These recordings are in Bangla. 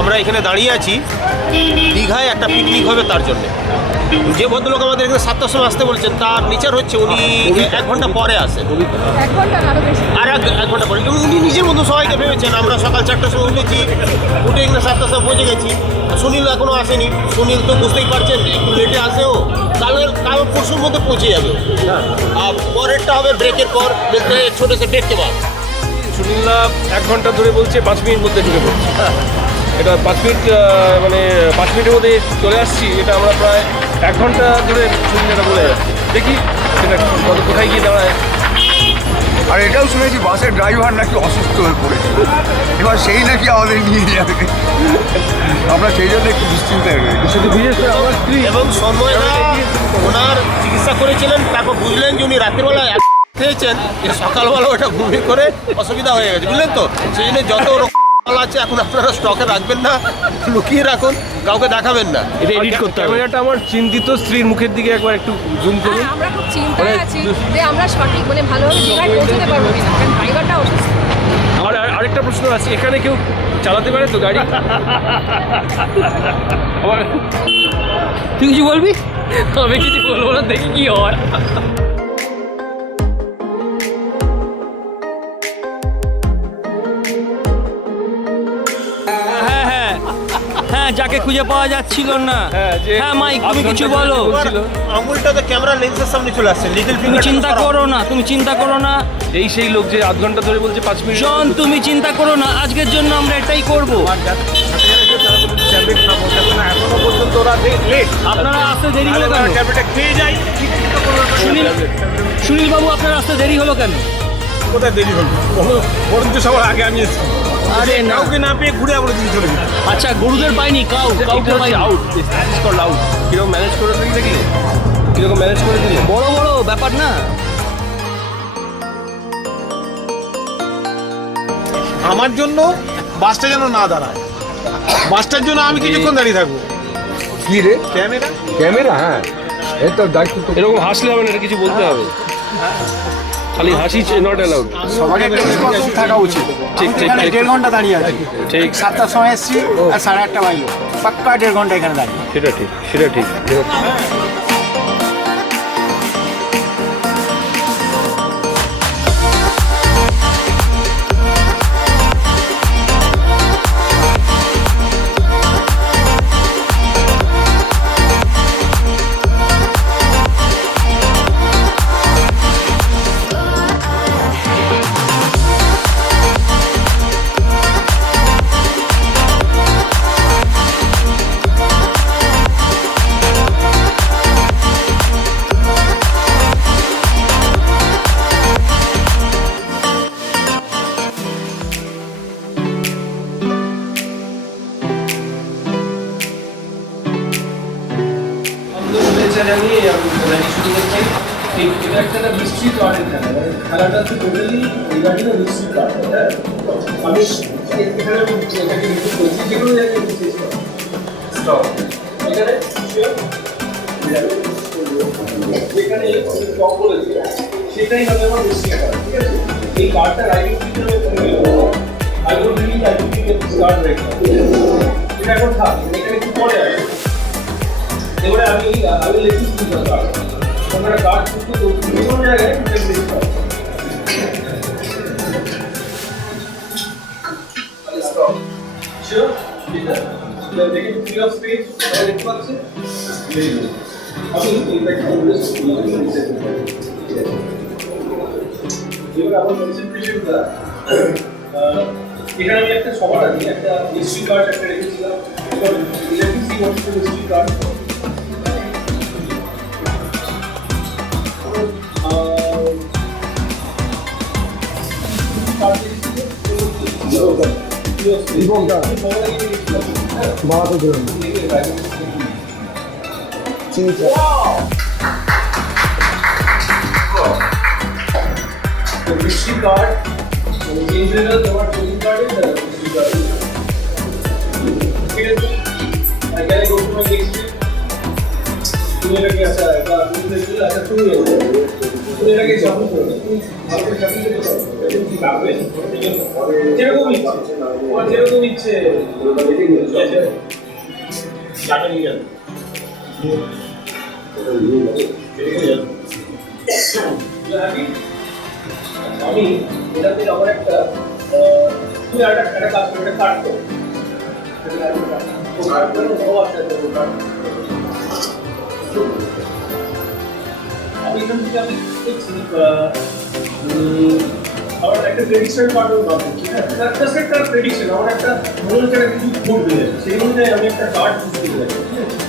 আমরা এখানে দাঁড়িয়ে আছি দীঘায় একটা পিকনিক হবে তার জন্য। যে ভদ্রলোক আমাদের এখানে 7টার সময় আসতে বলছেন তার নেচার হচ্ছে উনি 1 ঘন্টা পরে আসেন, আর 1 ঘন্টা পরে। এবং উনি নিজের মতো সবাইকে ভেবেছেন। আমরা সকাল 4টার সময় উঠেছি, উঠে এখানে 7টার সময় পৌঁছে গেছি। সুনীল এখনও আসেনি। সুনীল তো বুঝতেই পারছেন একটু লেটে আসেও, কাল পরশুর মধ্যে পৌঁছে যাবে। আর পরেরটা হবে ব্রেকের পর, ছোটো সে ব্রেককে বাদ। সুনীলদা 1 ঘন্টা ধরে বলছে 5 মিনিট মধ্যে ঢুকে পড়ছে। এটা 5 মিনিট মানে 5 মিনিটের মধ্যে চলে আসছি। এটা আমরা প্রায় 1 ঘন্টা ধরে সুনীলদা বলে যাচ্ছি। দেখি সেটা কোথায় গিয়ে দাঁড়ায়। আর এটাও শুনেছি বাসের ড্রাইভার নাকি অসুস্থ হয়ে পড়েছে, এবার সেই নাকি আমাদের নিয়ে যাবে। আমরা সেই জন্য একটু দুশ্চিন্তায় রয়েছি। শুধু বিশেষ করে আমার স্ত্রী এবং সন্ময়দা ওনার চিকিৎসা করেছিলেন, তারপর বুঝলেন যে উনি রাত্রিবেলা খেয়েছেন, সকালবেলা ওটা ঘুমিয়ে করে অসুবিধা হয়ে গেছে, বুঝলেন তো। সেই জন্য যত মাল আছে এখন আপনারা স্টকে রাখবেন না, লুকিয়ে রাখুন, কাউকে দেখাবেন না। এটা এডিট করতে হবে। ক্যামেরাটা আমার চিন্তিত স্ত্রীর মুখের দিকে একবার একটু জুম করুন। আমরা খুব চিন্তায় আছি যে আমরা সঠিক ভালোভাবে দীঘায় পৌঁছতে পারবো কিনা, কারণ ড্রাইভারটা অসুস্থ। আর আরেকটা প্রশ্ন আছে, এখানে কেউ চালাতে পারে তো গাড়ি? তুই কিছু বলবি? আমি কিছু বলবো না, দেখি কি হয়। হ্যাঁ, যাকে খুঁজে পাওয়া যাচ্ছিল না। হ্যাঁ মাইক, তুমি কিছু বলো। আঙুলটা তো ক্যামেরা লেন্সের সামনে চলে আসছে। তুমি চিন্তা করো না, তুমি চিন্তা করো না। এই সেই লোক যে 1/2 ঘন্টা ধরে বলছে 5 মিনিট। জন, তুমি চিন্তা করো না, আজকের জন্য আমরা এটাই করবো। এখনো পর্যন্ত ওরা লেট। আপনারা আসতে দেরি হলো কেন? ক্যামেরাটা খেয়ে যাই। সুনীল বাবু, আপনার আসতে দেরি হলো কেন? কোথায় দেরি হলো? বরঞ্চ সবার আগে আমি এসেছি। আরে না, কাউকে না পেয়ে ঘুরে আবার দিন চলে গেছি। আচ্ছা গরুদের পাইনি, কাউকে পাইনি। Out call out. কিরকম ম্যানেজ করে দিলে? কিরকম ম্যানেজ করে দিলে? বড় বড় ব্যাপার না। আমার জন্য বাসটা যেন না দাঁড়ায়, বাসটার জন্য আমি কিছুক্ষণ দাঁড়িয়ে থাকবো। কি রে ক্যামেরা ক্যামেরা? হ্যাঁ, এই তো দায়িত্ব তো। এরকম হাসলে হবে না, এটা কিছু বলতে হবে। খালি হাসি নট অ্যালাউড। সবাইকে থাকা উচিত। ঠিক ঠিক এখানে ঠিক 1.5 ঘন্টা দাঁড়িয়ে আছি। ঠিক 7টার সময় এসেছি আর 8:30 বাজলো, পাক্কা 1.5 ঘন্টা এখানে দাঁড়িয়ে। সেটা ঠিক, সেটা ঠিক। খেলাটা তো টোটালি মিস্ট্রি কার্ড। আমি এখানে এটাকে রিপিট করছি, যে কোনো জায়গায় স্টপ। এখানে যেখানে স্টপ বলেছি সেটাই হবে আমার মিস্ট্রি কার্ড, ঠিক আছে? এই কার্ডটা রাইটিং কিভাবে করে গেল, I will read start right. এটা এখন থাক, এখানে কি পড়ে আছে এবারে আমি লেখি কি কার্ড। তোমরা কার্ড কিন্তু যে কোনো জায়গায় এটা লিখতে হবে। Stop. Sure? They can free of space. এখানে আমি একটা সবার আগে একটা হিস্ট্রি কার্ড একটা রেখেছিলাম। হিস্ট্রি কার্ড তুমি যেরকম ইচ্ছে তোমার যেরকম ইচ্ছে টাকা নিয়ে যান আমি এটাতে আমার একটা তুমি একটা কাজ করে একটা কাট করো আমি এখান থেকে আমি দেখছি আমার একটা প্রেডিকশন পাঠাবো পাবো ঠিক আছে জাস্ট একটা প্রেডিকশন আমার একটা মনে হচ্ছে একটা কিছু ঘটবে সেই অনুযায়ী আমি একটা কার্ড চুজ করতে পারি ঠিক আছে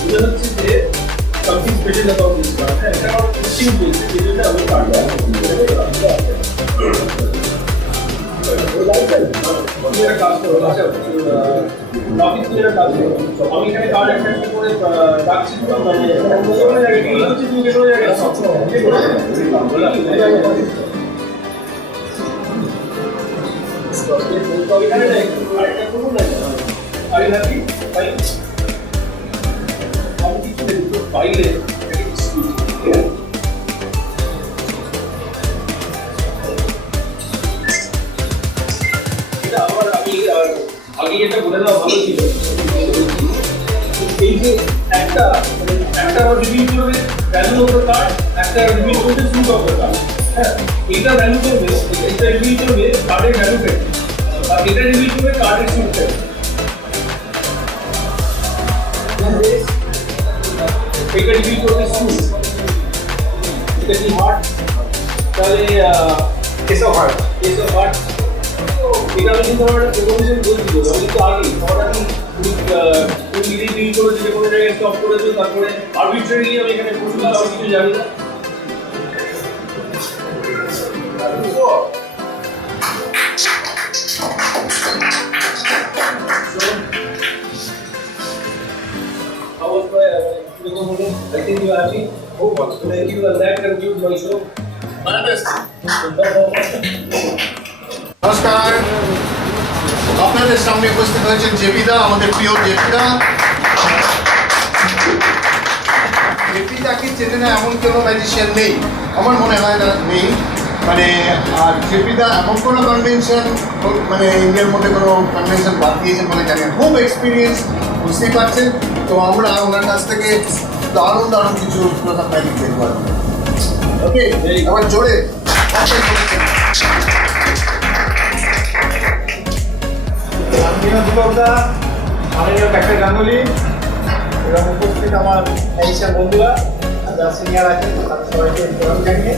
মনে হচ্ছে যে something special about this card. এটা আমার কোচিং বলছে যে এটা আমি কার্ড কাজ করো আচ্ছা অফিস মেয়েরা কাজ করো আমি এখানে কার্ড একটা করে ডাকছি কোনো জায়গায় কি হচ্ছে তুমি কোনো জায়গায় আরেকটা করবো না আরে নাকি ভাই আমি কিছু দেখবো ফাইলে এটা আবার আমি আগে এটা বলে দেওয়া ভালো ছিল এই যে একটা আমার রিভিউ করবে ভ্যালু অফ দ্য কার্ড একটা রিভিউ করবে সুট অফ দ্য কার্ড হ্যাঁ এটা ভ্যালু করবে এটা রিভিউ করবে কার্ডের ভ্যালু পেয়ে আর এটা রিভিউ করবে কার্ডের সুট পেয়ে এটা রিভিউ করবে সুট এটা কি হার্ট তাহলে এস অফ হার্ট এটা আমি কিন্তু আমার একটা প্রপোজিশন বলছি তো আমি তো আগে তোমার আমি তুমি নিজেই ডিল করেছো যে কোনো জায়গায় স্টপ করেছো তারপরে আরবিট্রারিলি আমি এখানে বসলাম আমি কিছু জানি না I think you are happy. Oh, thank you. And that concludes my show. নমস্কার আপনাদের সামনে উপস্থিত হয়েছেন জেপিদা আমাদের প্রিয় জেপিদা জেপিদাকে চেনে না এমন কোনো ম্যাজিশিয়ান নেই আমার মনে হয় না নেই মানে আর জেপিদা এমন কোনো কনভেনশন মানে ইন্ডিয়ার মধ্যে কোনো কনভেনশন বাদ দিয়েছেন বলে জানি খুব এক্সপিরিয়েন্স বুঝতেই পারছেন তো আমরা ওনার কাছ থেকে দারুণ দারুণ কিছু প্রথম ম্যাজিক দেখবো ওকে আবার জোরে দীপকদা মাননীয় ক্যাপ্টেন গাঙ্গুলি এবং উপস্থিত আমার ম্যাজিশিয়ান বন্ধুরা যারা সিনিয়র আছেন তাদের সবাইকে প্রণাম জানিয়ে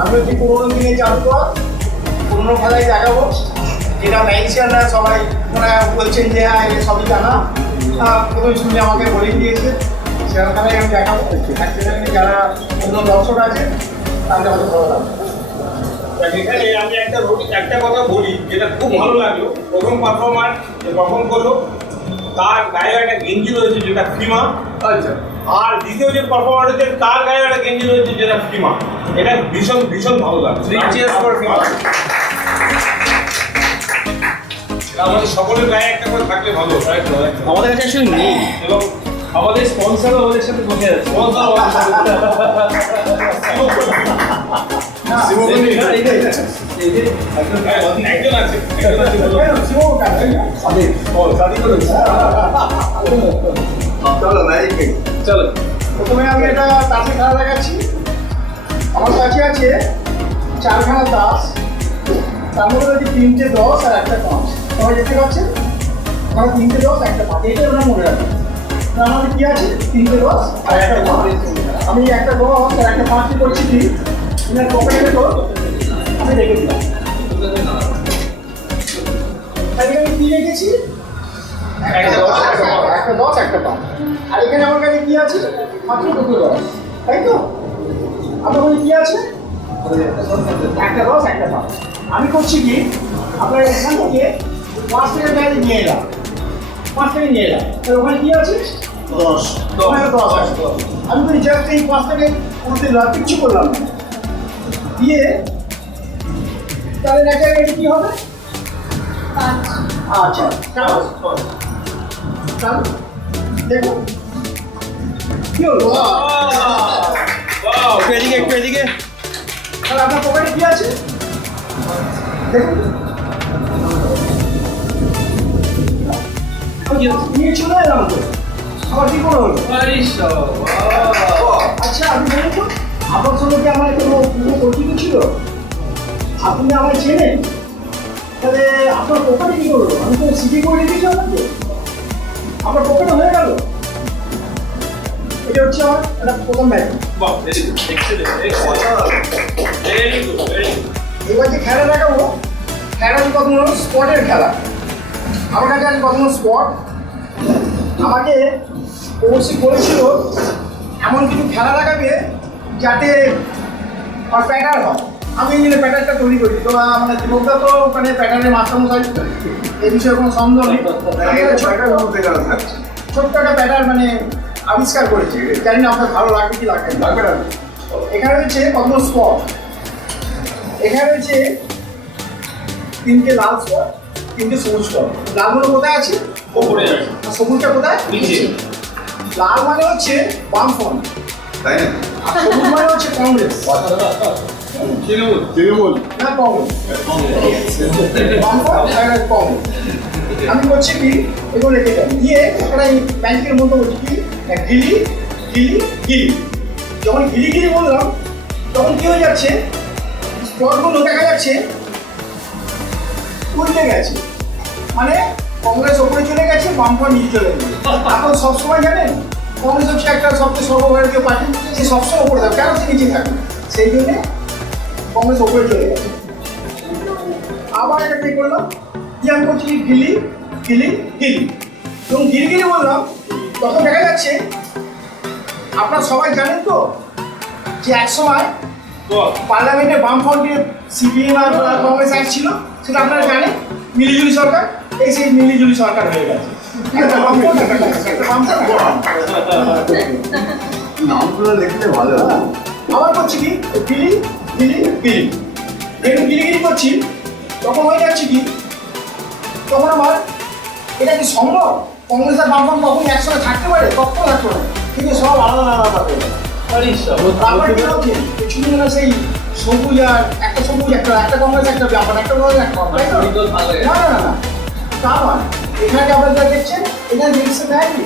আমি হচ্ছি পুরোনো দিনে জাদুকর পুরোনো খেলায় দেখাবো যেটা ম্যাজিশিয়ানরা সবাই ওনারা বলছেন যে হ্যাঁ এ সবই জানা প্রথমে শুনে আমাকে বলে দিয়েছে সেরকম খেলায় আমি দেখাবো অ্যাকচুয়ালি যারা অন্য দর্শক আছে তাদের আমাকে ভালো লাগবে এখানে আমি একটা কথা বলি যেটা খুব ভালো লাগলো প্রথম পারফর্মার যে পারফর্ম করলো তার গায়ে একটা গেঞ্জি রয়েছে যেটা ফিমা আচ্ছা আর দ্বিতীয় যে পারফর্মার হচ্ছে তার গায়ে একটা গেঞ্জি রয়েছে যেটা ফিমা এটা ভীষণ ভীষণ ভালো লাগছে আমাদের সকলের গায়ে একটা করে থাকলে ভালো আমাদের কাছে আসলে নেই এবং আমাদের স্পন্সরও আমাদের সাথে বসে আছে স্পন্সর একজন আছে চলো প্রথমে আমি এটা তাসে খেলা দেখাচ্ছি আমার কাছে আছে 4খানা তাস তার মধ্যে রয়েছে 3টে 10 আর একটা 5 সবাই দেখতে পাচ্ছেন আমার 3টে 10 একটা 5 এইটা ওরা মনে রাখবেন আমাদের কি আছে 3টে 10 আর একটা 5 আমি একটা 10 আর একটা 5 করছি কি এর পকেটে তো আমি রেখে দিলাম তাহলে আমি কি রেখেছি একটা 10 একটা 5 আর এখানে আমার কাছে কি আছে মাত্র 2টো 10 তাই তো আমার কাছে কি আছে একটা 10 একটা 5 আমি করছি কি আপনার এখান থেকে 5 টাকা ব্যাগ নিয়ে এলাম 5 টাকা নিয়ে এলাম তাহলে ওখানে কি আছে 10 আছে আমি তো জাস্ট এই 5 টাকা করতে কিছু করলাম না দিয়ে তাহলে দেখা গেছে কি হবে আচ্ছা চালু চালু দেখুন কি হলো একটু এদিকে একটু এদিকে। তাহলে আপনার পকেটে কি আছে দেখুন নিয়ে চলে এলাম তো আবার কি করে হলো আচ্ছা আপনি বলুন তো আপনার সঙ্গে কি আমার কোনো পুরো পরিচিত ছিল আপনি আমায় চেনেন তাহলে আপনার পকেটে কি করলো আমি তো সিটি করে রেখেছি আপনাকে আপনার পকেটে হয়ে গেল এটা হচ্ছে আমার একটা প্রথম ব্যাগ বাহ very good excellent very good very good এবার যে খেলা দেখাবো খেলা হচ্ছে কত স্পটের খেলা আমার কাছে আছে কত স্পট আমাকে অবশ্যই বলেছিল এমন কিছু খেলা দেখাবে যাতে আর প্যাটার্ন হয় আমি এই জন্য প্যাটার্নটা তৈরি করি তো মানে দীপকদা তো মানে প্যাটার্নের মাস্টারমশাই এই বিষয়ে কোনো সন্দেহ নেই আমি একটা ছোট্ট একটা প্যাটার্ন মানে আবিষ্কার করেছি জানি না আপনার ভালো লাগবে কি লাগবে না এখানে রয়েছে কত স্পট এখানে রয়েছে 3টে লাল স্পট 3টে সবুজ স্পট লালগুলো কোথায় আছে ওপরে আছে আর সবুজটা কোথায় নিচে লাল মানে হচ্ছে বামফ্রন্ট তাই না? আর সবুজ মানে হচ্ছে কংগ্রেস তৃণমূল না কংগ্রেস বামফ্রন্ট আর কংগ্রেস আমি করছি কি এগুলো রেখে দেন দিয়ে একটা এই ব্যাংকের মতো বলছি কি গিলি গিলি গিলি যখন গিলি গিলি বললাম তখন কি হয়ে যাচ্ছে স্পটগুলো দেখা যাচ্ছে উল্টে গেছে মানে কংগ্রেস ওপরে চলে গেছে বামফ্রন্ট নিচে চলে গেছে এখন সবসময় জানেন কংগ্রেস হচ্ছে একটা সবচেয়ে সর্বভারতীয় পার্টি সে সবসময় ওপরে থাকবে কেন সে নিচে থাকবে সেই জন্যে কংগ্রেস ওপরে চলে গেছে আবার এটা কি করলাম কি আমি করছি গিলি গিলি গিলি এবং গিলি গিলি বললাম তখন দেখা যাচ্ছে আপনারা সবাই জানেন তো যে একসময় পার্লামেন্টে বামফ্রন্টের সিপিএম আর কংগ্রেস এক ছিল সেটা আপনারা জানেন মিলিজুলি সরকার এই সেই মিলিজুলি সরকার হয়ে গেছে একটা বামফ্রন্ট, একটা বামফ্রন্ট। নামগুলো লিখলে ভালো হয়। আবার করছি কি গিলি গিলি গিলি যেহেতু গিলি গিলি করছি তখন হয়ে যাচ্ছে কি তখন আমার এটা কি সম্ভব কংগ্রেস আর বামফ্রন্ট কখনই একসঙ্গে থাকতে পারে কখনো থাকতে পারে কিন্তু সব আলাদা আলাদা হয়ে যায় তারপর কি হচ্ছে কিছু না সেই সবুজ আর একটা সবুজ একটা কংগ্রেস একটা ব্যাপার একটা কংগ্রেস একটা কংগ্রেস না না না তা নয় এখানে আপনারা যা দেখছেন এখানে দেখছে না কি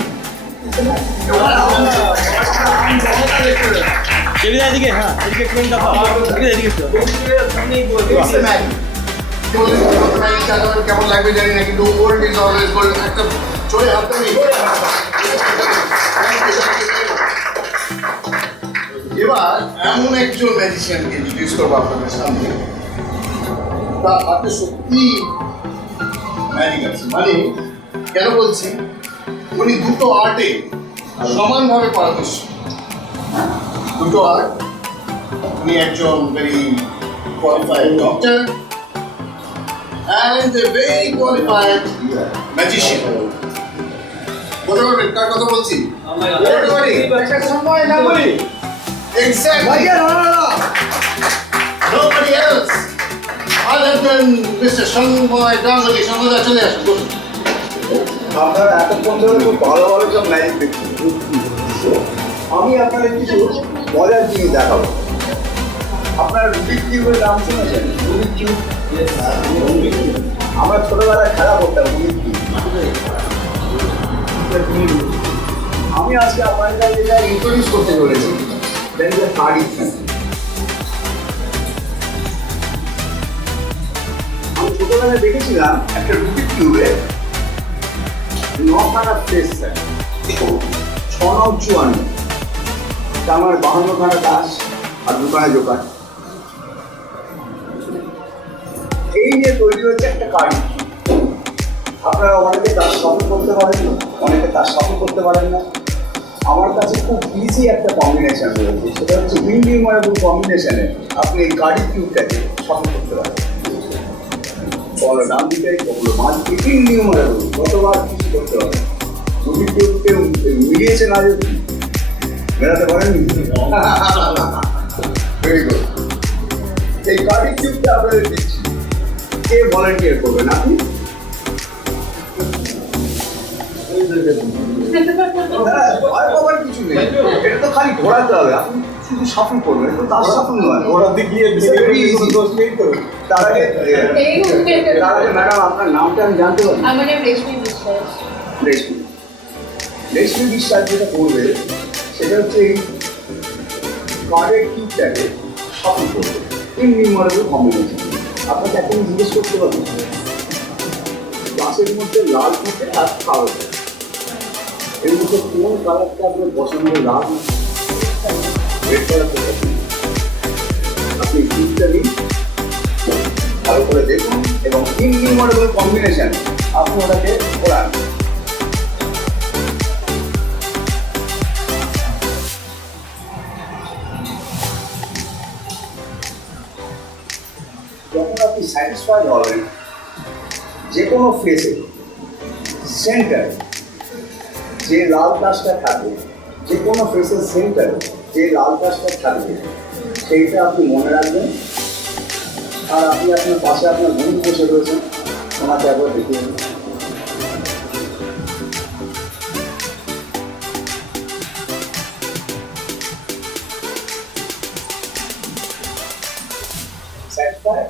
এদিকে হ্যাঁ এদিকে একটু দেখো এদিকে একটু কেমন লাগবে জানি না কিন্তু ওল্ড ইজ অলওয়েজ গোল্ড একটা চলে হাতে নেই এবার এমন একজন ম্যাজিশিয়ানকে ইন্ট্রোডিউস করবো আপনাদের সামনে তার হাতে সত্যি ম্যাজিক আছে মানে কেন বলছি উনি দুটো আর্টে সমানভাবে পারদর্শী দুটো আর্ট উনি একজন very qualified doctor and a very qualified magician. বলতে পারবেন কার কথা বলছি? একটা সময় না বলি Exactly. Nobody else other than Mr. Shanmoy Ganguly. Shanmoy চলে আসুন বসুন। আপনারা এতক্ষণ ধরে খুব ভালো ভালো সব ম্যাজিক দেখছেন। আমি আপনাদের কিছু মজার জিনিস দেখাবো। আপনারা রুবিক কিউবের নাম শুনেছেন? রুবিক কিউব আমরা ছোটবেলায় খেলা করতাম রুবিক কিউব। আমি আজকে আপনাদের কাছে এটা ইন্ট্রোডিউস করতে চলেছি। Then the card is আমি ছোটবেলায় দেখেছিলাম একটা রুবিক কিউবে 9খানা ফেস স্যার 6×54 তার মানে 52খানা দাস আর 2খানা জোকার এই নিয়ে তৈরি হচ্ছে একটা কার্ড আপনারা অনেকে তার সফল করতে পারেন অনেকে তার সফল করতে পারেন না আমার কাছে খুব ইজি একটা কম্বিনেশন রয়েছে সেটা হচ্ছে ইননিউমারেবল কম্বিনেশনে আপনি এই গাড়ি কিউবটাকে সফল করতে পারেন বলো ডান দিকে কখনো বাঁ দিকে ইননিউমারেবল কতবার কিছু করতে হবে রুবিক কিউবকে মিলিয়েছে না যদি মেলাতে পারেননি ভেরি গুড এই গাড়ি কিউবটা আপনাদের দিচ্ছি কে ভলেন্টিয়ার করবেন আপনি হ্যাঁ, ভয় পাবার কিছু নেই। এটা তো খালি ঘোরাতে হবে, আপনি শুধু সাফল করবেন, এটা তো তার সাফল নয়। ঘোরাতে গিয়ে দোষ নেই তো। তার আগে ম্যাডাম আপনার নামটা আমি জানতে পারি? আমার নাম রেশমি বিশ্বাস। রেশমি রেশমি বিশ্বাস যেটা করবে সেটা হচ্ছে এই কার্ডের টিপটাকে সফল করবে ইননিউমারেবল কম্বিনেশন। আপনাকে এখন জিজ্ঞেস করতে পারবেন গ্লাসের মধ্যে লাল থাকে আর কালো থাকে, এর মধ্যে কোন কালারটা আপনার পছন্দ? লাল রেড কালারটা পছন্দ। আপনি টিপটা নিন, ভালো করে দেখুন এবং ইননিউমারেবল কম্বিনেশন আপনি ওটাকে ঘোরান। যখন আপনি স্যাটিসফাইড হবেন যে কোনো ফেসে সেন্টার যে লাল কাজটা থাকবে, যে কোনো ফেসের সেন্টার যে লাল কাজটা থাকবে সেইটা আপনি মনে রাখবেন। আর আপনি আপনার পাশে আপনার বন্ধু বসে রয়েছেন, ওনাকে একবার দেখে নিন। Satisfied?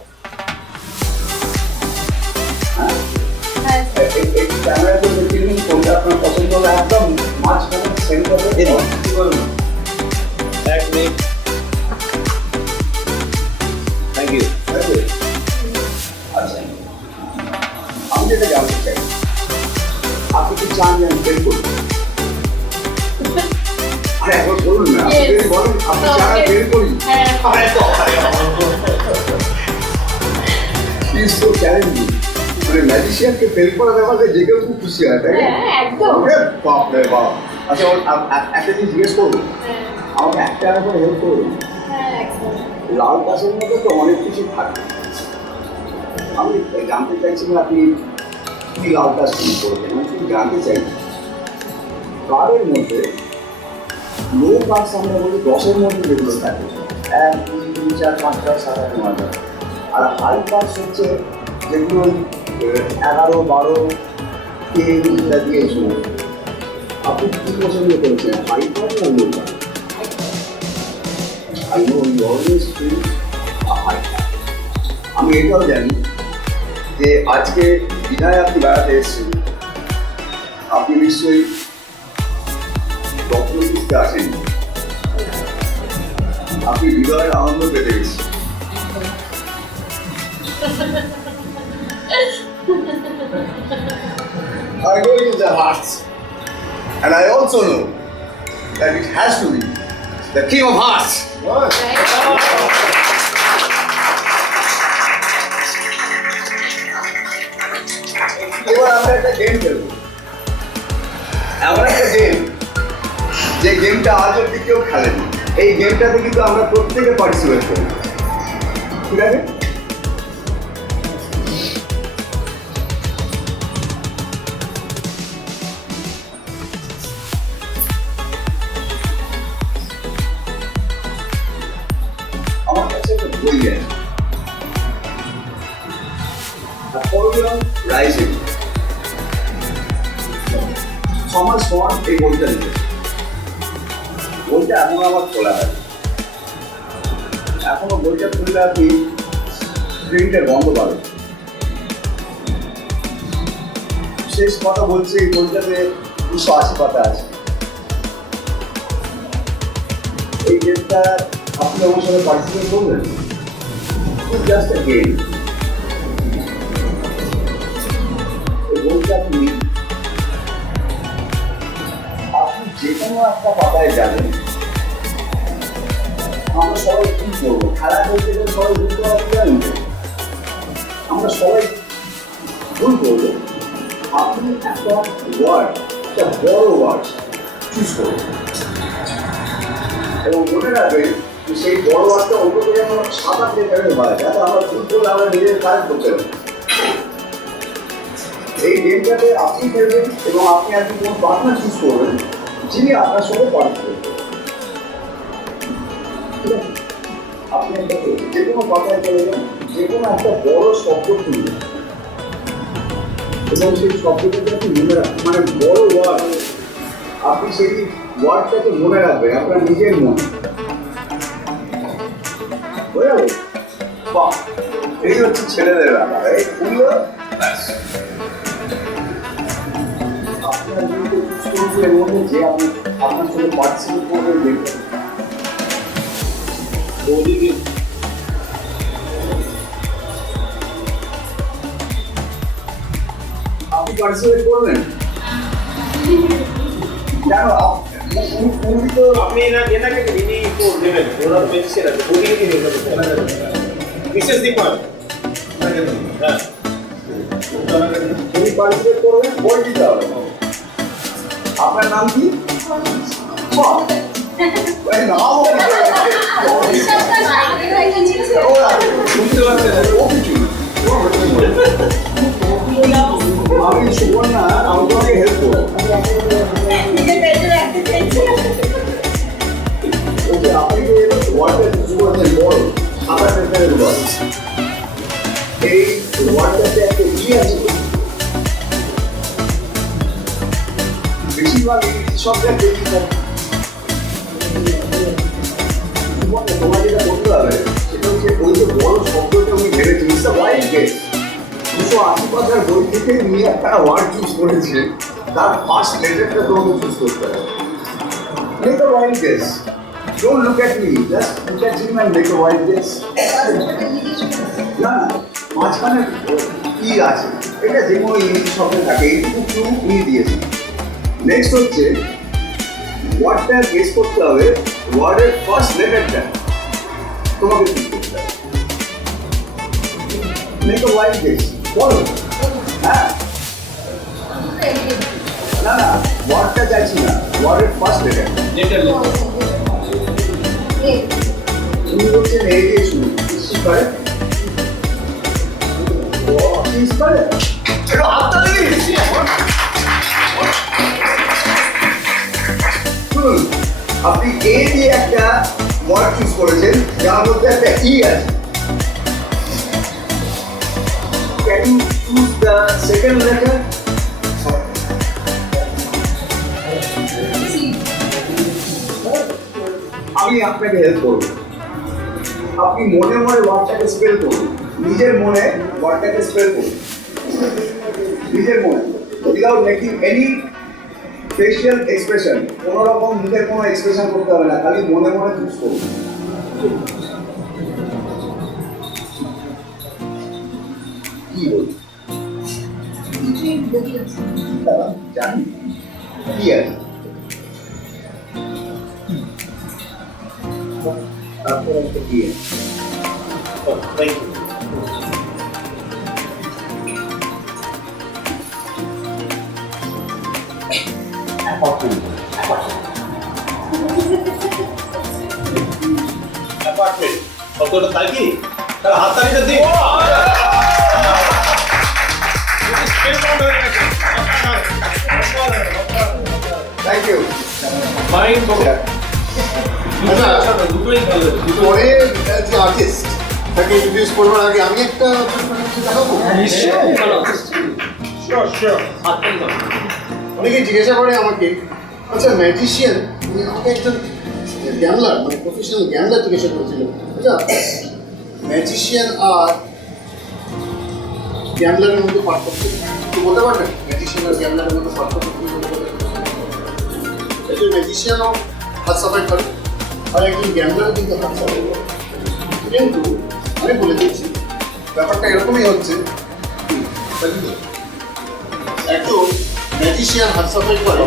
ক্যামেরাতে দেখে নিন কোনটা আপনার পছন্দ হলো, একদম মাঝখানে সেন্টারে কি বলুন। এক মিনিট, থ্যাংক ইউ। আচ্ছা, আমি যেটা জানতে চাই, আপনি কি চান যে আমি বের করবো? আরে একবার বলুন না, আপনি যদি বলেন আপনি চান আমি বের করি। It's so challenging. মানে ম্যাজিশিয়ানকে ফেল করা ব্যাপারে যে কেউ খুব খুশি হয়, তাই না? একদম। বাপ রে বাপ। আচ্ছা, একটা জিনিস জিজ্ঞেস করবো, আমাকে একটা করে হেল্প করুন। লাল গাছের মধ্যে তো অনেক কিছু থাকে, আমি জানতে চাইছিলাম আপনি কি লাল গাছ শুরু করবেন। আমি কি জানতে চাই কারের মধ্যে লো গাছ আমরা বলি 10-এর মধ্যে যেগুলো থাকে 1, 2, 3, 4, 5, 6, 7, 8, 9, আর হাই পাস হচ্ছে যেগুলো 11, 12, 10 ইত্যাদি এই সময়। আপনি কি পছন্দ করেছেন, হাই পাস না low pass? I know you always feel a high pass. আমি এটাও জানি যে আজকে বিদায় আপনি বেড়াতে এসেছেন, আপনি নিশ্চয়ই ডক্টর বুঝতে আসেন, আপনি হৃদয়ের আনন্দ পেতে গেছেন। I go into the hearts, and I also know that it has to be the King of Hearts. এবার আমরা একটা গেম খেলবো, এমন একটা গেম যে গেমটা আজ অব্দি কেউ খেলেনি। এই গেমটাতে কিন্তু আমরা প্রত্যেকে পার্টিসিপেট করি, ঠিক আছে? আমার কাছে একটা বই আছে, Napoleon Rising, থমাস মান এই বইটা লিখেছে। বইটা এখন আমার খোলা হয়, এখনো বইটা খুললে আপনি প্রিন্টের গন্ধ পাবেন। শেষ কথা বলছে, এই বইটাতে 280 পাতা আছে। এই গেমটা আপনি আমার সাথে পার্টিসিপেট করবেন, জাস্ট এ গেম। এই বইটা আপনি যে কোনো একটা পাতায় যাবেন। আমরা সবাই কি করবো, খেলা করতে গেলে সবাই বুঝতে পারছি জানেন, আমরা সবাই ভুল করবো। আপনি একটা ওয়ার্ড, একটা বড় ওয়ার্ড চুজ করবেন এবং মনে রাখবেন যে সেই বড় ওয়ার্ডটা অন্তত যেন 7-8 লেটারের হয়, যাতে আমরা ভুল করলে আমরা নিজের কাজ করতে পারি। এই গেমটাতে আপনি খেলবেন এবং আপনি আর কি কোনো পার্টনার চুজ করবেন যিনি আপনার সঙ্গে পার্টিসিপেট করবেন, ঠিক আছে? আপনি যে কোনো কথায় চলে যান, যে কোনো একটা বড় শব্দ খুলবেন এবং সেই শব্দটাকে আপনি মনে রাখবেন, মানে বড় ওয়ার্ড আপনি সেই ওয়ার্ডটাকে মনে রাখবেন আপনার নিজের মনে। বুঝে গেল? বাহ, এই হচ্ছে ছেলেদের ব্যাপার। এই খুললো ব্যাস। আপনার কিন্তু স্টুডেন্টের মধ্যে যে আপনি আপনার সাথে পার্টিসিপেট করবেন দেখবেন ওদিকে আপনি পার্টিসিপেট করবেন জানো উনি তো আপনি এনাকে ইনি তো নেবেন, ওরা তো বেঁচে আছে, ওদিকে কি নেবেন? বিশেষ দীপক হ্যাঁ, উনি পার্টিসিপেট করবেন, বই দিতে হবে। আপনার নাম কি? বাহ, এই নামও শুনতে পাচ্ছেন ও কিছু আমি সুবর্ণা, আমি তোমাকে হেল্প করবো। ওকে, আপনি যে ওয়ার্ডটা চুজ করেছেন বড় আপনার পেপারের বল, এই ওয়ার্ডটাতে একটা ই আছে, বেশিরভাগ সবটা দেখি তোমার যেটা করতে হবে সেটা হচ্ছে ওই যে বড় শব্দটা উনি ভেবেছেন, ইটস আ ওয়াইল্ড গেস। 280 পাতার বই থেকে উনি একটা ওয়ার্ড চুজ করেছে, তার ফার্স্ট লেটারটা তোমাকে চুজ করতে হবে। Make a wild guess. Don't look at me. Just look at him and make a wild guess. না না, মাঝখানে কি আছে এটা যে কোনো ইংরেজি শব্দে থাকে, এইটুকু ক্লু উনি দিয়েছে। নেক্সট হচ্ছে ওয়ার্ডটা গেস করতে হবে, ওয়ার্ডের ফার্স্ট লেটারটা তোমাকে চুজ করতে হবে। মেক আ ওয়াইল্ড গেস, বলো। হ্যাঁ, না না, ওয়ার্ডটা চাইছি না, ওয়ার্ডের ফার্স্ট লেটার। তুমি বলছেন এই দিয়ে শুরু, করে শুনুন, আপনি এ দিয়ে একটা ওয়ার্ড চুজ করেছেন যার মধ্যে একটা ই আছে। Can you choose the second letter? আমি আপনাকে হেল্প করব, আপনি মনে মনে ওয়ার্ডটাকে স্পেল করুন, নিজের মনে ওয়ার্ডটাকে স্পেল করুন, নিজের মনে, without making any facial expression. কোনো রকম মুখের কোনো এক্সপ্রেশন করতে হবে না, খালি মনে মনে চুজ করুন। কি বলুন, জানি কি আছে তারপরে একটা কি আছে। Thank you. অ্যাপার্টমেন্ট শব্দটা তাই কি? তাহলে হাততালিটা দিই। Thank you. ফাইন। আচ্ছা, দুটোই ভালো। পরে যে আর্টিস্ট তাকে ইন্ট্রোডিউস করবার আগে আমি একটা দেখাবো। অনেকে জিজ্ঞাসা করে আমাকে, আচ্ছা ম্যাজিশিয়ান, আমাকে একজন গ্যামলার মানে প্রফেশনাল গ্যামলার জিজ্ঞাসা করেছিল, আচ্ছা ম্যাজিশিয়ান আর গ্যামলারের মধ্যে পার্থক্য কি বলতে পারবেন? ম্যাজিশিয়ান আর গ্যামলারের মধ্যে পার্থক্য কি বলতে পারবেন? একজন ম্যাজিশিয়ানও হাত সাফাই করে আর একজন গ্যামলারও কিন্তু হাত সাফাই করে, কিন্তু আমি বলে দিচ্ছি ব্যাপারটা এরকমই হচ্ছে। একজন ম্যাজিশিয়ান হাত সাফাই করে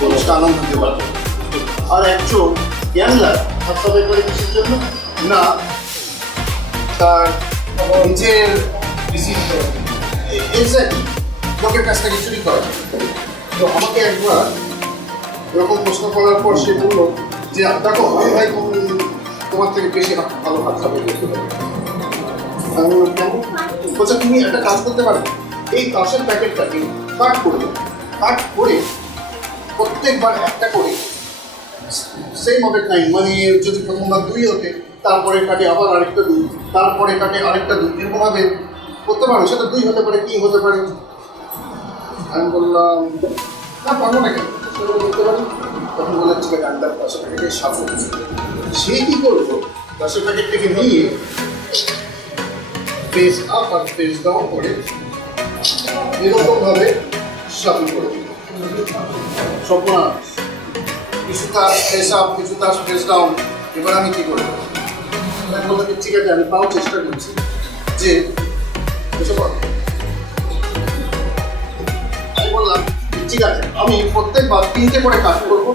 মানুষকে আনন্দ দিতে পারে, আর একজন গ্যামলার হাত সাফাই করে কিসের জন্য না তার নিজের এক্স্যাক্টলি লোকের কাছ থেকে চুরি করা। তো আমাকে একবার এরকম প্রশ্ন করার পর সে বললো যে দেখো আমি ভাই তোমার থেকে বেশি ভালো হাত সাফাই করতে পারি। আমি বললাম কেমন? বলছে তুমি একটা কাজ করতে পারো, এই কাঁচের প্যাকেটটাকে কাট করে দাও, কাট করে প্রত্যেকবার একটা করে সেম হবে টাইম, মানে যদি প্রথমবার 2 হতে তারপরে কাটে আবার আরেকটা 2, তারপরে কাটে আরেকটা 2, এরকমভাবে করতে পারো। সেটা 2 হতে পারে, 3 হতে পারে। আমি বললাম না পারবো না কেন, সেটা করতে পারি। ঠিক আছে আমি তার 10 প্যাকেটে সাফল সে কি করবো 10 প্যাকেট থেকে নিয়ে ফেস আপ আর ফেস ডাউন করে এরকমভাবে সাফল করে দিল সর্বনাশ কিছু তার ফেস আপ কিছু তার ফেস ডাউন এবার আমি কি করবো আমি বললাম ঠিক আছে আমি তাও চেষ্টা করছি যে আমি বললাম ঠিক আছে আমি প্রত্যেকবার 3টে করে কাট করবো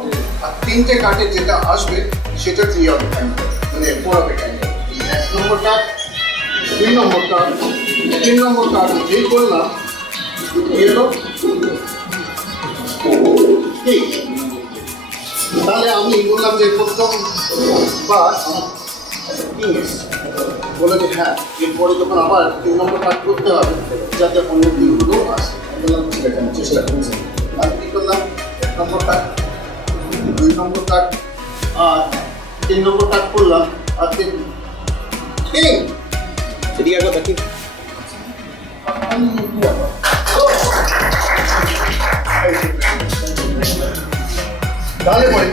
আর 3টে কাটে যেটা আসবে সেটা 3 হবে টাইম মানে 4 হবে টাইম 1 নম্বর কাট 2 নম্বর কাট 3 নম্বর কাট যেই করলাম এলো ঠিক তাহলে আমি বললাম যে প্রথমবার আমার বলে যে হ্যাঁ এরপরে যখন আবার 3 নম্বর কাট করতে হবে যাতে অন্য দিনগুলো আসে বললাম ঠিক আছে আমি চেষ্টা করছি আমি কী করলাম 1 নম্বর কাট 2 নম্বর কাট আর 3 নম্বর কাট করলাম আর সেদিকে একবার দেখি তাহলে পরে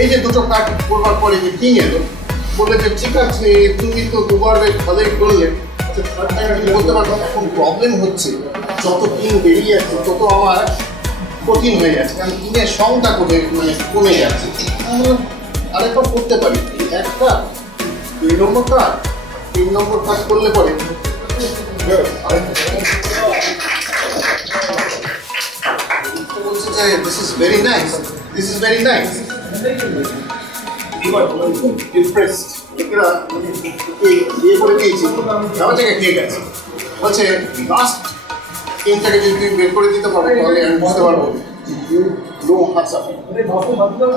এই যে দুটো কাট করবার পরে যে কিং এলো বললে যে ঠিক আছে তুমি তো দুবার ভালোই করলে আচ্ছা থার্ড টাইম আমি বলতে পারবো এখন প্রবলেম হচ্ছে যত কিং বেরিয়ে যাচ্ছে তত আমার কঠিন হয়ে যাচ্ছে কারণ কিংয়ের সংখ্যা মানে কমে যাচ্ছে আরেকবার করতে পারি একটা 2 নম্বর কাট 3 নম্বর কাট করলে পরে বলছে যে this is very nice this is very nice impressed এরা বিয়ে করে দিয়েছি আমার থেকে ঠিক আছে বলছে লাস্ট তিনটাকে যদি তুমি বের করে দিতে পারো তাহলে আমি বুঝতে পারবো নো হাসা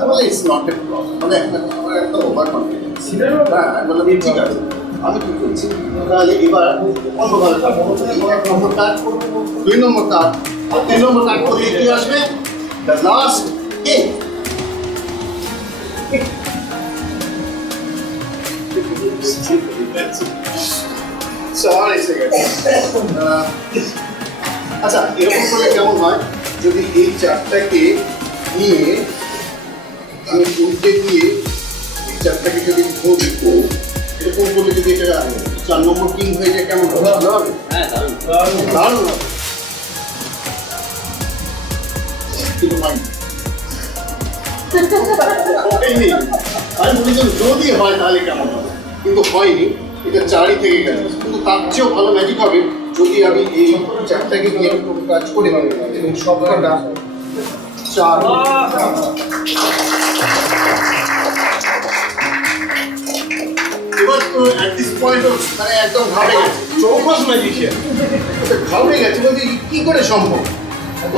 বলে ইটস নট এ প্রবলেম মানে আমার একটা ওভার কনফিডেন্স হ্যাঁ আমি বললাম ঠিক আছে আমি কি করছি তাহলে এবার অন্যভাবে 1 নম্বর কাট 2 নম্বর কাট আর 3 নম্বর কাট করলে কি আসবে দ্য লাস্ট কিং আচ্ছা এরকম করলে কেমন হয় যদি এই চারটাকে নিয়ে আমি উল্টে দিয়ে এই চারটাকে যদি ধরি এরকম করলে যদি এটা 4 নম্বর কিং হয়ে যায় কেমন হবে ভালো হবে হ্যাঁ দারুণ হবে কিন্তু হয়নি আমি বলেছিলাম যদি হয় তাহলে কেমন হবে কিন্তু হয়নি এটা 4ই থেকে গেল কিন্তু তার চেয়েও ভালো ম্যাজিক হবে যদি আমি এই চারটাকে নিয়ে কাজ করে এবং সবকটা 4 এবার তো অ্যাট দিস পয়েন্ট মানে একদম ঘাবড়ে গেছে চৌকস ম্যাজিশিয়ান ঘাবড়ে গেছে বলছি কি করে সম্ভব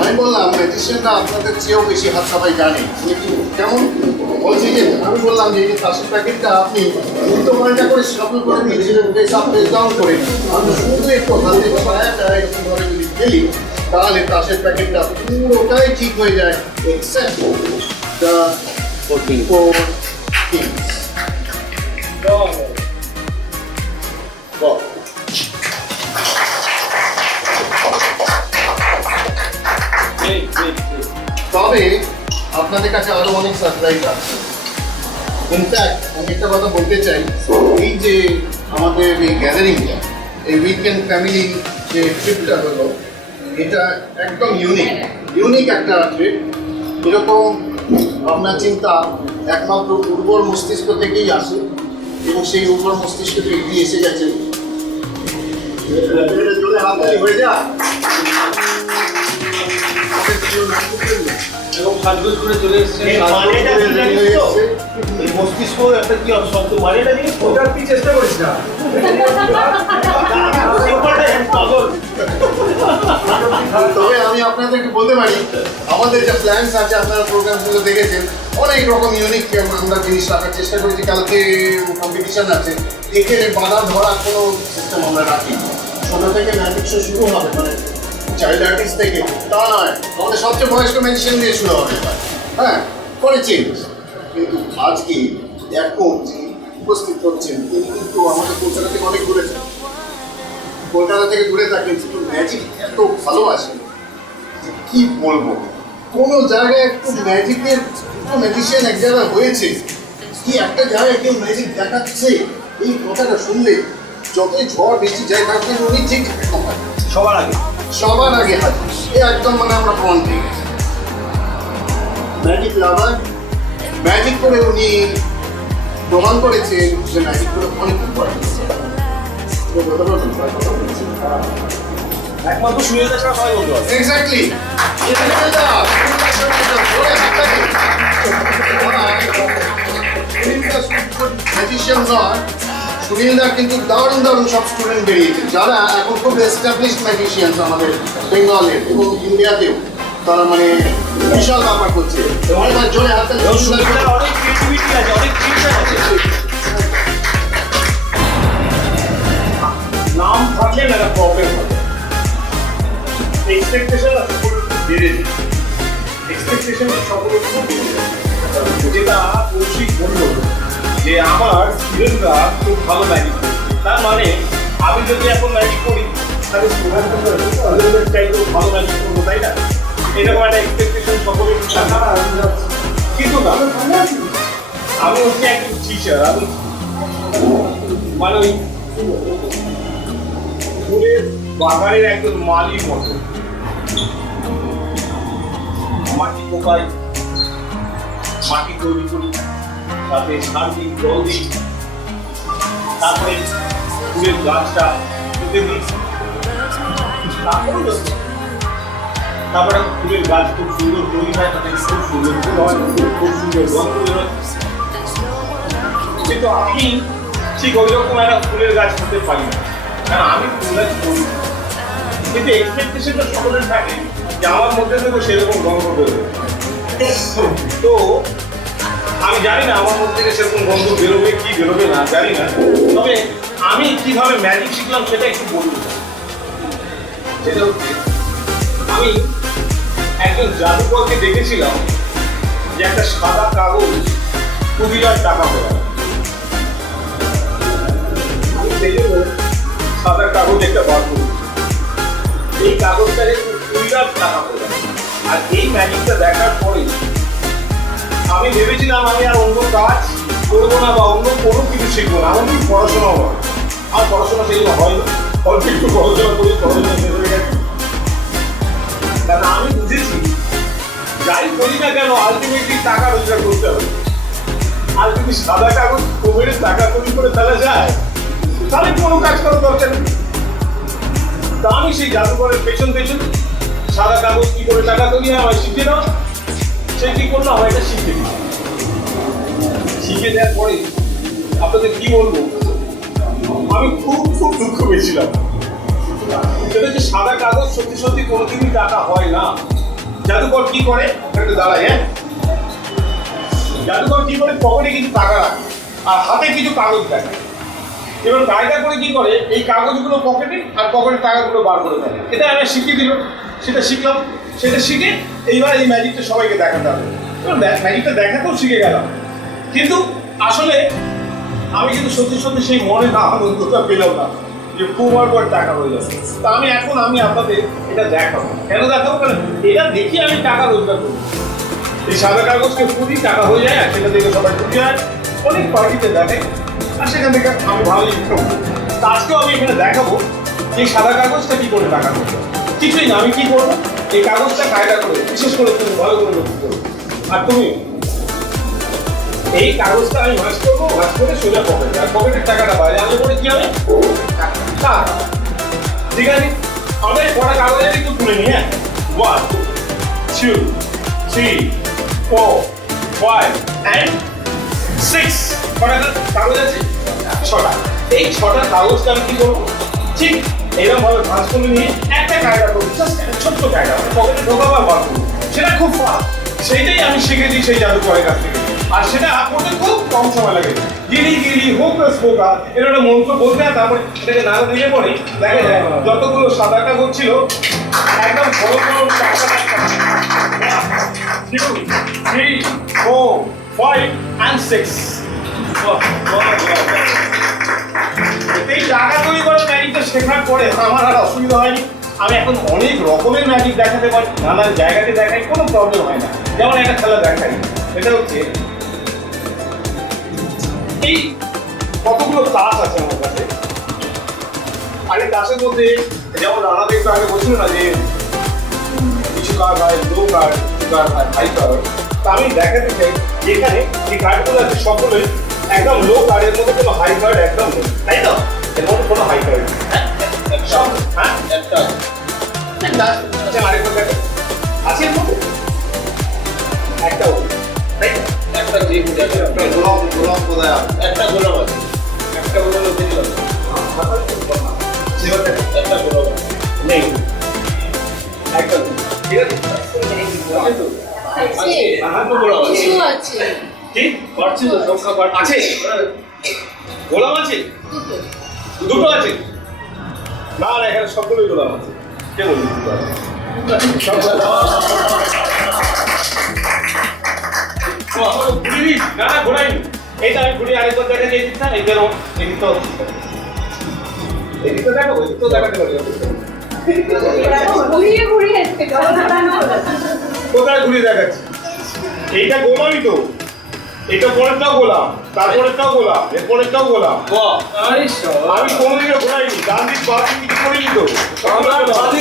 আমি বললাম ম্যাজিশিয়ানরা আপনাদের চেয়েও বেশি হাত সাফাই জানে কেমন বলছি যে আমি বললাম যে এই যে তাসের প্যাকেটটা আপনি উল্টো পাল্টা করে সাফল করে দিয়েছিলেন ফেস আপ ফেস ডাউন করে আমি শুধু একটু হাতে ছায়াটা এরকমভাবে যদি ফেলি তাহলে তাসের প্যাকেটটা পুরোটাই ঠিক হয়ে যায় এক্সেপ্ট দ্য 4 কিংস তবে আপনাদের কাছে আরো অনেক সারপ্রাইজ আছে ইনফ্যাক্ট আমি একটা কথা বলতে চাই এই যে আমাদের এই গ্যাদারিংটা এই উইকেন্ড ফ্যামিলি যে ট্রিপটা হলো এটা একদম ইউনিক একটা ট্রিপ এরকম ভাবনা চিন্তা একমাত্র উর্বর মস্তিষ্ক থেকেই আসে এবং সেই উর্বর মস্তিষ্ক থেকে এগিয়ে এসে গেছে জোরে হাততালি হয়ে যায় এবং সাজগোজ করে চলে এসছে মস্তিষ্ক একটা কি শব্দ মানেটা নিয়ে ওটার কি চেষ্টা করিস না তবে আমি আপনাদেরকে বলতে পারি আমাদের যে প্ল্যানস আছে আপনারা প্রোগ্রামগুলো দেখেছেন অনেক রকম ইউনিক আমরা জিনিস রাখার চেষ্টা করেছি কালকে কম্পিটিশন আছে এখানে বাধা ধরা কোনো সিস্টেম আমরা রাখি ছোটো থেকে ম্যাজিক শো শুরু হবে মানে চাইল্ড আর্টিস্ট থেকে তা নয় আমাদের সবচেয়ে বয়স্ক ম্যাজিশিয়ান দিয়ে শুরু হবে হ্যাঁ করে চেঞ্জ কিন্তু আজকে এখন যিনি উপস্থিত হচ্ছেন তিনি কিন্তু আমাদের কলকাতা থেকে অনেক ঘুরেছেন কলকাতা থেকে দূরে থাকেন কিন্তু ম্যাজিক এত ভালোবাসেন যে কী বলবো কোনো জায়গায় একটু ম্যাজিকের ম্যাজিশিয়ান এক জায়গায় হয়েছে কি একটা জায়গায় কেউ ম্যাজিক দেখাচ্ছে, এই কথাটা শুনলে যতই ঝড় বৃষ্টি যায় থাকলে উনি ঠিক সবার আগে সবার আগে হাজির। এ একদম মানে আমরা প্রমাণ পেয়ে গেছি। ম্যাজিক লাভার, ম্যাজিক করে উনি প্রমাণ করেছেন যে ম্যাজিক করে অনেক ইম্পর্টেন্ট। একমাত্র সুনীলদা ছাড়া সবাই বলতে পারে। এক্স্যাক্টলি ম্যাজিশিয়ান নয়, সুনীলদার কিন্তু দারুণ দারুণ সব স্টুডেন্ট বেরিয়েছে যারা এখন খুব এস্টাবলিশড ম্যাজিশিয়ানস আমাদের বেঙ্গলের এবং ইন্ডিয়াতেও, তারা মানে বিশাল ব্যাপার করছে। অনেকবার জোরে হাতে এবং সুনীলদার অনেক ক্রিয়েটিভিটি আছে, অনেক চিন্তা আছে। নাম থাকলে না একটা প্রবলেম হবে। এক্সপেকটেশন বেড়ে যায়, এক্সপেকটেশন সকলের খুব বেড়ে যায়। যেটা কৌশিক বলল যে আমার স্টুডেন্টরা খুব ভালো ম্যাজিক করে, তার মানে আমি যদি এখন ম্যাজিক করি তাহলে স্টুডেন্টদের চাইতেও ভালো ম্যাজিক করবো, তাই না? এরকম একটা এক্সপেকটেশন সকলের কিন্তু না, আমি হচ্ছে একজন টিচার, আমি মানে ওই ফুলের বাগানের একজন মালির মতো। মাটি পোকাই, মাটি তৈরি করি, তাতে সার দিই, জল দিই, তারপরে ফুলের গাছটা পুঁতে দিই, তারপরে ফুলের গাছ খুব সুন্দর তৈরি হয়, তাতে খুব সুন্দর ফুল হয়, খুব সুন্দর গন্ধ বেরোয়। কিন্তু আমি ঠিক ওই রকম একটা ফুলের গাছ হতে পারি না, কারণ আমি ফুল গাছ করি। কিন্তু এক্সপেকটেশনটা সকলের থাকে যে আমার মধ্যে থেকে সেরকম গন্ধ বেরোবে। তো আমি জানি না আমার মধ্যে থেকে সেরকম গন্ধ বেরোবে কি বেরোবে না জানি না, তবে আমি কিভাবে ম্যাজিক শিখলাম সেটা একটু বলতে চাই। সেটা হচ্ছে আমি একজন জাদুকরকে দেখেছিলাম যে একটা সাদা কাগজ 2,000 টাকা হয়ে গেল। সেই জন্য সাদা কাগজ একটা বার করি, এই কাগজটাকে 2,000 টাকা হয়ে গেল। আর এই ম্যাজিকটা দেখার পরে আমি ভেবেছিলাম আমি আর অন্য কাজ করবো না বা অন্য কোনো কিছু শিখবো না, এমনকি পড়াশোনাও হয়। আর পড়াশোনা সেগুলো হয় না, অল্প একটু পড়াশোনা করি, পড়াশোনা শেষ হয়ে গেছে। কারণ আমি বুঝেছি যাই করি না কেন আলটিমেটলি টাকা রোজগার করতে হবে। আর যদি সাদা কাগজ কোভিডের টাকা তৈরি করে ফেলা যায় তাহলে কোনো কাজ করার দরকার নেই। তা আমি সেই জাদুঘরের পেছন পেছন সাদা কাগজ কি করে টাকা তৈরি হয় আমায় শিখে দাও, সে কি করলো আমার এটা শিখে দিল। শিখে দেওয়ার পরে আপনাদের কি বলবো, আমি খুব খুব দুঃখ পেয়েছিলাম। সেটা যে সাদা কাগজ সত্যি সত্যি কোনোদিনই টাকা হয় না। জাদুকর কি করে, একটু দাঁড়ায়, হ্যাঁ, জাদুকর কি করে পকেটে কিছু টাকা রাখে আর হাতে কিছু কাগজ দেখে, এবার গাড়িটা করে কি করে এই কাগজগুলো পকেটে আর পকেটের টাকাগুলো বার করে দেয়। এটা আমি শিখিয়ে দিল, সেটা শিখলাম, সেটা শিখে এইবার এই ম্যাজিকটা সবাইকে দেখাতে হবে। এবার ম্যাজিকটা দেখাতেও শিখে গেলাম, কিন্তু আসলে আমি কিন্তু সত্যি সত্যি সেই মনে না আনন্দটা পেলাম না যে কুমার পর টাকা হয়ে যাবে। তা আমি আপনাদের এটা দেখাবো। কেন দেখাবো? কারণ এটা দেখি আমি টাকা রোজগার করি। এই সাদা কাগজকে পুরি টাকা হয়ে যায়, আর সেটা থেকে সবাই খুশি হয়, অনেক পার্টিতে দেখে, আর সেখান থেকে আমি ভালোই ইনকাম করি। তা আজকেও আমি এখানে দেখাবো যে এই সাদা কাগজটা কি করে টাকা করবে। কিছুই না, আমি কি করবো, এই কাগজটা কায়দা করে, বিশেষ করে তুমি ভালো করে লক্ষ্য করো, আর তুমি এই কাগজটা আমি ভাঁজ করবো, ভাঁজ করে সোজা পকেটে, আর পকেটের টাকাটা বাইরে আনলে পরে কি হবে, টাকা। ঠিক আছে, আমাদের কটা কাগজের একটু তুলে নিই। হ্যাঁ, 1 2 3 4 5 and 6 কটা কাগজ আছে? 6টা। এই 6টা কাগজটা আমি কি করবো, ঠিক এরকম ভাবে ভাঁজ করে নিয়ে একটা কায়দা করবো, জাস্ট একটা ছোট্ট কায়দা, পকেটে ঢোকাবার বার করবো, সেটা খুব ফাস্ট। সেইটাই আমি শিখেছি সেই জাদুকরের কাছ থেকে, আর সেটা করতে খুব কম সময় লাগে। গিলি গিলি হোকাস পোকা, এর একটা মন্ত্র বলতে হয়, তারপরে এটাকে নাড়া দিলে পরে দেখা যায় যতগুলো সাদা কাগজ ছিল একদম বড় বড় টাকা 2 3 4 5 and 6। এই টাকা তৈরি করার ম্যাজিকটা শেখার পরে আমার আর অসুবিধা হয়নি, আমি এখন অনেক রকমের ম্যাজিক দেখাতে পারি, নানান জায়গাতে দেখাই, কোনো প্রবলেম হয় না। যেমন একটা খেলা দেখাই, এটা হচ্ছে এই কতগুলো তাস আছে আমার কাছে, আর এই তাসের মধ্যে যেমন রানা একটু আগে বলছিল না যে কিছু কার্ড হয় লো কার্ড, কিছু কার্ড হয় হাই কার্ড। তা আমি দেখাতে চাই যেখানে যে কার্ডগুলো আছে সবগুলোই একদম লো কার্ডের মধ্যে কোনো হাই কার্ড একদম নেই, তাই তো? এর মধ্যে কোনো হাই কার্ড নেই। সব হ্যাঁ একটা আচ্ছা, আরেকটা দেখো আছে এর মধ্যে একটাও, তাই তো? একটা যে গোলাপ গোলাপ কোথায় আছে? একটা গোলাপ আছে, একটা গোলাপ দেখতে পাচ্ছি একটা গোলাপ নেই, একটা ঠিক আছে। হ্যাঁ তো গোলাপ আছে, ঠিক পারছি তো, সংখ্যা আছে, গোলাপ আছে, দুটো আছে না? না, এখানে সবগুলোই গোলাপ আছে। কে বলছি না ঘোরাইনি, এইটা আমি ঘুরিয়ে আরেকবার দেখা যে দিচ্ছা এই বেরো, এদিকটাও এদিকটা দেখো, এদিকটাও দেখাতে পারি। কোথায় ঘুরিয়ে দেখাচ্ছি? এইটা গোলামই তো, এটা পরেরটাও গোলাম, তারপরেরটাও গোলাম, এরপরেরটাও গোলাম। আমি কোনোদিনও ঘোরাইনি, ডান দিক বাঁ দিক কিছু করিনি তো।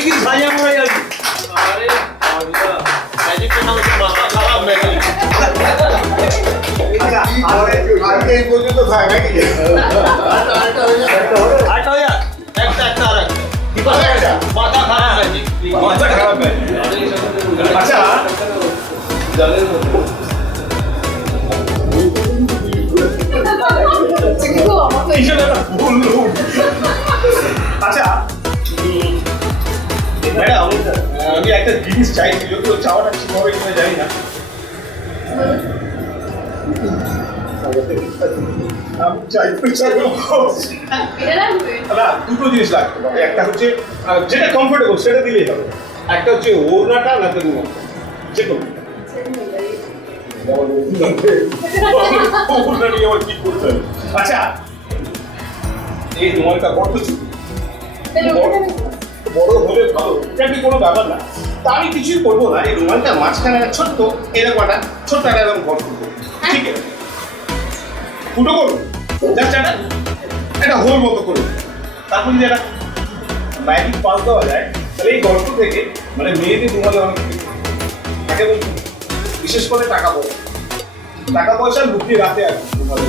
কি ছাইয়া পড়ে যাবি? আরে ম্যাজিকটা নাম হচ্ছে মাথা খারাপ ম্যাজিক। আজকে এই পর্যন্ত খায় নাকি? আরেকটা হয়ে যাক, একটা আর একটা। কি কথা এটা? মাথা খারাপ ম্যাজিক, মাথা খারাপ ম্যাজিক। আচ্ছা জলের মধ্যে আচ্ছা ম্যাডাম, আমি একটা জিনিস চাইছি, যদিও চাওয়াটা ঠিকভাবে কিনা জানি না। আমি না, দুটো জিনিস লাগতে পারে। একটা হচ্ছে যেটা কমফোর্টেবল সেটা দিলেই হবে, একটা হচ্ছে ওড়নাটা না তো রুমালটা, যে কোনো ওড়না নিয়ে আমার কি করতে হবে। আচ্ছা এই রুমালটা বড্ড ছোট, বড় হলে ভালো, এটা কি কোনো ব্যাপার না। তা আমি কিছুই করবো না, এই রুমালটা মাঝখানে ছোট্ট এরকম একটা ছোট্ট একটা এরকম ঘর করবো, ঠিক আছে? ফুটো করবো জাস্ট একটা হোল মতো করবো, তারপর যদি একটা ম্যাজিক পাস দেওয়া যায় তাহলে এই গল্প থেকে মানে মেয়েদের রুমালে অনেক থাকে, বলছি বিশেষ করে টাকা পয়সা লুকিয়ে রাখে আর কি রুমালে।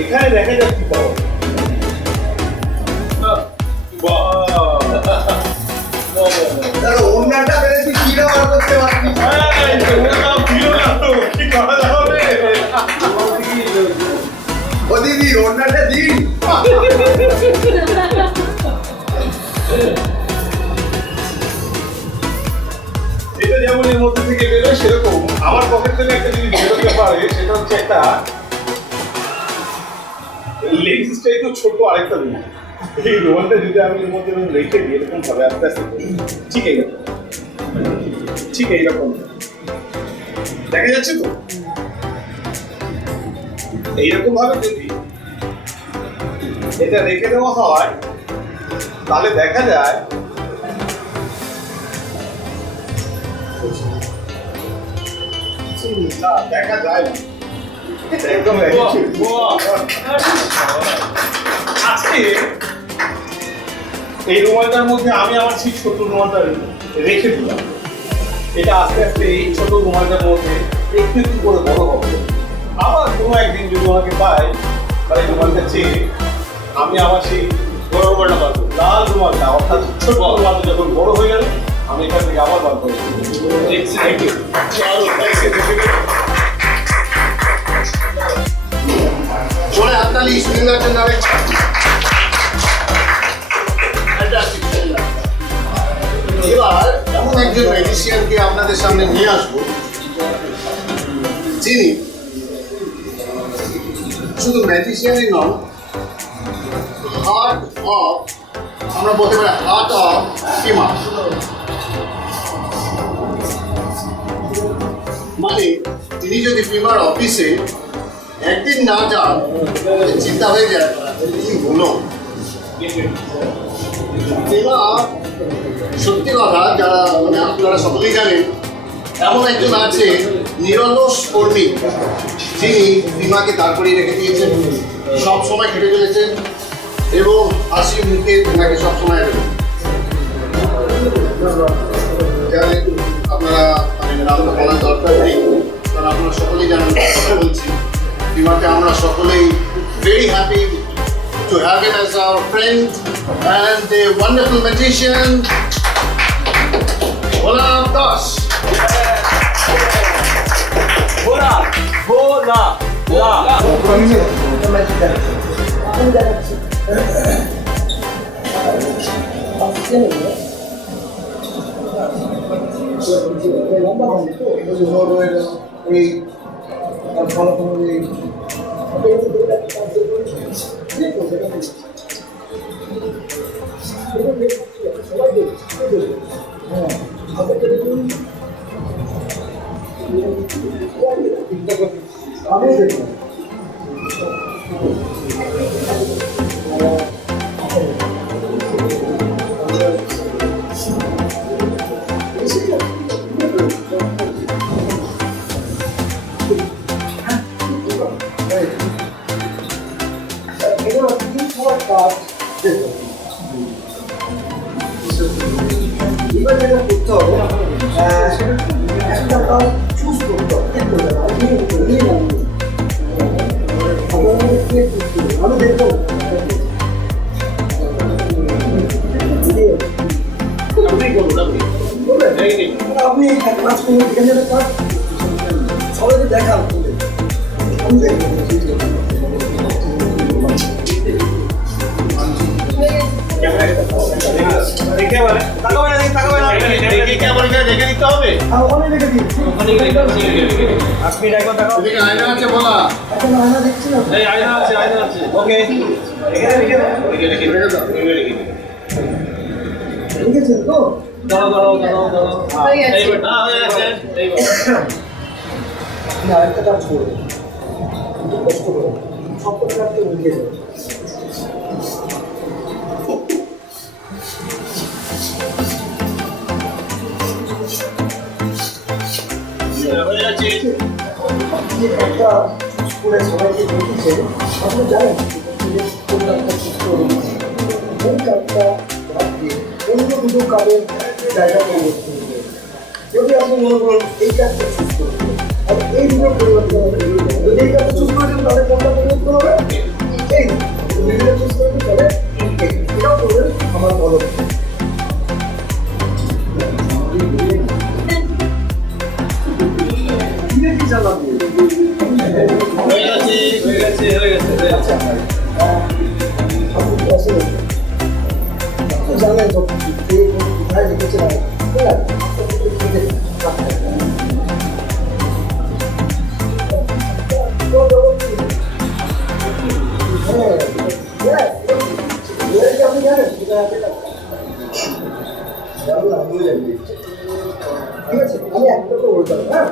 এখানে দেখা যাক কি পাওয়া যায়। অন্যটা বেড়ে তুই কি ব্যবহার করতে পারবি? ও দিদি অন্যটা দিন। এটা যেমন এর মধ্যে থেকে বেরোয় সেরকম আমার পকেট থেকে একটা জিনিস বেরোতে পারে, সেটা হচ্ছে একটা লেগিংস টাইপের ছোট আরেকটা রুমাল। এই রুমালটা যদি আমি এর মধ্যে রেখে দিই এরকম ভাবে আস্তে আস্তে, ঠিক এইরকম, ঠিক এইরকম দেখা যাচ্ছে তো। এইরকম ভাবে যদি এটা রেখে দেওয়া হয় তাহলে দেখা যায় না, দেখা যায় না, একদম আজকে এই রুমালটার মধ্যে আমি আমার সেই ছোট রুমালটা রেখে দিলাম। এটা আস্তে আস্তে এই ছোট রুমালটার মধ্যে একটু একটু করে বড় হবে। আবার কোনো একদিন যদি আমাকে পাই তাহলে রুমালটা চেয়ে আমি আবার সেই বড় রুমালটা পাবো, লাল রুমালটা, অর্থাৎ ছোট রুমালটা যখন বড় হয়ে গেল আমি এখান থেকে আবার বার করবো। জোরে হাততালি সুন্দর জন্য এবার এমন একজন ম্যাজিশিয়ানকে আপনাদের সামনে নিয়ে আসবো যিনি শুধু ম্যাজিশিয়ানই নন, হার্ট অফ, আমরা বলতে পারি হার্ট অফ ফিমা। মানে তিনি যদি ফিমার অফিসে একদিন না যান চিন্তা হয়ে যায় কি হলো। ফিমা সত্যি কথা, যারা মানে আপনারা সকলেই জানেন, এমন একজন আছে নিরলস কর্মী, যিনি বিমাকে দাঁড় করিয়ে রেখে দিয়েছেন, সব সময় খেটে চলেছেন এবং হাসি মুখে বিমাকে সবসময় জানেন। আপনারা মানে নাম বলার দরকার নেই, কারণ আপনারা সকলেই জানেন কথা বলছি। বিমাকে আমরা সকলেই very happy to have him as our friend and a wonderful magician, Bhola Das. ভোলা ভোলা ভোলা এবার যেটা করতে হবে সেটা একটা কাজ চুজ করতে হবে, আমি দেখবো আপনি এক কাজ করুন, এখানে একটা কাজ সবাইকে দেখান, আমি দেখবো। রেখে দিতে হবে। ওখানে রেখে দিন, এদিকে আয়না আছে বলা, এখন আয়না দেখছি না। আয়না আছে আয়না আছে। ওকে লিখেছেন তো? দাঁড়াও হয়ে গেছে। হয়ে গেছে। আপনি আরেকটা কাজ করবেন, একটু কষ্ট করে সপ্তাহ কাজকে লিখে দেবেন। হয়ে গেছে। আপনি যে একটা চুজ করে সবাইকে দেখেছেন, আপনি জানেন যে কোন কাজটা চুজ করবেন, কোন কাজটা বাদ দিয়ে অন্য দুটো কাজের জায়গা পরিবর্তন করবেন। যদি আপনি মনে করুন এই কাজটা চুজ করবেন আর এই দুটো পরিবর্তন হবে, যদি এই কাজটা চুজ করেছেন তাহলে কোনটা পরিবর্তন হবে? এই দুটো চুজ করবেন তাহলে এটাও করবেন আমার বলো। কি জানলাম হয়ে গেছে। জানেন তো কোথায় লিখেছিলাম, আপনি জানেন ঠিক আছে, আমি একটা তো বলতাম। হ্যাঁ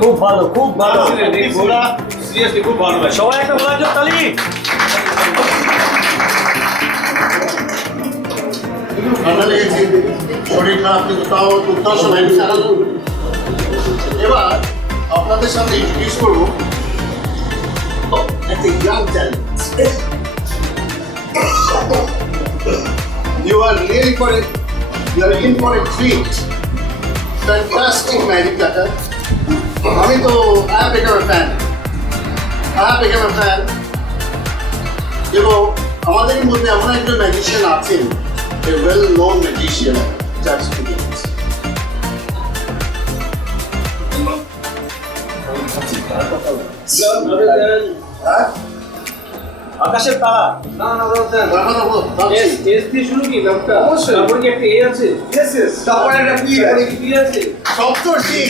খুব ভালো খুব ভালো। সিরিয়াসলি খুব ভালো। সবাই একটা বলার জন্য তালি। ঠান্ডা লেগেছে, শরীর খারাপ, কিন্তু তাও উত্তর সময় চালানো। এবার আপনাদের সামনে ইন্ট্রোডিউস করবো একটা young talent. You are really for it. You are in for a treat. Fantastic magic cutter. আমি তো I have become a fan. এবং আমাদের মধ্যে এমন একজন ম্যাজিশিয়ান আছেন, a well-known magician, Judge Williams. আকাশের তারা। এস দিয়ে শুরু কি নামটা? অবশ্যই। তারপরে কি একটা এ আছে? Yes. তারপরে একটা কি আছে? কি আছে? সব তো ঠিক।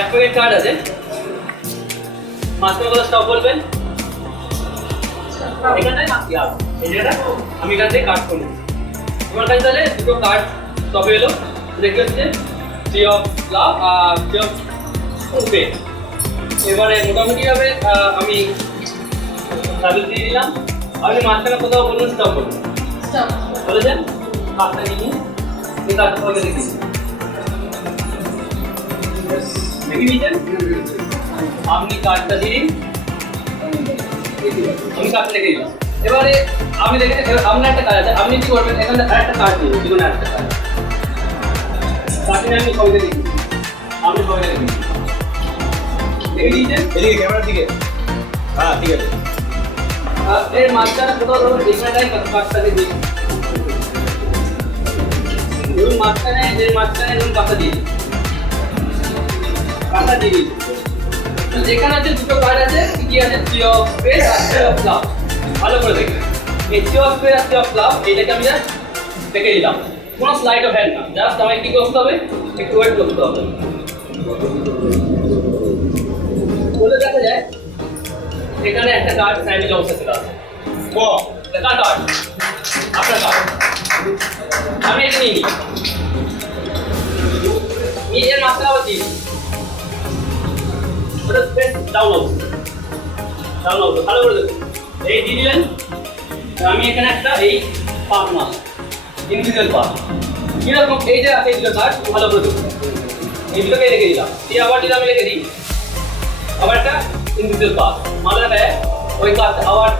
একটা কার্ড আছে, মাঝখানে কথা স্টপ বলবেন এখানে এই জায়গাটা আমি এখান থেকে কাট করে নিচ্ছি তোমার কাছে তাহলে দুটো কার্ড স্টপে এলো দেখতে হচ্ছে ট্রি অফ লাভ আর ট্রি অফ পে এবারে মোটামুটিভাবে আমি সার্ভিস দিয়ে দিলাম আপনি মাঝখানে কোথাও বলুন স্টপ করুন বলেছেন কার্ডটা নিয়ে কার্ডটা পরে দেখি দেখি নিয়েছেন আপনি কার্ডটা দিন আমি কার্ডটা রেখে দিলাম এবারে আপনি দেখেন আপনার একটা কাজ আছে আপনি কি করবেন এখানে একটা কার্ড দিন যেগুলো একটা কার্ড তাকে আমি সবাইকে দেখি আপনি সবাইকে দেখি দেখে দিয়েছেন এদিকে ক্যামেরার দিকে হ্যাঁ ঠিক আছে এর মাঝখানে কোথাও ধরুন এখানটাই কার্ডটাকে দিই ধরুন মাঝখানে ধরুন কার্ডটা দিয়ে দিই কার্ডটা দিয়ে দিই যেখানে আছে দুটো কার্ড আছে কি আছে থ্রি অফ স্পেস আর থ্রি অফ লাভ ভালো করে দেখবেন এই থ্রি অফ স্পেস আর থ্রি অফ লাভ এইটাকে আমি জাস্ট দেখে দিলাম কোনো স্লাইড অফ হ্যান্ড না জাস্ট আমাকে কি করতে হবে একটু ওয়েট করতে হবে বলে দেখা যায় এখানে একটা কার্ড সাইডে অবস্থা ছিল কার্ড আপনার কার্ড আমি এটা নিয়ে নিই এর মাত্রা আবার দিই ওটা স্পেস ডাউন হবে ভালো করে দেখুন এই দিয়ে দিলেন আমি এখানে একটা এই পার্ট মাস ইন্ডিভিজুয়াল পার্ট কিরকম এই যে আছে এই দুটো কার্ড ভালো করে দেখুন এই দুটোকে রেখে দিলাম এই আবার যদি আমি রেখে দিই আবার একটা ইন্ডিভিজুয়াল পার্ট মানে দেয় ওই কার্ড আবার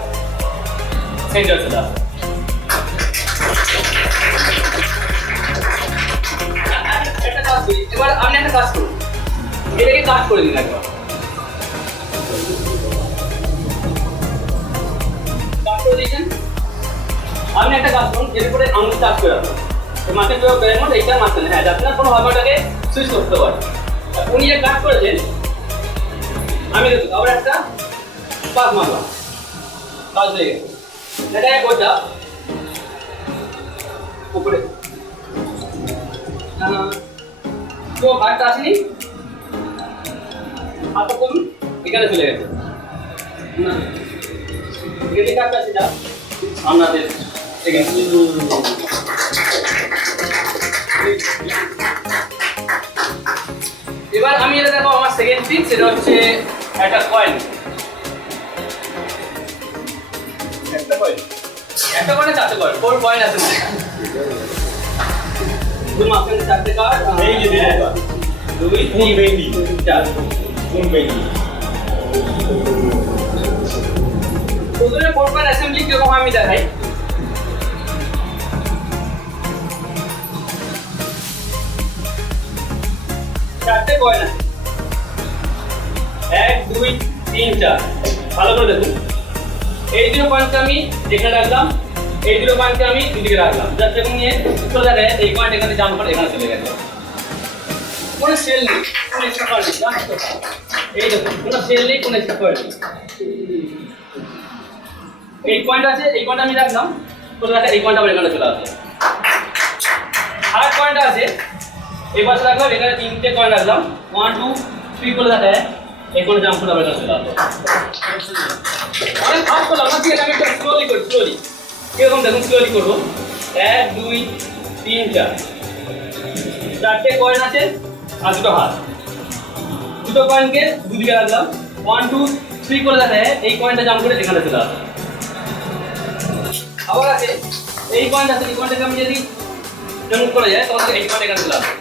সেন্টার চলে আসে একটা কাজ করি এবার আপনি একটা কাজ করুন এটাকে কাট করে দিন একবার কাট করে দিয়েছেন আপনি একটা কাজ করুন এর উপরে আঙুল চাপ করে রাখুন মাঝে প্রয়োগ করেন মতো এইটার মাঝখানে হ্যাঁ যাতে না কোনো ভাবাটাকে সুইচ করতে পারে উনি যে কাট করেছেন আমি দেখুন আবার একটা পাক মারলাম কাজ হয়ে গেছে এটা ওইটা উপরে তো কাটটা আসেনি হাতটা করুন এখানে চলে গেছে না এখানে কাটটা আছে যা আপনাদের এখানে এবার আমি এটা দেখো আমার সেকেন্ড থিং সেটা হচ্ছে একটা কয়েন একটা কয়েন চারটে কয়েন 4 কয়েন আছে দুই মাঝখানে চারটে কার্ড এই যে দুই কোন বেনি 4 কোন বেনি প্রথমে 4 কয়েন অ্যাসেম্বলি কিরকম আমি দেখাই চারটে কয়েন আছে 1 2 3 4 ভালো করে দেখুন এই দুটো কয়েনকে আমি এখানে রাখলাম এই দুটো কয়েনকে আমি দুদিকে রাখলাম জাস্ট এরকম নিয়ে চলে যাবে এই কয়েন এখানে জাম্প করে এখানে চলে গেছে কোনো সেল নেই কোনো এক্সট্রা কয়েন নেই এই দেখুন কোনো সেল নেই কোনো এক্সট্রা কয়েন নেই এই কয়েনটা আছে এই কয়েনটা আমি রাখলাম চলে যাবে এই কয়েনটা আবার এখানে চলে আসবে আর কয়েনটা আছে এই পাশে রাখলাম এখানে তিনটে কয়েন রাখলাম 1 2 3 করে দেখা যায় এই কোন জাম্প করে আবার এখানে চলে আসবে অনেক ফাস্ট করলাম না ঠিক আছে আমি একটু স্লোলি করি স্লোলি কিরকম দেখুন স্লোলি করবো 1 2 3 4 চারটে কয়েন আছে আর দুটো হাত দুটো কয়েনকে দুদিকে রাখলাম 1 2 3 করে দেখা যায় এই কয়েনটা জাম্প করে এখানে চলে আসবে আবার আছে এই কয়েনটা আছে এই কয়েনটাকে আমি যদি জাম্প করে যায় তখন এই কয়েনটা এখানে চলে আসবে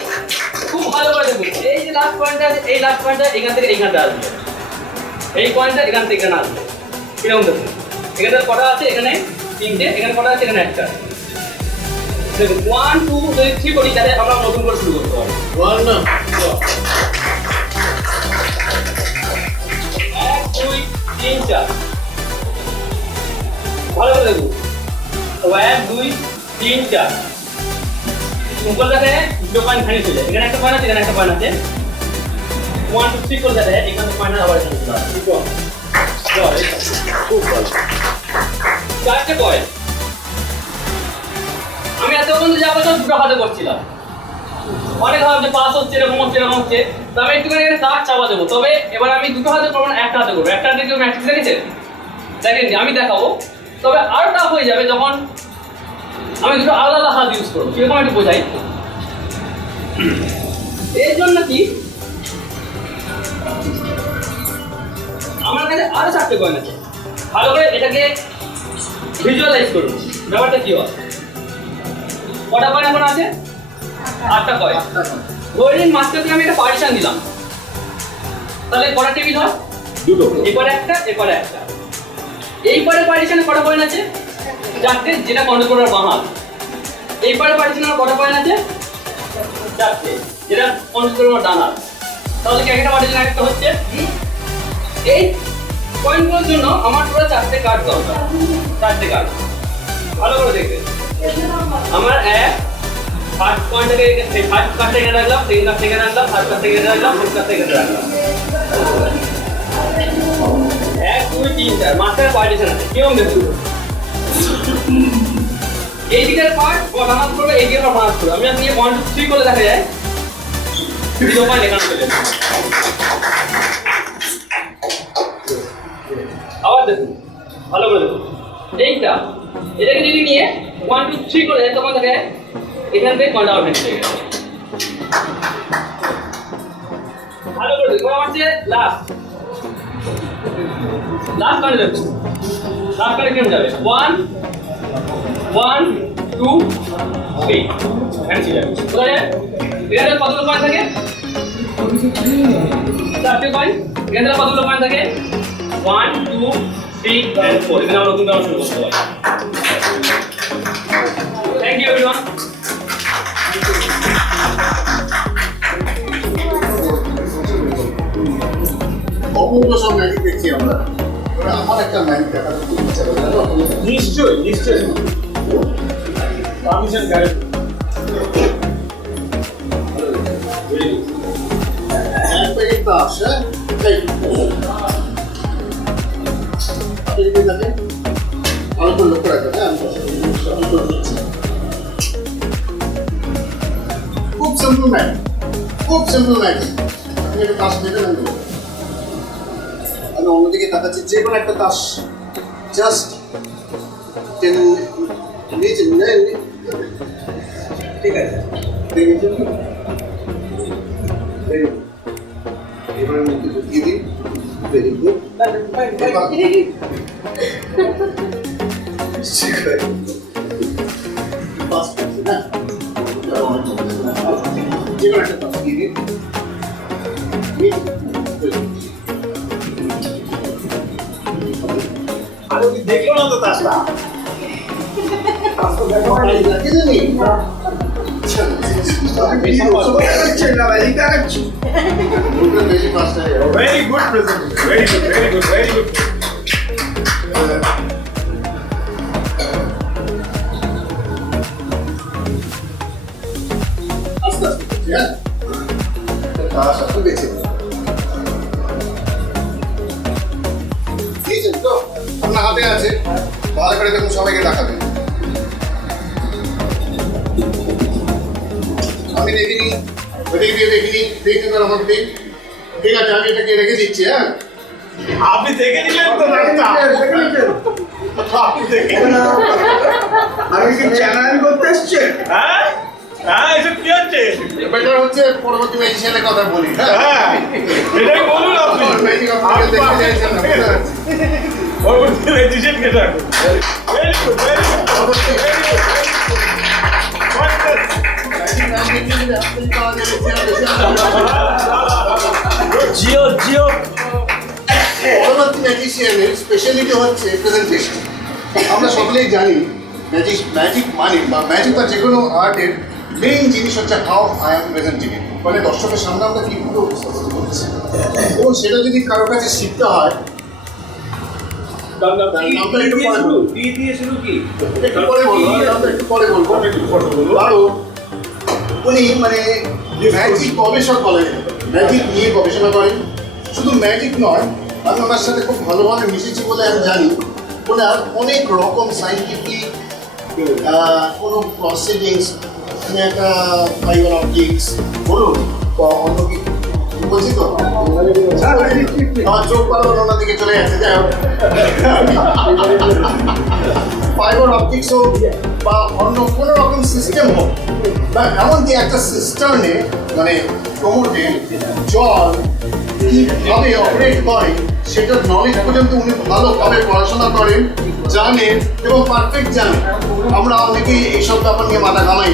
খুব ভালো করে দেখুন এই যে লাস্ট পয়েন্টটা আছে এই লাস্ট পয়েন্টটা এখান থেকে এইখানটা আসবে এই কয়েনটা এখান থেকে এখানে আসবে কিরকম দেখুন এখানে কটা আছে এখানে তিনটে এখানে কটা আছে এখানে একটা দেখুন 1 2 3 করি তাহলে আমরা নতুন করে শুরু করতে পারবো 1 না 1 2 3 4 ভালো করে দেখুন 1 2 3 4 ऊपर जाते हैं दो पॉइंट खाने चले এখানে একটা পয়েন্ট আছে এখানে একটা পয়েন্ট আছে 1 2 3 করে যাতে এখানে পয়েন্ট আবার এখানে চলে আসে ঠিক আছে খুব ভালো চারটে পয়েন্ট আমি এত পর্যন্ত যা বলছিলাম দুটো হাতে করছিলাম অনেক ভাবছে পাস হচ্ছে এরকম হচ্ছে এরকম হচ্ছে, তো আমি একটুখানি এখানে কাঠ চাপা দেবো। তবে এবার আমি দুটো হাতে করবো না, একটা হাতে করবো। একটা হাতে কেউ ম্যাট্রিক্স দেখেছেন? দেখেননি, আমি দেখাবো। তবে আরও টাফ হয়ে যাবে যখন আমি দুটো আলাদা আলাদা হাত ইউজ করবো। কিরকম একটু বোঝাই। এর জন্য কি আমার কাছে আরো 4টে কয়েন আছে। ভালো করে এটাকে ভিজুয়ালাইজ করুন, ব্যাপারটা কি হয়। কটা কয়েন এখন আছে? 8টা কয়েন। ধরে নিন মাঝখানে আমি একটা পার্টিশন দিলাম, তাহলে কটা টেবিল হয়? দুটো। এরপরে একটা, এরপরে একটা। এইপরে পার্টিশনে কটা কয়েন আছে? 4টে, যেটা কন্ট্রোল করার বাঁ হাত। এইপরে পার্টিশনে কটা কয়েন আছে? 4টে, যেটা কন্ট্রোল করার ডান হাত। তাহলে কি একটা পার্টিশন একটা হচ্ছে? এই পয়েন্টগুলোর জন্য আমার পুরো 4টে কার্ড দরকার। 4টে কার্ড ভালো করে দেখবেন। আমার ফার্স্ট পয়েন্টটাকে ফার্স্ট কার্ডটা এখানে রাখলাম, সেকেন্ড কার্ডটা এখানে রাখলাম, থার্ড কার্ডটা এখানে রাখলাম, ফোর্থ কার্ডটা এখানে রাখলাম। 1 2 3 4 মাস্টার পার্টিশন আছে। কেমন দেখুন, এই দিকের পার্ট বানাত করবে, এই দিকের পার্ট বানাত করবে। আমি আপনি 1 2 3 করে দেখা যায় 0 পয়েন্ট এখানে চলে যাবে। আবার দেখুন, ভালো করে দেখুন। এইটা এটাকে যদি নিয়ে 1 2 3 করে দেয়, তখন দেখে এখান থেকে কয়টা আউট হয়ে গেছে। ভালো করে দেখুন। আমার হচ্ছে লাস্ট কার্ড দেখুন। লাস্ট কার্ডে কেমন যাবে? 1 1 2 3 ফ্যান্সি যাবে। কোথায় যায়? এখানে কতগুলো পয়েন্ট থাকে? 4টে পয়েন্ট। এখানে কতগুলো পয়েন্ট থাকে? 1 2 3 and 4। এখানে আমরা নতুন কাজ শুরু করতে পারি। Thank you everyone. অপূর্ব সব ম্যাজিক দেখছি আমরা। এবার আমার একটা ম্যাজিক দেখার খুব ইচ্ছা করে, জানো? নিশ্চয়ই নিশ্চয়ই। Permission guarantee. এক প্যাকেট তাস, হ্যাঁ? এই। আপনি যদি দেখেন, ভালো করে লক্ষ্য রাখবেন, হ্যাঁ? আমি করে দিচ্ছি। খুব সিম্পল ম্যাজিক, খুব সিম্পল ম্যাজিক। আপনি একটা তাস দেখে নেন। আমি অন্যদিকে তাকাচ্ছি, যে কোনো একটা তাস জাস্ট টেনে নিয়েছেন, ঠিক আছে, দেখেছেন? এবার মধ্যে ঢুকিয়ে দিন। Very good. যে কোনো একটা তাস দিয়ে দিন। আরে ওই দেখলো না তো তাসটা। Very good presentation. Very good, very good, very good. আপনার হাতে আছে, ভালো করে দেখুন, সবাইকে দেখাবেন। আমি দেখিনি, ওদিকে দিয়ে দেখিনি, দেখতে পারো আমার দিক। ঠিক আছে, আমি এটাকে রেখে দিচ্ছি, হ্যাঁ? আপনি দেখে নিলেন তো রাস্তা। আপনি দেখে আমি কি চ্যানেল করতে এসছেন? হ্যাঁ হ্যাঁ, এসব কি হচ্ছে? বেটার হচ্ছে পরবর্তী ম্যাজিশিয়ানের কথা বলি, হ্যাঁ? হ্যাঁ, এটাই বলুন আপনি। ম্যাজিক আপনাকে দেখতে চাইছেন না, বুঝতে পারছি। পরবর্তী ম্যাজিশিয়ান কে ডাকবো? Very good, very good, very good. Jio Jio. পরবর্তী ম্যাজিশিয়ানের স্পেশালিটি হচ্ছে প্রেজেন্টেশন। আমরা সকলেই জানি ম্যাজিক মানে বা ম্যাজিক বা যে কোনো আর্টের মেইন জিনিস হচ্ছে হাউ আই এম প্রেজেন্টিং ইট, মানে দর্শকের সামনে আমরা কীভাবে উপস্থাপন করছি। এবং সেটা যদি কারোর কাছে শিখতে হয়, নামটা একটু পরে বলবো, একটু পরে বলবো। কারণ উনি মানে ম্যাজিক গবেষক বলেন, ম্যাজিক নিয়ে গবেষণা করেন। শুধু ম্যাজিক নয়, আমি ওনার সাথে খুব ভালোভাবে মিশেছি বলে আমি জানি ওনার অনেক রকম সাইন্টিফিক কোনো প্রসিডিংস তুমি একটা ফাইবার অপটিক্স বলুন বা অন্য কি বলছি তো আমার চোখ পালো ওনার দিকে চলে যাচ্ছে যাই হোক ফাইবার অপটিক্স হোক বা অন্য কোনো রকম সিস্টেম হোক বা এমনকি একটা সিস্টেমে মানে কোমোটে জল কীভাবে অপারেট করে সেটার নলেজ পর্যন্ত উনি ভালোভাবে পড়াশোনা করেন জানেন এবং পারফেক্ট জানেন আমরা অনেকেই এইসব ব্যাপার নিয়ে মাথা ঘামাই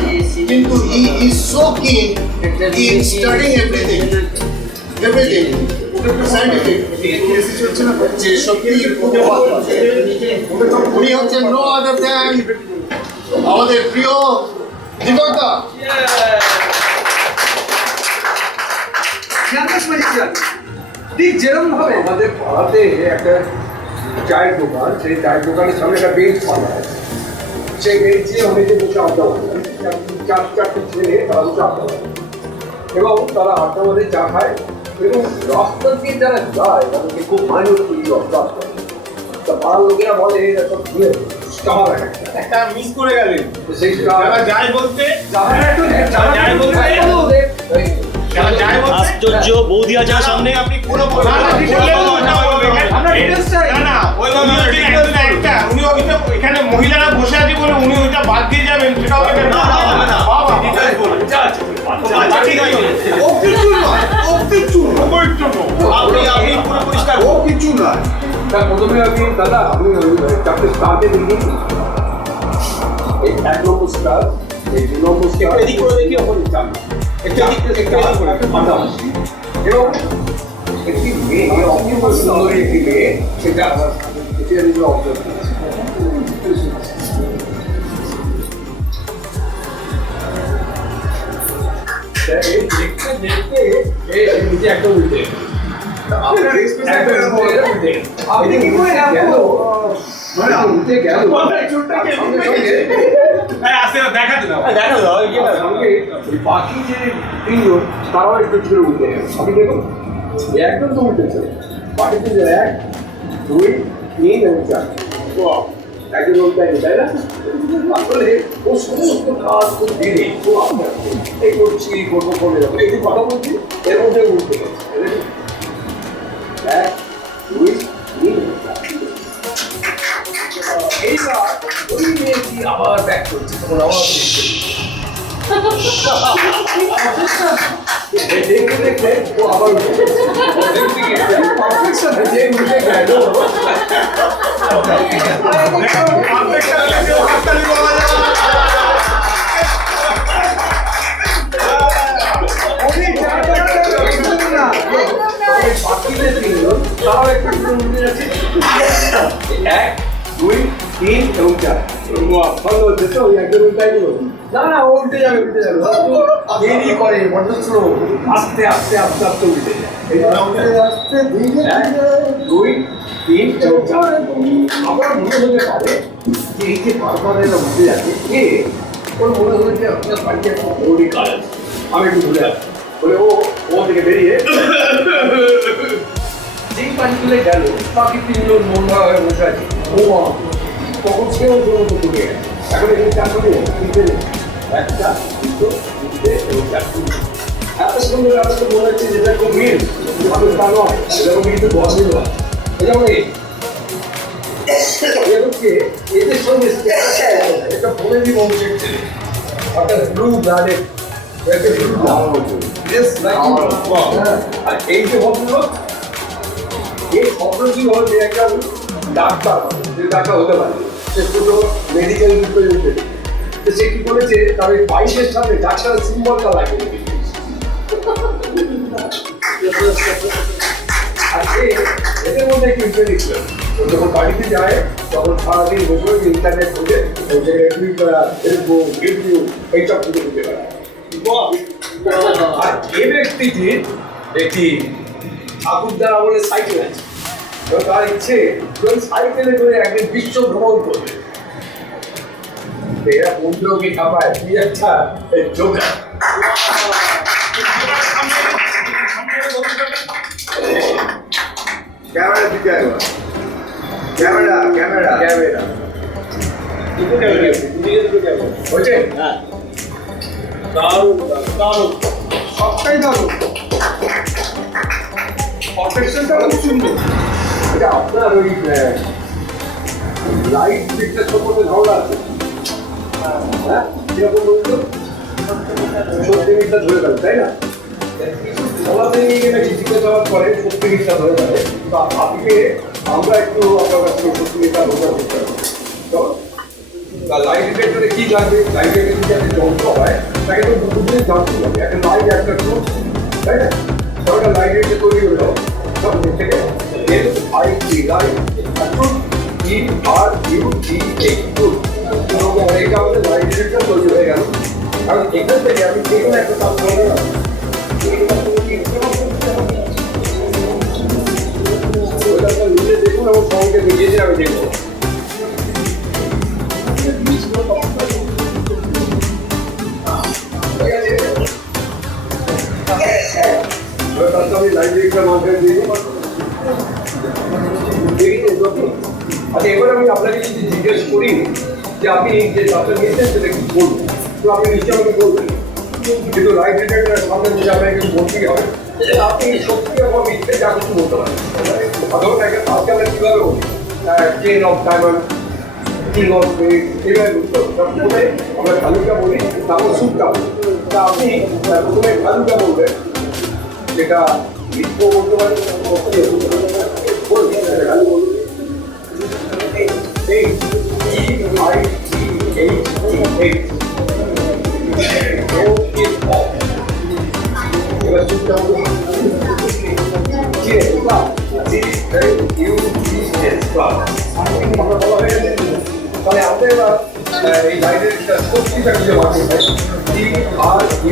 কিন্তু হি ইজ সো কিন ইন স্টাডিং এভরিথিং সাইন্টিফিক চলছে না যে সত্যি উনি হচ্ছেন নো আদার দ্যান আমাদের প্রিয় দীপকদা। ঠিক যেরকম ভাবে আমাদের পাড়াতে একটা চায়ের দোকান, সেই চায়ের দোকানের সামনে একটা বেঞ্চ পাওয়া হয়, সেই বেঞ্চে অনেকে বসে আড্ডা মারে, চারটে ছেলে তারা বসে আড্ডা মারে এবং তারা আড্ডা মারে চা খায় এবং রাস্তা দিয়ে যারা যায় তাদেরকে খুব মাইনস করি রাস্তা তা পাড়ার লোকেরা বলে এরকম ঘুরে একটা মিস করে গেলেন সেই যারা যায় বলতে যায় বলতে আশ্চর্য বৌদি আছে সামনে আপনি পুরো না উনি ওইটা এখানে মহিলারা বসে আছে বলে উনি ওইটা বাদ দিয়ে যাবেন সেটাও আপনি পুরো পরিষ্কার ও কিছু না প্রথমে আমি দাদা আপনি চারটে স্টারকে দেখি এই 1 নম্বর স্টার এই 2 নম্বর স্টার এদিক করে দেখি ওপরে চাপ এবং একটি মেয়ে অপূর্ব সুন্দরী একটি মেয়ে সেটা অবজার্ভ করেছে দেখতে নিজে একটা উল্টে বাকি যে তিনজন তারাও একটু ছেড়ে উঠে আপনি দেখুন একদম তো উঠেছে বাকি তিনজন 1 2 3 এবং 4 একজন উল্টায়নি তাই না আসলে ও সমস্ত কাজ খুব ধীরে ও আপনার এই করছি করবো করবে যাবো এই কথা বলছি এর মধ্যে উঠতে গেছে 1 2 3 এইবার ওই মেয়েটি আবার ব্যাক করছে তখন আবার দেখতে দেখতে ও আবার উঠে গেল তারাও একটু উঠে যাচ্ছে 1 2 3 এবং 4 ভালো হচ্ছে তো ওই একজন উল্টাই দিল না ও উল্টে যাবে দেরি করে বড্ড স্লো আস্তে আস্তে আস্তে আস্তে উল্টে যায় আস্তে 2 3 এবং 4 আবার মনে হতে পারে যে এই যে বারবার এরা উঠে যাচ্ছে কে ওর মনে হলো যে আপনার বাড়িতে একটা বড়ি কাজ আমি একটু ঘুরে আসি বলে ও থেকে বেরিয়ে যেই পানিগুলো গেল বাকি তিনজন মনমরা হয়ে বসে আছে ও তখন সেও জন্য তো ঢুকে গেছে এখন এখানে চার করে তিনটে একটা দুটো তিনটে এবং চারটে এত সুন্দর রাস্তা মনে হচ্ছে যেটা খুব মিল ভালো তা নয় সেরকম কিন্তু বসে নয় যেমন এদের সঙ্গে এটা বলে দিব অভিষেক ছেলে অর্থাৎ ব্লু ব্লাডের একটা ব্লু ব্লাড আর এই যে ভদ্রলোক এই ভদ্রজি হচ্ছে একটা ডাক্তার যে ডাক্তার হতে পারে সে পুরো মেডিকেল রিপ্রেজেন্টেটিভ তো সে কি করেছে তার ওই বাইশের সামনে ডাক্তারের সিম্বলটা লাগিয়ে আর এদের মধ্যে একটু ইন্টারেস্ট যখন বাড়িতে যায় তখন সারাদিন বসে ইন্টারনেট খুঁজে এইসব খুঁজে খুঁজে বেড়ায় আর এ ব্যক্তিটির একটি ঠাকুরদারা বলে সাইকেল আছে তার ইচ্ছে সাইকেলে করে একদিন বিশ্ব ভ্রমণ করবে এরা বন্ধুকে খাপায় কি একটা জোকার ক্যামেরা দিকে একবার ক্যামেরা ক্যামেরা ক্যামেরা হচ্ছে দারুণ দারুণ সবটাই দারুণ, পারফেকশনটা খুব সুন্দর। এটা আপনার ওই লাইট দিকটা সম্পর্কে ধারণা আছে? হ্যাঁ, কিরকম বলতো? 30 মিনিটটা ধরে গেল, তাই না? কিছু বলাতে নিয়ে গেলে জিজ্ঞাসাবাদ করে 30 মিনিটটা ধরে গেলে, বা আজকে আমরা একটু আপনার কাছ থেকে 30 মিনিটটা বোঝা করতে পারি। লাইট ডিটেক্টরে কি জানবে? লাইট ডিটেক্টরে যাতে যন্ত্র হয় তাকে তো বুঝে জানতে হবে। একটা লাইট একটা ট্রুথ, তাই না? সবটা লাইট ডিটেক্টর তৈরি হয়ে যাবে সব থেকে LIT light truth TRUTH truth. এটা আমাদের লাইট ডিটেক্টর তৈরি হয়ে গেল। কারণ এখান থেকে আমি যে কোনো একটা কাজ করবো না, ওইটা আপনার নিজে দেখুন এবং সঙ্গে নিজে যে আমি দেখবো। আমি লাইব্রেরিটার মাধ্যমে দিয়ে আচ্ছা, এবার আমি আপনাকে যদি জিজ্ঞেস করি যে আপনি যে চাপটা নিয়েছেন সেটা কি বলবেন, তো আপনি নিশ্চয় আমাকে বলবেন। কিন্তু লাইট ডিটেক্টরের সামনে যদি আপনাকে কিছু বলতেই হবে, আপনি সত্যি এবং মিথ্যে যা কিছু বলতে পারেন। সাধারণত আজকে আমরা কীভাবে বলি chain of diamond, king of spirit, এইভাবে বুঝতে প্রথমে আমরা ভ্যালুটা বলি, তারপর সুখটা বলি। তা আপনি প্রথমে ভ্যালুটা বলবেন, যেটা মিথ্যে বলতে পারেন, ভ্যালু বলুন। এবার সুখটা বলুন। আমরা বলা হয়ে গেছে, তাহলে আমরা এবার এই লাইনের শক্তিটা খুঁজে বার করতে TRUTH।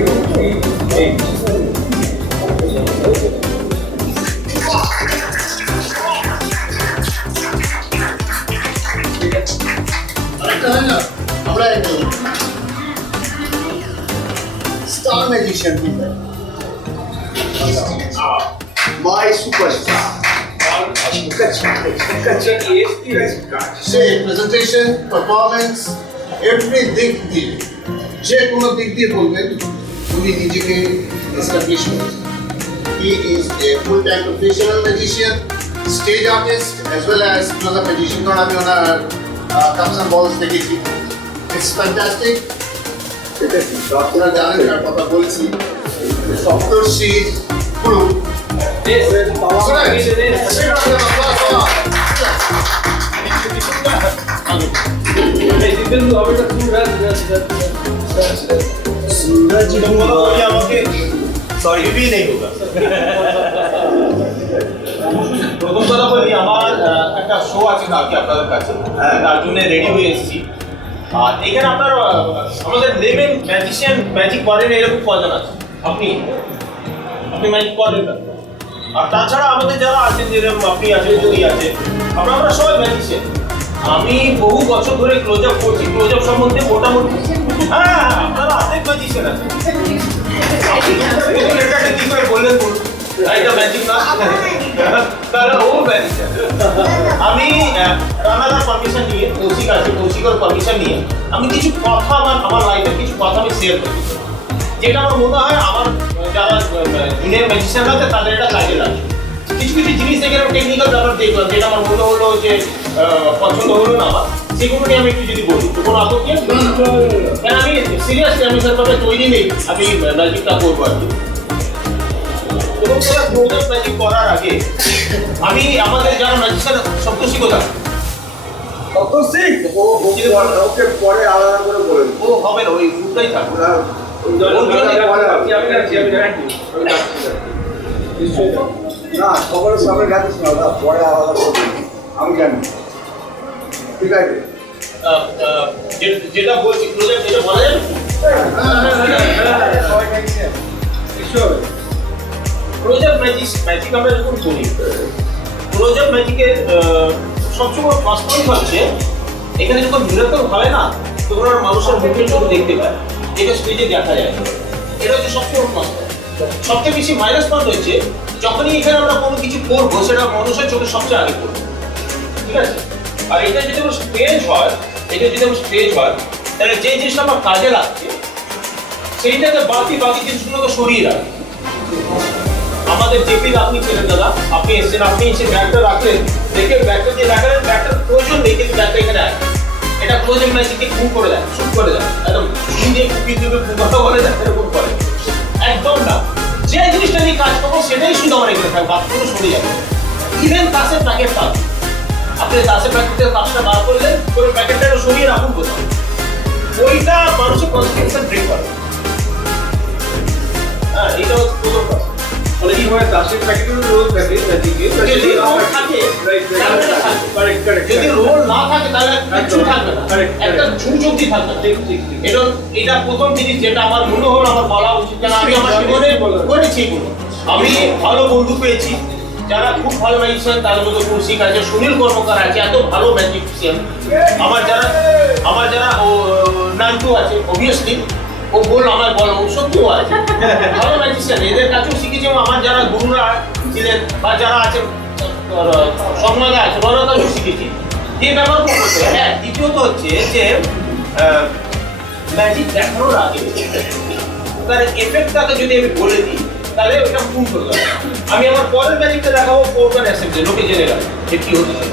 আরেকটা হয় না, আমরা স্টার ম্যাজিশিয়ান মাই সুপারস্টার সে প্রেজেন্টেশন পারফরমেন্স এভরি দিক দিয়ে, যে কোনো দিক দিয়ে বলবেন উনি নিজেকে এস্টাবলিশ করেছেন। He is a full time professional magician, stage artist as well as close-up magician. কারণ আমি ওনার কাপস অ্যান্ড বলস দেখেছি, ইটস ফ্যান্টাস্টিক। আপনারা জানেন কার কথা বলছি, সপ্তর্ষির গুরু। সরি भी नहीं होगा। প্রথম কথা বলি, আমার একটা শো আছে কালকে আপনাদের কাছে, তার জন্য রেডি হয়ে এসেছি। আর এখানে আপনার আমাদের নেবেন ম্যাজিশিয়ান, ম্যাজিক করেন এরকম কজন আছে? আপনি ম্যাজিক করেন না। আর তাছাড়া আমাদের যারা আছেন, যেরকম আপনি আছেন, যদি আছে, আমরা সবাই ম্যাজিশিয়ান। আমি বহু বছর ধরে ক্লোজ আপ করছি, ক্লোজ আপ সম্বন্ধে মোটামুটি হ্যাঁ আপনারা অনেক ম্যাজিশিয়ান আছে। এটাকে কি করে বললেন বলুন, এটা ম্যাজিক না, তাহলে ও ম্যাজিশিয়ান। আমি রানাদার পারমিশন নিয়ে, কৌশিক আছে, কৌশিকের পারমিশন নিয়ে আমি কিছু কথা, আমার লাইফের কিছু কথা আমি শেয়ার করি, যেটা আমার মনে হয় আমার যারা জুনিয়র ম্যাজিশিয়ান আছে তাদের এটা কাজে লাগে। কিছু কিছু জিনিস এখানে টেকনিক্যাল ব্যাপার দেখলাম, যেটা আমার মনে হলো যে পছন্দ হলো না আমার, সেগুলো নিয়ে আমি একটু যদি বলি তো কোনো আপত্তি আছে? কেন আমি সিরিয়াসলি আমি সেরকম তৈরি নেই, আমি ম্যাজিকটা করবো আর কি। এবং সেটা ক্লোজ ম্যাজিক করার আগে আমি আমাদের যারা ম্যাজিশিয়ান সপ্তর্ষি কোথায় ওকে পরে আলাদা করে বলে ও হবে না, ওই গ্রুপটাই থাকবে। না, সবার সামনে রাখিস না, ওটা পরে আলাদা করে বলবি। আমি জানি, ঠিক আছে? যেটা বলছি ক্লোজ আপ, যেটা বলা যাবে ক্লোজ আপ ম্যাজিক আমরা যখন করি, ক্লোজ আপ ম্যাজিকের সবসময় ফার্স্ট পয়েন্ট হচ্ছে এখানে যখন মিরাকল হয় না, তখন আমরা মানুষের মুখের জন্য দেখতে পাই, যেটা স্টেজে দেখা যায়। এটা হচ্ছে সবসময় ফার্স্ট পয়েন্ট। সবচেয়ে বেশি মাইনাস পয়েন্ট হচ্ছে যখনই এখানে আমরা কোনো কিছু করবো, সেটা মানুষের চোখে সবচেয়ে আগে করবো, ঠিক আছে? আর এটা যদি আমার স্টেজ হয়, তাহলে যে জিনিসটা আমার কাজে লাগছে সেইটাকে বাকি জিনিসগুলোকে সরিয়ে রাখে। আমাদের জেপির আপনি ছিলেন দাদা, আপনি এসেছেন, আপনি এসে ব্যাগটা রাখলেন, দেখে ব্যাগটা দিয়ে রাখলেন, ব্যাগটার প্রয়োজন নেই কিন্তু ব্যাগটা এখানে আছে। এটা ক্লোজিং ম্যাজিককে খুব করে দেয়, শুট করে দেয়, একদম শুট দিয়ে কুপি দিয়ে কথা বলে দেয়, এরকম করে একদম না। যে জিনিসটা নিয়ে কাজ করবো সেটাই শুধু আমার এখানে থাকবে, বাকিগুলো সরে যাবে। ইভেন তাসের প্যাকেট পান, আপনি তাসের প্যাকেট থেকে তাসটা বার করলেন, করে প্যাকেটটা সরিয়ে রাখুন কোথাও, ওইটা মানুষের কনসেন্ট্রেশন ব্রেক করে। হ্যাঁ, এটা হচ্ছে প্রথম কথা। মানে কি হয় তাসের প্যাকেটের রোল থাকে ম্যাজিকে, যদি রোল থাকে তাহলে এটা থাকবে। কারেক্ট কারেক্ট যদি রোল না থাকে তাহলে কিছু থাকবে না, একটা ঝুঁঝুঁকি থাকবে। এটা প্রথম জিনিস যেটা আমার মনে হলো আমার বলা উচিত, কারণ আমি আমার জীবনে করেছি এগুলো। আমি ভালো বন্ধু পেয়েছি যারা খুব ভালো ম্যাজিশিয়ান, তার মধ্যে কৌশিক আছে, সুনীল কর্মকার আছে, এত ভালো ম্যাজিশিয়ান। আমার যারা ও নান্টু আছে, অবভিয়াসলি ও বলল আমার বলো সত্যিও আছে ভালো ম্যাজিশিয়ান, এদের কাছেও শিখেছি। এবং আমার যারা গুরুরা ছিলেন বা যারা আছে সংবাদা আছে, ওরা কাছেও শিখেছি যে ব্যবহার করতে। হ্যাঁ, দ্বিতীয়ত হচ্ছে যে ম্যাজিক দেখানোর আগে তার এফেক্টটাকে যদি আমি বলে দিই তাহলে ওটা ভুল করে দেবে। আমি আমার পরের ম্যাজিকটা দেখাবো ফোরকান অ্যাসেম্বলি, লোকে জেনে গেল যে কি হতে পারে।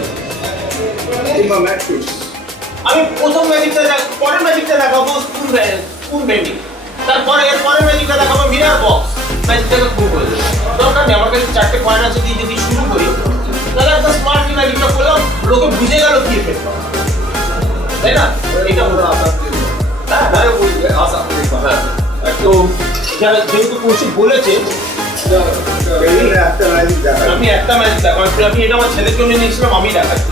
আমি প্রথম ম্যাজিকটা পরের ম্যাজিকটা দেখাবো স্পুন বেন্ডিং, তারপরে এর পরের ম্যাজিকটা দেখাবো মিরার বক্স। ম্যাজিকটাকে খুব করে দেবে দরকার নেই, আমার কাছে 4টে কয়েন আছে দিয়ে যদি শুরু করি তাহলে একটা স্মার্ট ম্যাজিকটা করলাম, লোকে বুঝে গেল কি এফেক্ট, তাই না? এটা হলো আশা। হ্যাঁ বুঝবে আশা। হ্যাঁ, তো যারা যেহেতু কৌশিক বলেছে আমি একটা ম্যাজিক দেখাচ্ছি, আমি এটা আমার ছেলের জন্য নিয়েছিলাম, আমি দেখাচ্ছি।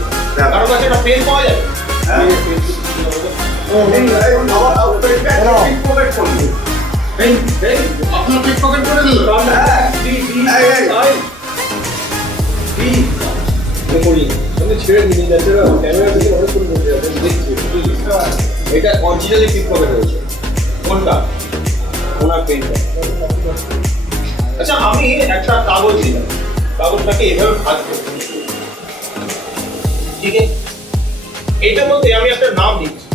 কারোর কাছে একটা পেন পাওয়া যায়? আপনার পিক পকেট করে দিল। ছেড়ে নিয়ে যাচ্ছে ক্যামেরা থেকে অনেক করে বসে যাচ্ছে, দেখছি এটা অরিজিনালি পিক পকেট রয়েছে। কোনটা? ওনার পেনটা। আচ্ছা, আমি একটা কাগজ দিলাম, কাগজটাকে এভাবে ভাঁজ করবো, ঠিক আছে? এইটার মধ্যে আমি একটা নাম দিচ্ছি,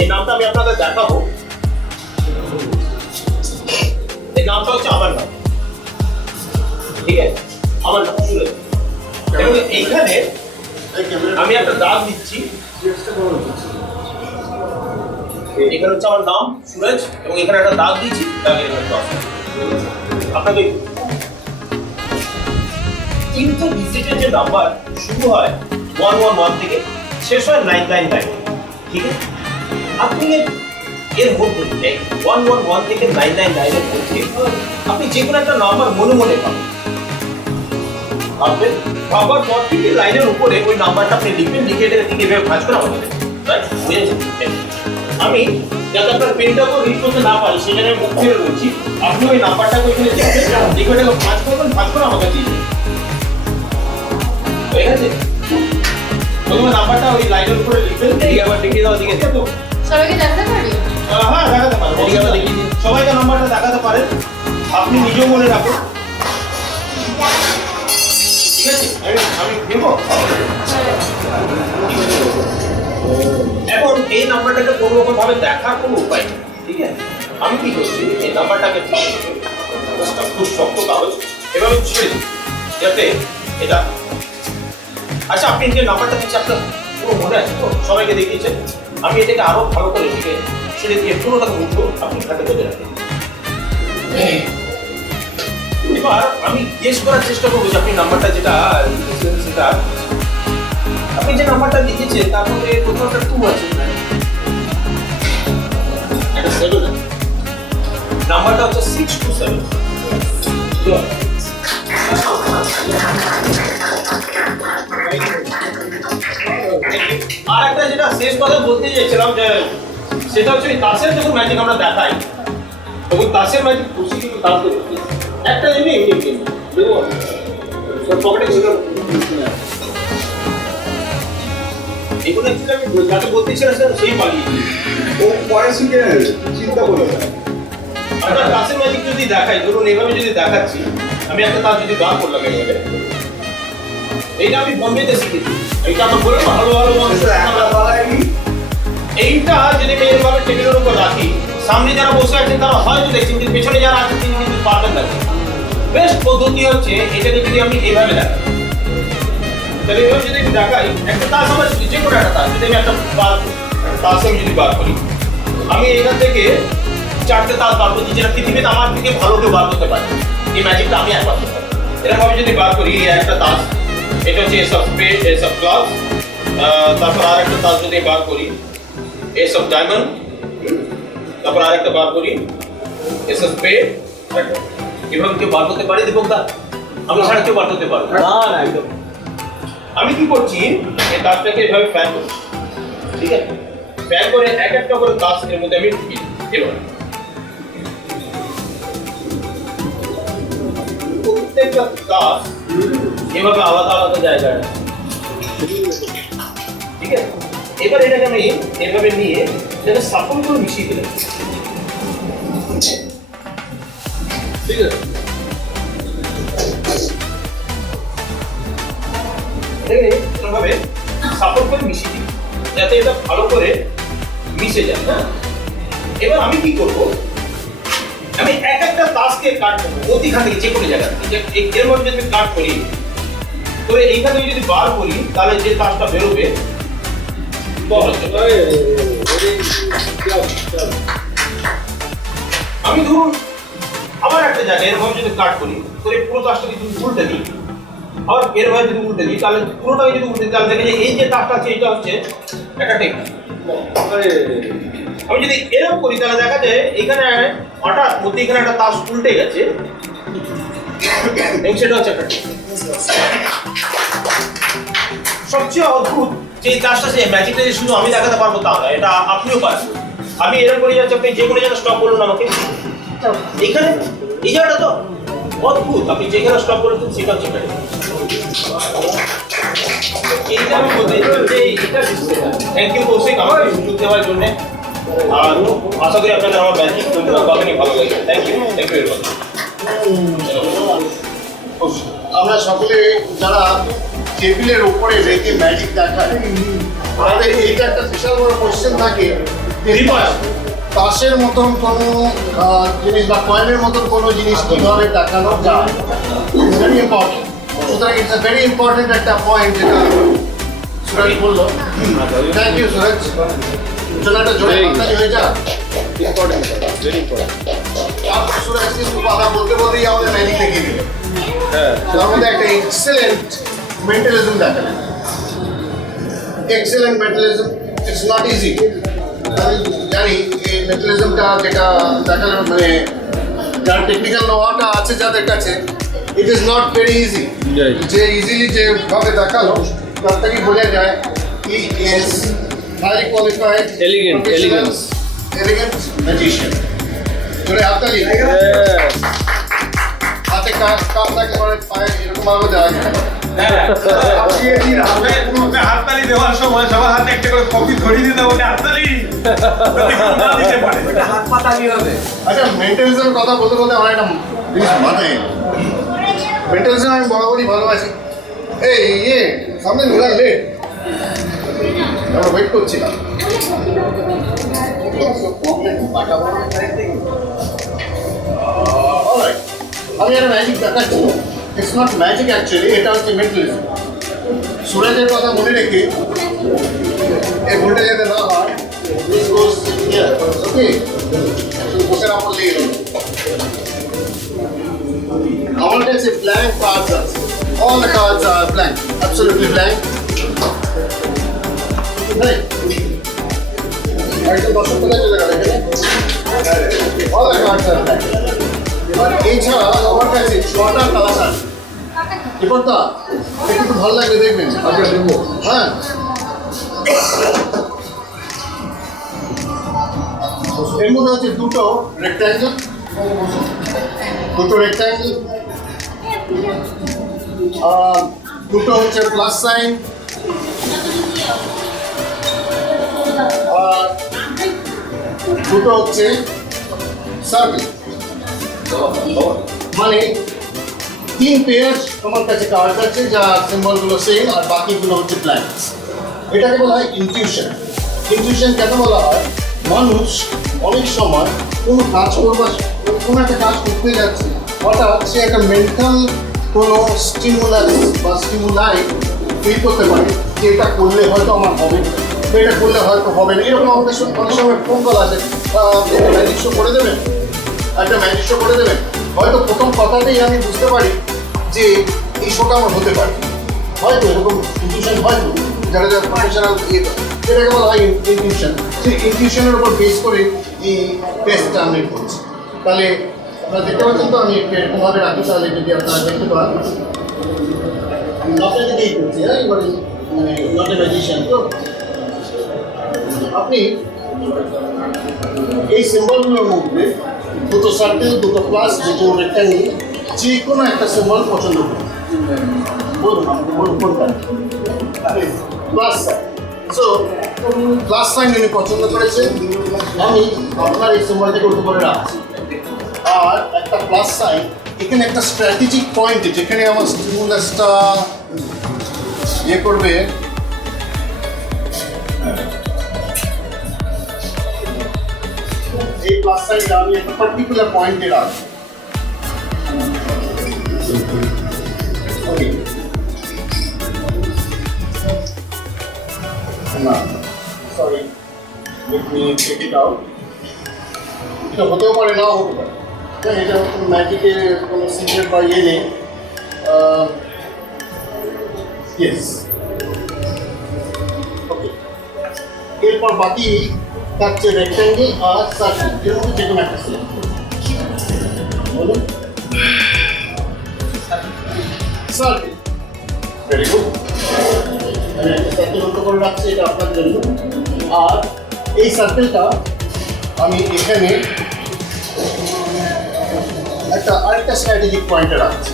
এই নামটা আমি আপনাদের দেখাবো। এই নামটা হচ্ছে আমার নাম, ঠিক আছে? আমার নাম সুরেশ। এবং এইখানে আমি একটা দাগ দিচ্ছি, এখানে হচ্ছে আমার নাম সুরজ, এবং এখানে একটা দাগ দিচ্ছি, দাগের এখানে আপনাকে তিনটে ডিজিটের যে নাম্বার শুরু হয় 111 থেকে শেষ হয় 999, ঠিক আছে? আপনি এর মধ্যে 111 থেকে 999 এর মধ্যে আপনি যে কোনো একটা নাম্বার মনে মনে পাবেন, ভাবার পর থেকে লাইনের উপরে ওই নাম্বারটা আপনি লিখবেন, লিখে এটাকে ঠিক এভাবে ভাঁজ করে আমাদের বুঝেছেন? আমি যাতে আপনার পেনটাকেও রিড করতে না পারি সেই জন্য মুখ ফিরে বলছি, আপনি ওই নাম্বারটাকে ওইখানে লিখবেন, লিখে এটাকে ভাঁজ করবেন, ভাঁজ করে আমাকে দিয়ে দেবেন, ঠিক আছে? প্রথমে নাম্বারটা ওই লাইনের উপরে লিখবেন, এই আবার দেখিয়ে দাও, দিকে তো সবাইকে জানতে পারি? হ্যাঁ দেখাতে পারেন, সবাইকে নাম্বারটা দেখাতে পারেন, আপনি নিজেও মনে রাখুন, ঠিক আছে? আমি দেবো। এখন এই নাম্বারটাকে কোনো রকম ভাবে দেখার কোনো উপায় নেই, ঠিক আছে? আমি কি করছি, এই নাম্বারটাকে খুব শক্ত কাগজ এভাবে ছেড়ে দিই যাতে এটা, আচ্ছা আপনি যে নাম্বারটা দিচ্ছি আপনার পুরো মনে আছে তো? সবাইকে দেখিয়েছেন। আমি এটাকে আরো ভালো করে লিখে ছেড়ে দিয়ে পুরোটাকে মুঠো আপনি হাতে বেঁধে রাখেন। এবার আমি গেস করার চেষ্টা করবো যে আপনি নাম্বারটা যেটা লিখেছেন সেটা, আপনি যে নাম্বারটা লিখেছেন তার মধ্যে কোথাও একটা 2 আছে, একটা 7 আছে, নাম্বারটা হচ্ছে 627। আর একটা যেটা শেষ কথা বলতে চাইছিলাম যে সেটা হচ্ছে তাসের যখন ম্যাজিক আমরা দেখাই তখন তাসের ম্যাজিক খুশি কিন্তু তাস করে একটা জিনিস এমনি দেখো পকেটে ছিল এগুলো অ্যাকচুয়ালি আমি যাকে বলতে চাইছিলাম সেই পালিয়েছি, ও পরে শিখে নেবে, চিন্তা করবে না। আমরা তাসের ম্যাজিক যদি দেখাই, ধরুন এইভাবে যদি দেখাচ্ছি, আমি একটা তাস যদি বার করলাম এইভাবে, এইটা আমি বোম্বেতে শিখেছি, এইটা আমার বলে ভালো ভালো একটা বলা কি এইটা যদি আমি এইভাবে টেবিলের উপর রাখি সামনে যারা বসে আছেন তারা হয়তো দেখছেন, কিন্তু পেছনে যারা আছেন তিনি কিন্তু পারবেন না। বেস্ট পদ্ধতি হচ্ছে এটাকে যদি আমি এইভাবে দেখাই, তাহলে এভাবে যদি আমি দেখাই, একটা তাস আমার যে কোনো একটা তাস যদি আমি একটা তাস আমি যদি বার করি, আমি এখান থেকে 4টে তাস বার করছি, যেটা পৃথিবীতে আমার থেকে ভালো কেউ বার করতে পারে। এই ম্যাজিকটা আমি একবার করতে পারি। এরকম আমি যদি বার করি, এই একটা তাস, এটা হচ্ছে ace of spade, ace of clubs, তারপর আর একটা তাস যদি বার করি, এস অফ ডায়মন্ড, তারপর আর একটা বার করি, এস অফ স্পেড। এভাবে কেউ বার করতে পারে দীপকদা? আমি ছাড়া কেউ বার করতে পারবো না? একদম। আমি কি করছি, এই তাসটাকে এভাবে ফ্যান করছি, ঠিক আছে? ফ্যান করে এক একটা করে তাস এর মধ্যে আমি ঢুকি এভাবে। প্রত্যেকটা তাস এভাবে আলাদা আলাদা জায়গায়, ঠিক আছে? এবার এটাকে আমি এভাবে নিয়ে এটাকে সাপোর্ট করে মিশিয়ে দিলাম, ঠিক আছে? এরকমভাবে সাপোর্ট করে মিশিয়ে দিই যাতে এটা ভালো করে মিশে যায়। হ্যাঁ, এবার আমি কি করব, আমি এক একটা তাসকে কাট করবো প্রতিখান থেকে, যে কোনো জায়গা থেকে। এর মধ্যে যদি কাট করি, তবে এইখান থেকে যদি বার করি, তাহলে যে তাসটা বেরোবে আমি ধরুন আবার একটা জায়গায় এরকম যদি কাট করি, তাহলে পুরো তাসটাকে যদি উল্টে দিই, আবার এরভাবে যদি উল্টে দিই, তাহলে পুরোটাকে যদি উল্টে দিই, তাহলে দেখে যে এই যে তাসটা আছে এটা হচ্ছে একটা টেকনিক। আমি যদি এরকম করি, তাহলে দেখা যায় এখানে হঠাৎ মধ্যে এখানে একটা তাস উল্টে গেছে, এবং সেটা হচ্ছে একটা টেকনিক। সবচেয়ে অদ্ভুত যে এই তাসটা, যে ম্যাজিকটা যে শুধু আমি দেখাতে পারবো তা না, এটা আপনিও পারবেন। আমি এরকম করে যাচ্ছি, আপনি যে কোনো জায়গায় স্টপ বলুন আমাকে, এখানে এই জায়গাটা তো অদ্ভুত, আপনি যেখানে স্টপ করেছেন সেটা হচ্ছে এইটা। আমি বলতে যে এটা থ্যাংক ইউ কৌশিক আমাকে সুযোগ দেওয়ার জন্য, আর আশা করি আপনাদের আমার ম্যাজিক কতদিনই ভালো লাগে। Thank you very much. আমরা সকলে যারা টেবিলের উপরে রেখে ম্যাজিক দেখায়, আমাদের এইটা একটা বিশাল বড় কোশ্চেন থাকে, তাসের মতন কোনো জিনিস বা কয়েনের মতন কোনো জিনিস কীভাবে দেখানো যায়, ভেরি ইম্পর্টেন্ট। সুতরাং ইটস এ ভেরি ইম্পর্টেন্ট একটা পয়েন্ট যেটা সুরাজ বললো। থ্যাংক ইউ সুরাজ। জন্য একটা জোরে হাততালি হয়ে যাক। Important, very important. তারপর সুরাজ কিন্তু কথা বলতে বলতেই আমাদের ম্যাজিক দেখিয়ে দিল। তার মধ্যে একটা এক্সেলেন্ট মেন্টালিজম দেখালেন। Excellent mentalism, it's not easy. আমি জানি এই মেন্টালিজমটা যেটা দেখালেন, মানে যার টেকনিক্যাল নোয়াটা আছে যাদের কাছে, it is not very easy. যে ইজিলি যেভাবে দেখালো তার থেকে বোঝা যায় he is highly qualified, elegant magician. জোরে হাততালি। হাতে কাজ থাকলে পরে পায়ে এরকম ভাবে দেওয়া যায়। হাততালি দেওয়ার সময় সবার হাতে একটা করে কপি ধরিয়ে দিতে হবে, হাততালি হাত পাতালি হবে। আচ্ছা, মেন্টালিজমের কথা বলতে বলতে আমার একটা জিনিস মাথায় এলো। মেন্টালিজম আমি বরাবরই ভালোবাসি। এই সামনে ঘোরা লেট, আমরা ওয়েট করছিলাম। আমি একটা ম্যাজিক দেখাচ্ছি। ইটস নট ম্যাজিক অ্যাকচুয়ালি, এটা হচ্ছে মেন্টালিজম। সুরাজের কথা মনে রেখে এই ভুলটা যাতে না হয়, this goes here, okay? বসে না পড়লেই হলো। আমার কাছে blank cards আছে। All the cards are blank, absolutely blank. Right? একজন দর্শক কোথায় চলে গেল এখানে? All the cards are blank. এবার এছাড়া আমার কাছে 6টা কালার আছে। এবারটা একটু ভালো লাগবে, দেখবেন। আচ্ছা দেখবো। হ্যাঁ, এর মধ্যে হচ্ছে দুটো রেক্ট্যাঙ্গেল, দুটো হচ্ছে প্লাস সাইন, আর দুটো হচ্ছে সার্কেল। মানে 3 পেয়ার আমার কাছে কার্ড আছে, যা সিম্বলগুলো সেম আর বাকিগুলো হচ্ছে ব্ল্যাঙ্কস। এটাকে বলা হয় ইনটিউশন। ইনটিউশন কেন বলা হয়? মানুষ অনেক সময় কোনো কাজ করবার কোনো একটা কাজ করতে যাচ্ছে হঠাৎ সে একটা মেন্টাল কোনো স্টিমুলাস বা স্টিমুলাই ফিল করতে পারে যে এটা করলে হয়তো আমার হবে বা এটা করলে হয়তো হবে না। এরকম আমাদের অনেক সময় ফোন কল আছে, ম্যাজিক শো করে দেবেন, একটা ম্যাজিক শো করে দেবেন। হয়তো প্রথম কথাতেই আমি বুঝতে পারি যে এই শোটা আমার হতে পারে, হয়তো এরকম ইনটিউশন হয়তো যারা যারা প্রফেশনাল এটাকে বলা হয় ইনটিউশন। সেই ইনটিউশনের উপর বেস করে এই টেস্টটা আমি করছি। তাহলে আপনারা দেখতে পাচ্ছেন তো আমি একটু এরকমভাবে রাখি, তাহলে যদি আপনারা দেখতে পান আপনাকে দিয়েই করছি। হ্যাঁ, এবারে মানে নট এ ম্যাজিশিয়ান। তো আপনি এই সিম্বলগুলোর মধ্যে দুটো সার্কেল, দুটো প্লাস, দুটো রেক্ট্যাঙ্গেল, যে কোনো একটা সিম্বল পছন্দ করুন। বলুন আমাকে, বলুন কোনটা? Plus sign. So plus sign উনি পছন্দ করেছেন, আমি আপনার এই সিম্বলটাকে উল্টো করে রাখছি। আর একটা প্লাস সাইন এখানে একটা স্ট্র্যাটেজিক পয়েন্ট, যেখানে আমার স্টিমুলাসটা ইয়ে করবে, এই প্লাস সাইনটা আমি একটা পার্টিকুলার পয়েন্টে রাখবো। ওকে, না sorry, let me check it out. এটা হতেও পারে, নাও হতে পারে। হ্যাঁ, এটা ম্যাজিকের কোনো সিক্রেট বা ইয়ে নেই। ইয়েস, ওকে। এরপর বাকি থাকছে রেক্ট্যাঙ্গেল আর সার্কেল, এর মধ্যে যে কোনো একটা সিলেক্ট বলুন। Circle, very good. আমি একটা সার্কেল উল্টো করে রাখছি, এটা আপনার জন্য। আর এই সার্কেলটা আমি এখানে আরেকটা স্ট্র্যাটেজিক পয়েন্টে রাখছি।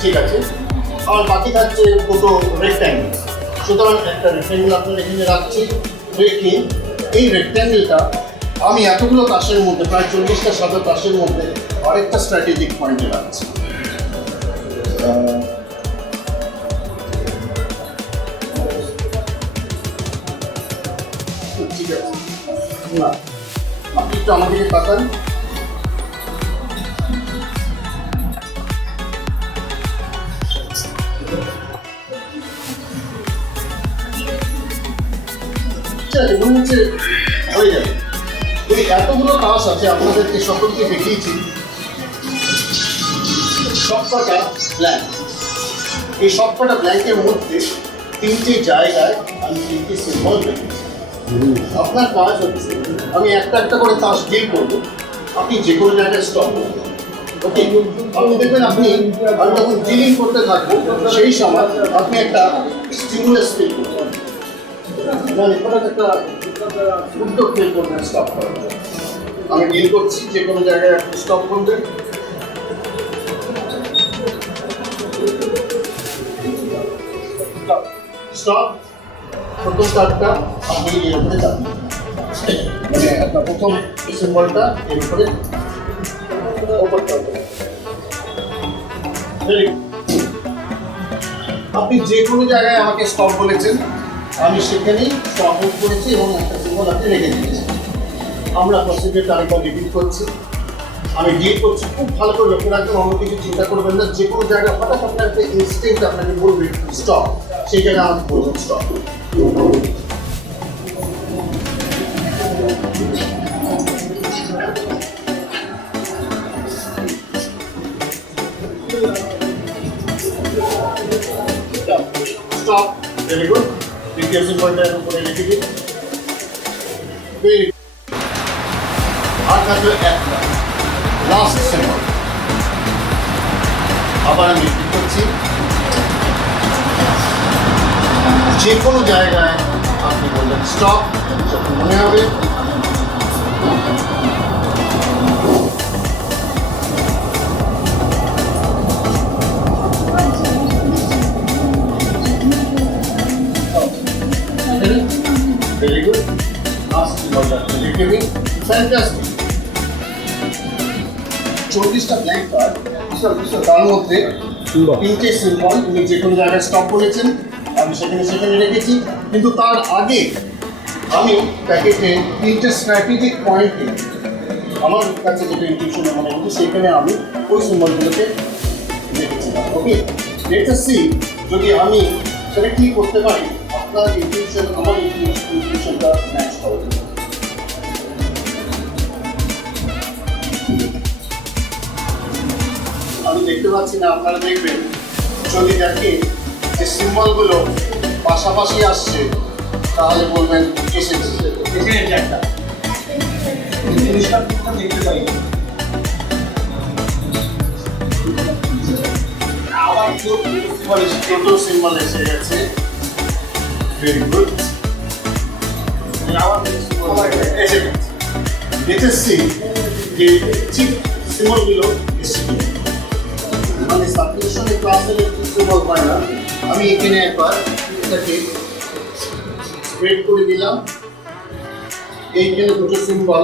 ঠিক আছে, আর বাকি থাকছে দুটো রেক্ট্যাঙ্গেল। সুতরাং একটা রেক্ট্যাঙ্গেল আপনার এখানে রাখছি, রেখে এই রেক্ট্যাঙ্গেলটা আমি এতগুলো তাসের মধ্যে, প্রায় 40টা সাদা তাসের মধ্যে আরেকটা স্ট্র্যাটেজিক পয়েন্টে রাখছি। ঠিক আছে, না আপনি একটু আমাদেরকে তাকান। মনে হচ্ছে হয়ে যাবে। এই এতগুলো তাস আছে, আপনাদেরকে সকলকে দেখিয়েছি, সবকটা ব্ল্যাঙ্ক। এই সবকটা ব্ল্যাঙ্কের মধ্যে 3টে জায়গায় আমি 3টে সিম্বল রেখেছি। আপনার কাজ হচ্ছে, আমি একটা একটা করে তাস ডিল করবো, আপনি যে কোনো জায়গায় স্টপ করবেন। ওকে, আপনি দেখবেন আমি যখন ডিলিং করতে থাকবো, সেই সময় আপনি একটা স্টিমুলাস ফিল করবেন, মানে একটা উদ্যোগ ফিল করবেন, স্টপ করবেন। আমি ডিল করছি, যে কোনো জায়গায় আপনি স্টপ করবেন। স্টপ। প্রথম কার্ডটা আপনি এর উপরে যাবেন, মানে আপনার প্রথম সিম্বলটা এর উপরে আপনি যে কোনো জায়গায় আমাকে স্টপ বলেছেন, আমি সেখানেই স্টপ করেছি এবং একটা সিম্বল আপনি রেখে দিয়েছেন। আমরা প্রসিডিউরটা আরেকবার রিপিট করছি। আমি ডিল করছি, খুব ভালো করে লক্ষ্য রাখবেন, অন্য কিছু চিন্তা করবেন না। যে কোনো জায়গায় হঠাৎ আপনার একটা ইনস্টিংক্ট আপনাকে বলবে স্টপ, সেই জায়গায় আমাকে বলবেন স্টপ। Stop, very good. দ্বিতীয় সিম্বলটার উপরে লিখে দিন। আর থাকবে একটা লাস্ট সিম্বল। আবার আমি রিপিট করছি, যে কোনো জায়গায় আপনি বললেন স্টপ, মনে হবে। Very good. Last symbol that we are giving. Fantastic. 40টা ব্ল্যাঙ্ক কার্ড, তার মধ্যে 3টে সিম্বল, উনি যে কোনো জায়গায় স্টপ বলেছেন, আমি সেখানে রেখেছি। কিন্তু তার আগে আমি প্যাকেটে 3টে স্ট্র্যাটেজিক পয়েন্ট আমার কাছে যেটা ইনটিউশন মনে হচ্ছে সেখানে আমি ওই সিম্বলগুলোকে রেখেছিলাম। ওকে, লেটস সি যদি আমি সেটা কি করতে পারি, আপনার ইনটিউশন আমার ইনটিউশনটা ম্যাচ হবে। আমি দেখতে পাচ্ছি না, আপনারা দেখবেন যদি দেখে যে সিম্বলগুলো পাশাপাশি আসছে তাহলে বলবেন এসেছে। একটা জিনিসটা দেখতে পাই না। আবার টোটো সিম্বল এসে গেছে, ভেরি গুড। এসে গেছে, দেখেছি যে ঠিক সিম্বলগুলো এসে গেছে। মানে সাবস্টিটিউশনের ক্লাসের একটু সিম্বল পায় না, আমি এখানে একবার এটাকে স্প্রেড করে দিলাম। এইখানে দুটো সিম্বল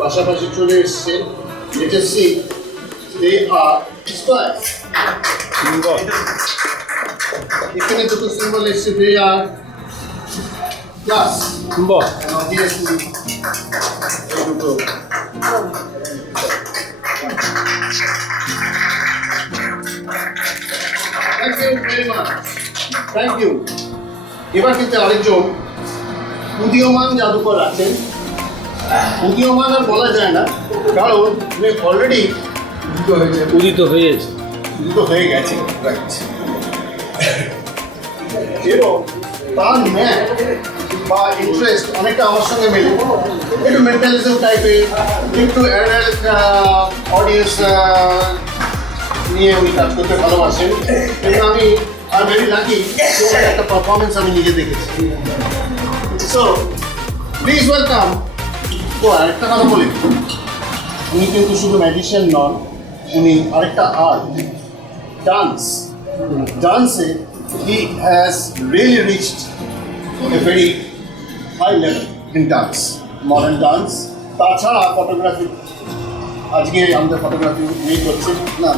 পাশাপাশি চলে এসছে, দেখেছি দে আর স্কোয়ার। এখানে দুটো সিম্বল এসছে, দে আর প্লাস। অবভিয়াসলি এই দুটো thank you very much, thank you. এবার কিন্তু আরেকজন উদীয়মান জাদুকর আছেন। উদীয়মান আর বলা যায় না, কারণ উনি অলরেডি উদিত হয়েছে। হয়ে গেছে, রাইট। এবং তার ম্যাথ বা ইন্টারেস্ট অনেকটা আমার সঙ্গে মেলে, একটু মেন্টালিজম টাইপের, একটু অ্যাডাল্ট অডিয়েন্স নিয়ে উনি কাজ করতে ভালোবাসেন। এবং আমি ভেরি লাকি একটা পারফরমেন্স আমি নিজে দেখেছি। So please welcome. তো আরেকটা কথা বলি, উনি কিন্তু শুধু ম্যাজিশিয়ান নন, উনি আরেকটা আর্ট, ডান্স। ডান্সে he has really reached a very high level in dance, modern dance. তাছাড়া ফটোগ্রাফি, আজকে আমাদের ফটোগ্রাফি মেক করছে না,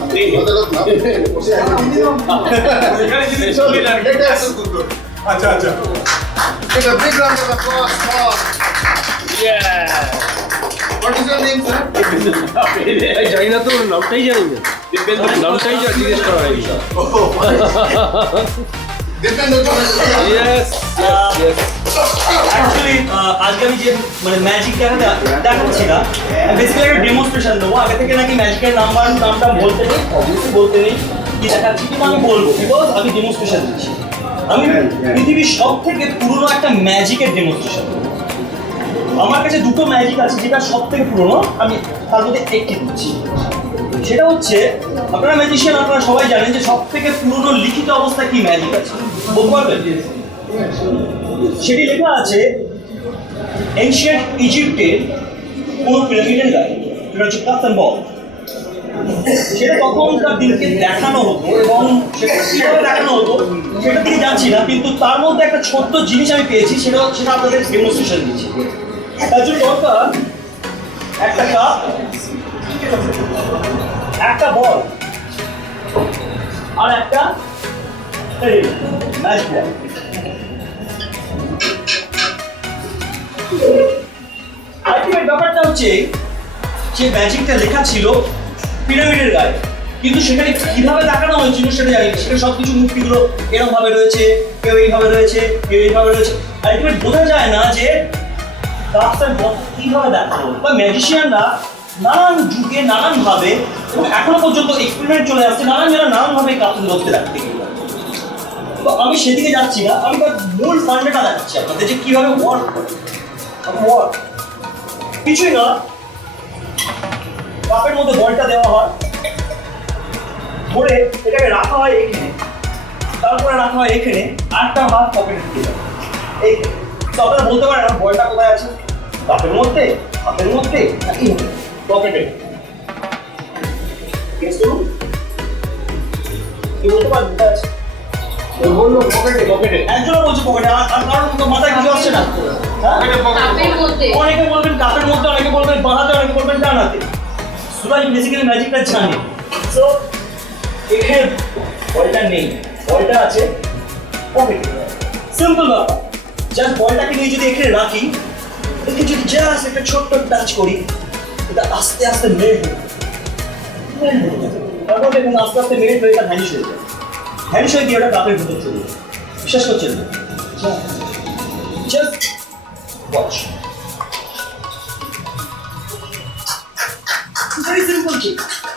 আচ্ছা আচ্ছা, It's a big round of applause for. What is your name, sir? জানি না তো, ওর নামটাই জানি না, নামটাই জিজ্ঞেস করা হয়নি। Dipendra Chowdhury. Yes, yes. Actually আজকে আমি যে মানে ম্যাজিক দেখাচ্ছি না, বেসিক্যালি একটা ডেমনস্ট্রেশন দেবো। আগে থেকে নাকি ম্যাজিকের নামটা বলতে নেই, অবশ্যই বলতে নেই কি দেখাচ্ছি, কিন্তু আমি বলবো বিকজ আমি ডেমনস্ট্রেশন দিচ্ছি। আমি পৃথিবীর সব থেকে পুরনো একটা ম্যাজিকের ডেমনস্ট্রেশন। আমার কাছে দুটো ম্যাজিক আছে যেটা সব থেকে পুরনো, আমি তার মধ্যে একটি দিচ্ছি। সেটা হচ্ছে, আপনারা ম্যাজিশিয়ান, আপনারা সবাই জানেন যে সব থেকে পুরনো লিখিত অবস্থায় কি ম্যাজিক আছে বলতে পারবেন? সেটি লেখা আছে এনশিয়েন্ট ইজিপ্টের কোনো পিরামিডের গায়ে, সেটা হচ্ছে কাস্টম বল। সেটা তখনকার দিনকে দেখানো হতো, এবং সেটা কীভাবে দেখানো হতো সেটা দিকে যাচ্ছি না, কিন্তু তার মধ্যে একটা ছোট্ট জিনিস আমি পেয়েছি, সেটা আপনাদের ডেমনস্ট্রেশন দিচ্ছি। তার জন্য দরকার একটা কাপ, একটা বল, আর একটা ম্যাচ বল। আলটিমেট ব্যাপারটা হচ্ছে, যে ম্যাজিকটা লেখা ছিল পিরামিডের গায়ে, কিন্তু সেখানে কিভাবে দেখানো হয়েছিল সেটা জানি না। সেখানে সব কিছু মূর্তিগুলো এরকম ভাবে রয়েছে, কেউ এইভাবে রয়েছে, কেউ এইভাবে রয়েছে। আলটিমেট বোঝা যায় না যে কাস্টম বল কিভাবে দেখানো, বা ম্যাজিশিয়ানরা নানান যুগে নানানভাবে, এবং এখনো পর্যন্ত এক্সপেরিমেন্ট চলে আসছে, নানানভাবে কাস্টম ধরতে রাখতে। তো আমি সেদিকে যাচ্ছি না, আমি তার মূল ফান্ডাটা দেখাচ্ছি আপনাদের যে কীভাবে ওয়ার্ক করে। কিছুই না, কাপের মধ্যে বলটা দেওয়া হয়, ধরে এটাকে রাখা হয় এখানে, তারপরে রাখা হয় এখানে, আটটা হাত পকেটে ঢুকে যায়। এই তো আপনারা বলতে পারেন বলটা কোথায় আছে, কাপের মধ্যে, হাতের মধ্যে, নাকি পকেটে? গেস করুন, কি বলতে পারেন কোথায় আছে? বললো পকেটে। একজনও বলছে পকেটে, আর কারণ তো মাথায় কিছু আসছে না। কাপের মধ্যে। অনেকে বলবেন কাপের মধ্যে, অনেকে বলবেন বাঁ হাতে, অনেকে বলবেন ডান হাতে। সুরাই বেসিক্যালি ম্যাজিকটা জানে। সো এখানে বলটা নেই, বলটা আছে পকেটে। সিম্পল ব্যাপার, জাস্ট বলটাকে নিয়ে যদি এখানে রাখি, একে যদি জাস্ট একটা ছোট্ট টাচ করি, এটা আস্তে আস্তে মেল্ট হয়ে যাবে। তারপর দেখুন আস্তে আস্তে মেল্ট হয়ে এটা ভ্যানিশ হয়ে যায়। ভ্যানিশ হয়ে গিয়ে ওটা কাপের ভিতর চলে যায়। বিশ্বাস করছেন না? Just watch. ভেরি সিম্পল কি,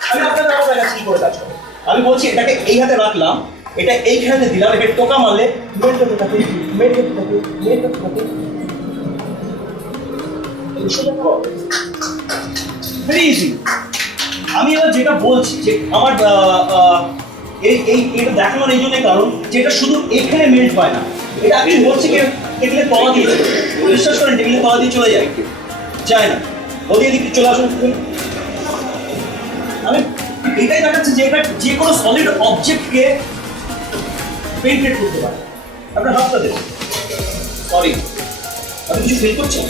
আমি আপনাদের আরো দেখাচ্ছি কি করে কাজ করে। আমি বলছি এটাকে এই হাতে রাখলাম, এটা এইখানে দিলাম, এটা টোকা মারলে মেল্ট হতে থাকে, মেল্ট হতে থাকে, মেল্ট হতে থাকে। Very easy. আমি এবার যেটা বলছি যে আমার এটা দেখানোর এই জন্যই কারণ যেটা শুধু এখানে মেল্ট হয় না, এটা আপনি বলছি কি টেবিলে তলা দিয়ে চলে যায়। বিশ্বাস করেন টেবিলে তলা দিয়ে চলে যায়, যায় না। ওদিকে দিকে চলে আসুন। আমি এটাই দেখাচ্ছি যে এটা যে কোনো সলিড অবজেক্টকে পেন্টেড করতে পারে। আপনার হাতটা দেখুন, সরি আপনি কিছু ফিল করছেন?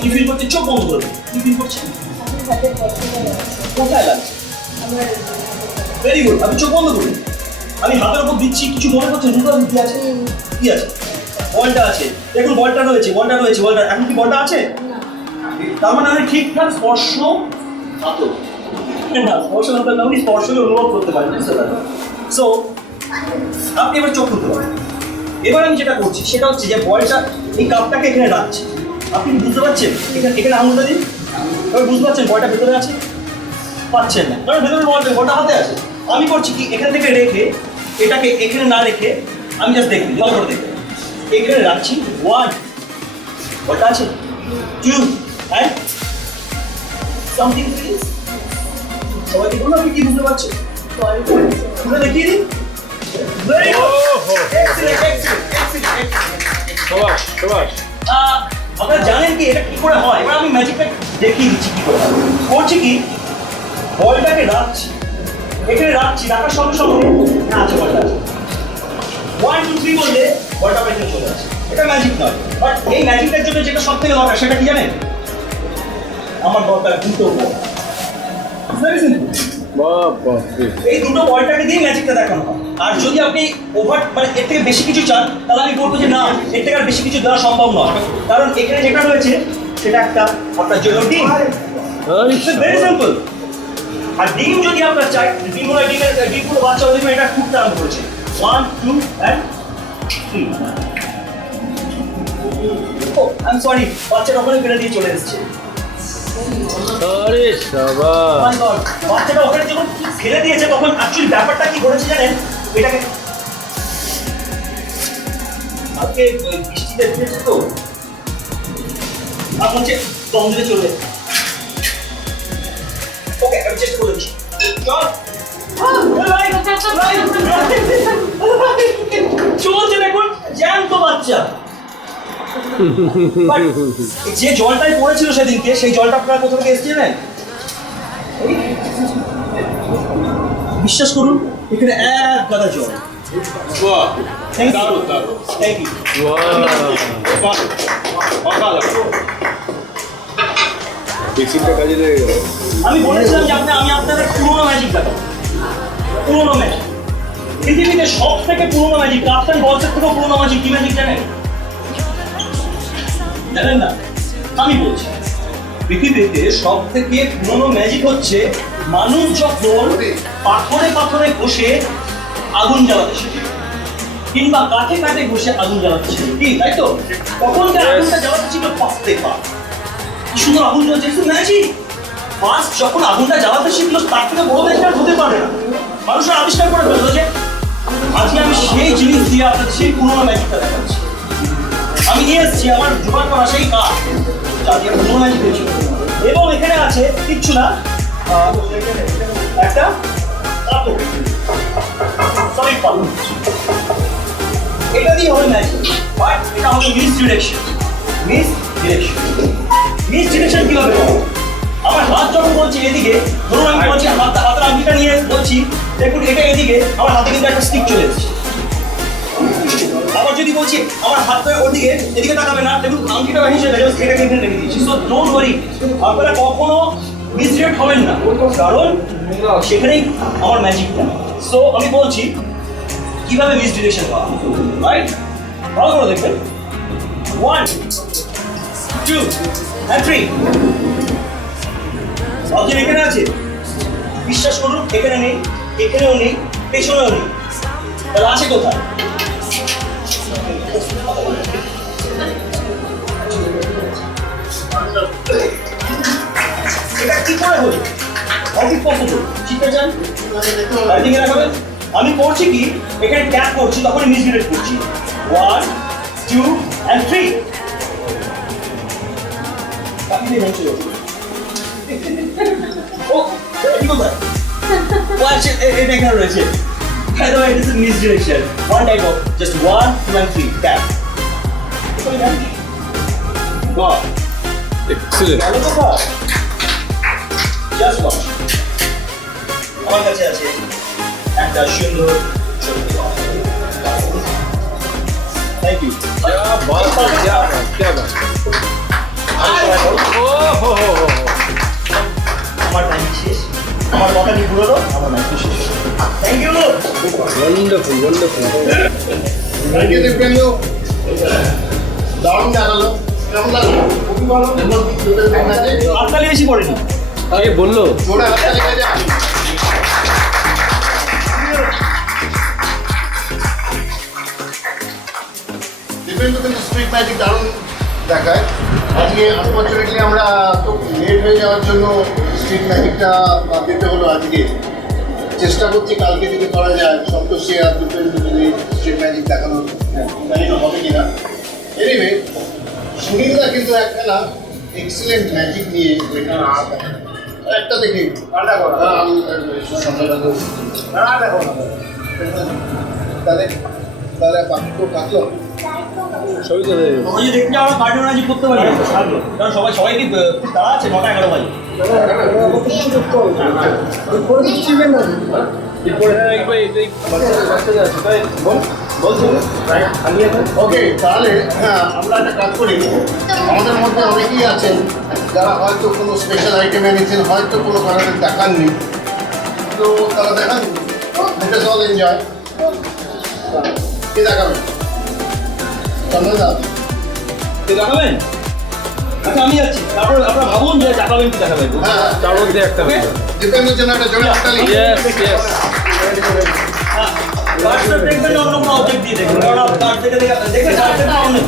কি ফিল করছেন? চোখ বন্ধ করবেন। কি ফিল করছেন? কোথায় লাগছে? ভেরি গুড, আপনি চোখ বন্ধ করুন। আমি হাতের উপর দিচ্ছি, কিছু মনে করছেন? দুটো কি আছে? কি আছে? বলটা আছে, দেখুন বলটা রয়েছে, বলটা রয়েছে, বলটা এখন কি বলটা আছে? তার মানে আমি ঠিকঠাক স্পর্শ হাতল না, স্পর্শ হাতল না, উনি স্পর্শকে অনুভব করতে পারেন। সো আপনি এবার চোখ খুলতে পারেন। এবার আমি যেটা করছি সেটা হচ্ছে যে বলটা এই কাপটাকে এখানে রাখছি। আপনি বুঝতে পারছেন? এখানে আঙুলটা দিন। এবার বুঝতে পারছেন বলটা ভেতরে আছে? পাচ্ছেন না, কারণ ভেতরে বলটা হাতে আছে। আমি করছি কি, এখান থেকে রেখে এটাকে এখানে না রেখে আমি জাস্ট দেখি, ভালো করে দেখি। এখানে রাখছি, 1 বলটা আছে, 2 and something please। সবাই দেখুন আপনি কি বুঝতে পারছেন? পুরো দেখিয়ে দিন। Very good, excellent excellent excellent. সবাস আপনারা জানেন কি এটা কি করে হয়? এবার আমি ম্যাজিকটা দেখিয়ে দিচ্ছি কি করে হয়। করছি কি, বলটাকে রাখছি, এখানে রাখছি, রাখার সঙ্গে সঙ্গে না আছে বলটা আছে। 1 2 3 বললে বলটা পেছনে চলে আসে। এটা ম্যাজিক নয়, বাট এই ম্যাজিকটার জন্য যেটা সব থেকে দরকার সেটা কি জানেন? আমার দরকার দুটো বল। Very simple. এই দুটো বলটাকে দিয়ে ম্যাজিকটা দেখানো হয়। আর যদি আপনি ওভার মানে এর থেকে বেশি কিছু চান, তাহলে আমি বলবো যে না, এর থেকে আর বেশি কিছু দেওয়া সম্ভব নয়, কারণ এখানে যেটা রয়েছে সেটা একটা আপনার জন্য ডিম। Very simple. আর ডিম যদি আপনার চাই, ডিমগুলো বাচ্চা ওদের এটা খুব আরম্ভ করেছে। 1 2 and 3। ও আই এম সরি, বাচ্চাটা ওখানে ফেলে দিয়ে চলে এসেছে। আরে শাবাশ, বাচ্চাটা ওখানে যখন ফেলে দিয়েছে তখন অ্যাকচুয়ালি ব্যাপারটা কি ঘটেছে জানেন? এটাকে আজকে বৃষ্টিতে ভিজেছে তো, আর হচ্ছে দম দিতে চলে। ওকে আমি চেষ্টা করে দিচ্ছি। চলছে দেখুন, জ্যান্ত বাচ্চা। যে জলটাই পড়েছিল সেদিনকে, সেই জলটা আপনারা কোথা থেকে এসেছে জানেন? বিশ্বাস করুন এখানে এক গাদা জল। বাহ, থ্যাংক ইউ, দারুণ দারুণ, থ্যাংক ইউ। বেসিকটা কাজে লেগে গেল। আমি বলেছিলাম যে আমি আপনাদের পুরোনো ম্যাজিক দেখাবো। পুরোনো ম্যাজিক, পৃথিবীতে সব থেকে পুরোনো ম্যাজিক, কাপ্তান বলসের থেকেও পুরোনো ম্যাজিক কি ম্যাজিক জানেন? জানেন না? আমি বলছি পৃথিবীতে সব থেকে পুরোনো ম্যাজিক হচ্ছে মানুষ যখন পাথরে পাথরে বসে আগুন জ্বালাতে শিখে, কিংবা কাঠে কাঠে বসে আগুন জ্বালাতে শিখে, কি তাই তো? তখন যে আগুনটা জ্বালাতে ছিল পাঁচতে পা, কি সুন্দর আগুন জ্বালাচ্ছে, ম্যাজিক। ফার্স্ট যখন আগুনটা জ্বালাতে শিখলো তার থেকে বড় ম্যাজিক আর হতে পারে না। মানুষের আবিষ্কার করে ফেললো যে আজকে আমি সেই জিনিস দিয়ে আপনাদের সেই পুরোনো ম্যাজিকটা দেখাচ্ছি। আমি নিয়ে এসেছি আমার জোগাড় করা সেই কাঠ, যা দিয়ে পুরোনো ম্যাজিক হয়েছিল। এবং এখানে আছে কিচ্ছু না, একটা পাথর, সলিড পাথর। এটা দিয়ে হবে ম্যাজিক, বাট এটা হবে miss direction. Miss direction, miss direction কিভাবে হবে? আমার হাত যখন বলছি এদিকে, ধরুন আমি বলছি হাতের আঙ্গুলটা নিয়ে বলছি দেখুন এটা এদিকে, আমার হাতে কিন্তু একটা স্টিক চলে এসেছে। আবার যদি বলছি আমার হাতটা ওদিকে, এদিকে তাকাবে না, দেখুন আঙ্গুলটা হিসেবে এটা কিন্তু রেখে দিয়েছি। সো ডোন্ট ওয়ারি, আপনারা কখনো মিসরিড হবেন না, কারণ সেখানেই আমার ম্যাজিকটা। সো আমি বলছি কিভাবে মিসডিরেকশন হওয়া, রাইট? ভালো করে দেখবেন। 1 2 and 3। অবজেক্ট এখানে আছে, বিশ্বাস করুন এখানে নেই, এখানেও নেই, পেছনেও নেই, তাহলে আছে কোথায়? এটা কি করে হলো? অনেক পছন্দ শিখতে চান, রাইটিং এ রাখবেন। আমি করছি কি, এখানে ট্যাপ করছি, তখন মিসডিরেক্ট করছি। 1 2 and 3। বাকি নেই হচ্ছে ও এই কোথায়? ওয়াচ এটা এখানে রয়েছে। By the way, it is a misdirection. One type of just 1 2 and 3 tap. Wow. Excellent. Just watch. আমার কাছে আছে একটা সুন্দর থ্যাংক ইউ। क्या बात है, क्या बात, क्या बात। ओ हो हो हो। আমার টাইম শেষ, আমার কথা নিয়ে পুরো আমার টাইম শেষ। Thank you. Wonderful wonderful. Thank you Dipendu, দারুণ দেখালো। কেমন লাগলো? খুবই ভালো। আপনারই বেশি পড়েনি। আগে বললো জোরে হাতটা লেগে যায়। দীপেন্দু কিন্তু স্ট্রিট ম্যাজিক দারুণ দেখায়। আজকে আনফর্চুনেটলি আমরা তো লেট হয়ে যাওয়ার জন্য স্ট্রিট ম্যাজিকটা বাদ দিতে হলো আজকে। চেষ্টা করছি কালকে যদি করা যায়, সন্তোষী আর দীপেন্দু যদি স্ট্রিট ম্যাজিক দেখানো জানি না হবে কিনা। এনিওয়ে, সুনীলদা কিন্তু একখানা এক্সিলেন্ট ম্যাজিক নিয়ে একটা দেখি তাহলে তাহলে বাকি তো কাটলো। সবই তো ওই যে দেখতে আমরা কার্টুন ম্যাজিক করতে পারি, কারণ সবাই কি তারা আছে 9টা 11 বাজে। ওকে, তাহলে হ্যাঁ আমরা একটা কাজ করি। আমাদের মধ্যে অনেকেই আছেন যারা হয়তো কোনো স্পেশাল আইটেম এনেছেন, হয়তো কোনো কারণে দেখাননি, তো তারা দেখান। এটা অল এনজয়। কে দেখাবেন? চন্দনদা কে দেখাবেন? আচ্ছা আমি যাচ্ছি, তারপর আপনারা ভাবুন যে দেখাবেন কি দেখাবেন। হ্যাঁ, তার মধ্যে একটা Okay? দীপেন্দ্র জন্য একটা জোরে হাততালি। Yes yes. কার্ডটা দেখবেন অন্য কোনো অবজেক্ট দিয়ে দেখবেন, কারণ আপনার কার্ড থেকে দেখে কার্ডের নাম নেই।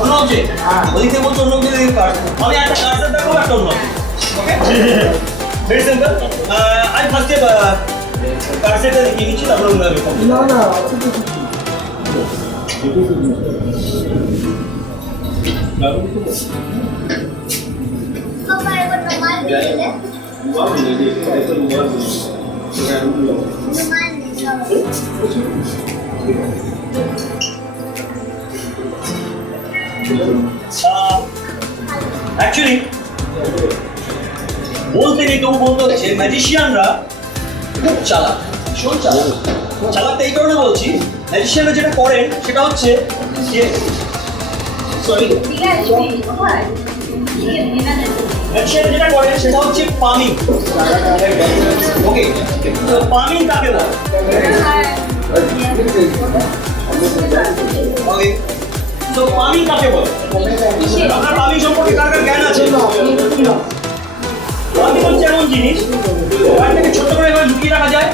অন্য অবজেক্ট ওদিক থেকে বলছে অন্য অবজেক্ট দেখে কার্ড। আমি একটা কার্ডের দেখাবো, একটা অন্য ওকে, ভেরি সিম্পল। আমি ফার্স্টে কার্ড সেটটা দেখিয়ে নিচ্ছি, তারপর অন্য আমি অ্যাকচুয়ালি বলতে নেই, তবু বলতে হচ্ছে ম্যাজিশিয়ানরা খুব চালাক, ভীষণ চালাক। চালাকটা এই কারণে বলছি, ম্যাজিশিয়ানরা যেটা করেন সেটা হচ্ছে যে ম্যাজিশিয়ানরা যেটা করেন সেটা হচ্ছে পামিং। ওকে, তো পামিং কাকে বলে? ওকে, তো পামিং কাকে বলে? আপনার পামিং সম্পর্কে কার কার জ্ঞান আছে? পামিং হচ্ছে এমন জিনিস, কার্ডটাকে ছোট করে এভাবে লুকিয়ে রাখা যায়,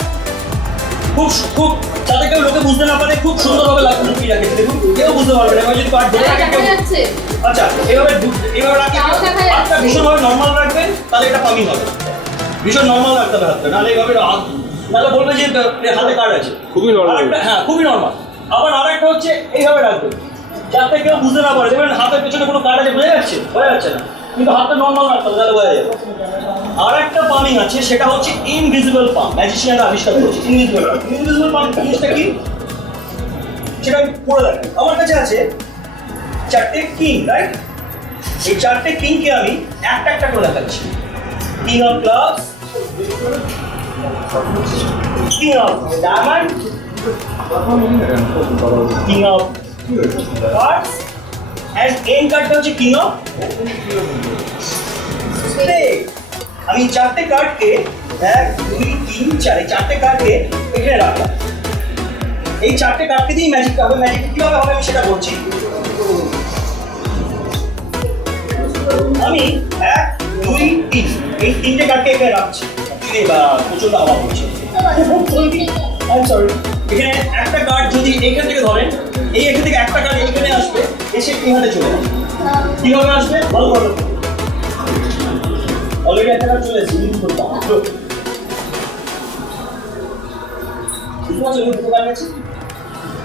খুব খুব যাতে কেউ লোকে বুঝতে না পারে, খুব সুন্দরভাবে লুকিয়ে রাখে, দেখুন কেউ বুঝতে পারবে না। এবার যদি কার্ড ধরে রাখে কেউ, আচ্ছা এভাবে রাখে, হাতটা ভীষণভাবে নর্মাল রাখবেন, তাহলে এটা পামিং হবে। ভীষণ নর্মাল রাখতে হবে হাতটা, নাহলে এইভাবে নাহলে বলবে যে হাতে কার্ড আছে। খুবই নরমাল। হ্যাঁ, খুবই নর্মাল। আবার আরেকটা হচ্ছে এইভাবে রাখবেন, যাতে কেউ বুঝতে না পারে। দেখবেন হাতের পেছনে কোনো কার্ড আছে, বোঝা যাচ্ছে না, কিন্তু হাতটা নর্মাল রাখতে হবে, তাহলে বোঝা যাবে। আর একটা পামিং আছে, সেটা হচ্ছে ইনভিজিবল পাম। ম্যাজিশিয়ানরা আবিষ্কার করছে ইনভিজিবল পাম। ইনভিজিবল পাম জিনিসটা কি সেটা আমি পড়ে দেখাই। আমার কাছে আছে 4টে কিং, রাইট? এই 4টে কিংকে আমি একটা একটা করে দেখাচ্ছি। King of clubs, king of diamond, king of cards, and N কার্ডটা হচ্ছে কিং অফ স্পেড। আমি চারটে কার্ডকে 1 2 3 4 এই চারটে কার্ডকে এখানে রাখলাম। এই চারটে কার্ডকে দিয়ে ম্যাজিকটা হবে। ম্যাজিক কিভাবে হবে আমি সেটা বলছি। আমি 1 2 3 এই তিনটে কার্ডকে এখানে রাখছি। প্রচন্ড হাওয়া পড়ছে। সরি, এখানে একটা কার্ড যদি এখান থেকে ধরেন, এখান থেকে একটা কার্ড এখানে আসবে, এসে এখানে চলে যাবে। কিভাবে আসবে ভালো ভালো অলরেডি একটা কার্ড চলে এসেছে।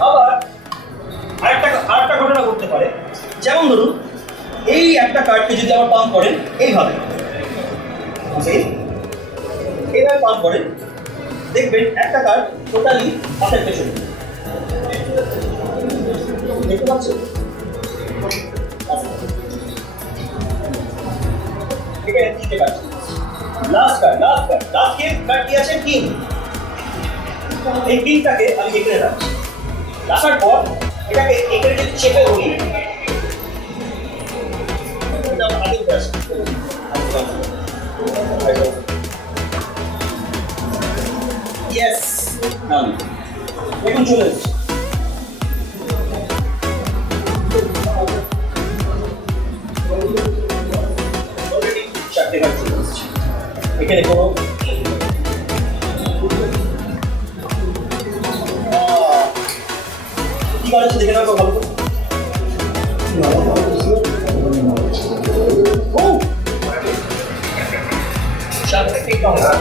আবার আরেকটা ঘটনা করতে পারে, যেমন ধরুন এই একটা কার্ডকে যদি আবার পাম্প করেন এইভাবে, এইভাবে পাম্প করেন, দেখবেন একটা কার্ড টোটালি হাতের পেছনে। দেখতে পাচ্ছেন? এখানে তিনটে কার্ড। লাস্ট কার্ড কি আছে? কিং। এই কিংটাকে আমি এখানে রাখছি। রাখার পর এটাকে এখানে যদি চেপে ধরি, এটা হাতে উঠে আসে। ইয়েস, এখন চলে এসেছে। চারটে কার্ড চলে এসেছে। এখানে কোনো কি কার্ড আছে দেখে নেওয়া ভালো করে। চারটে ঠিক আছে।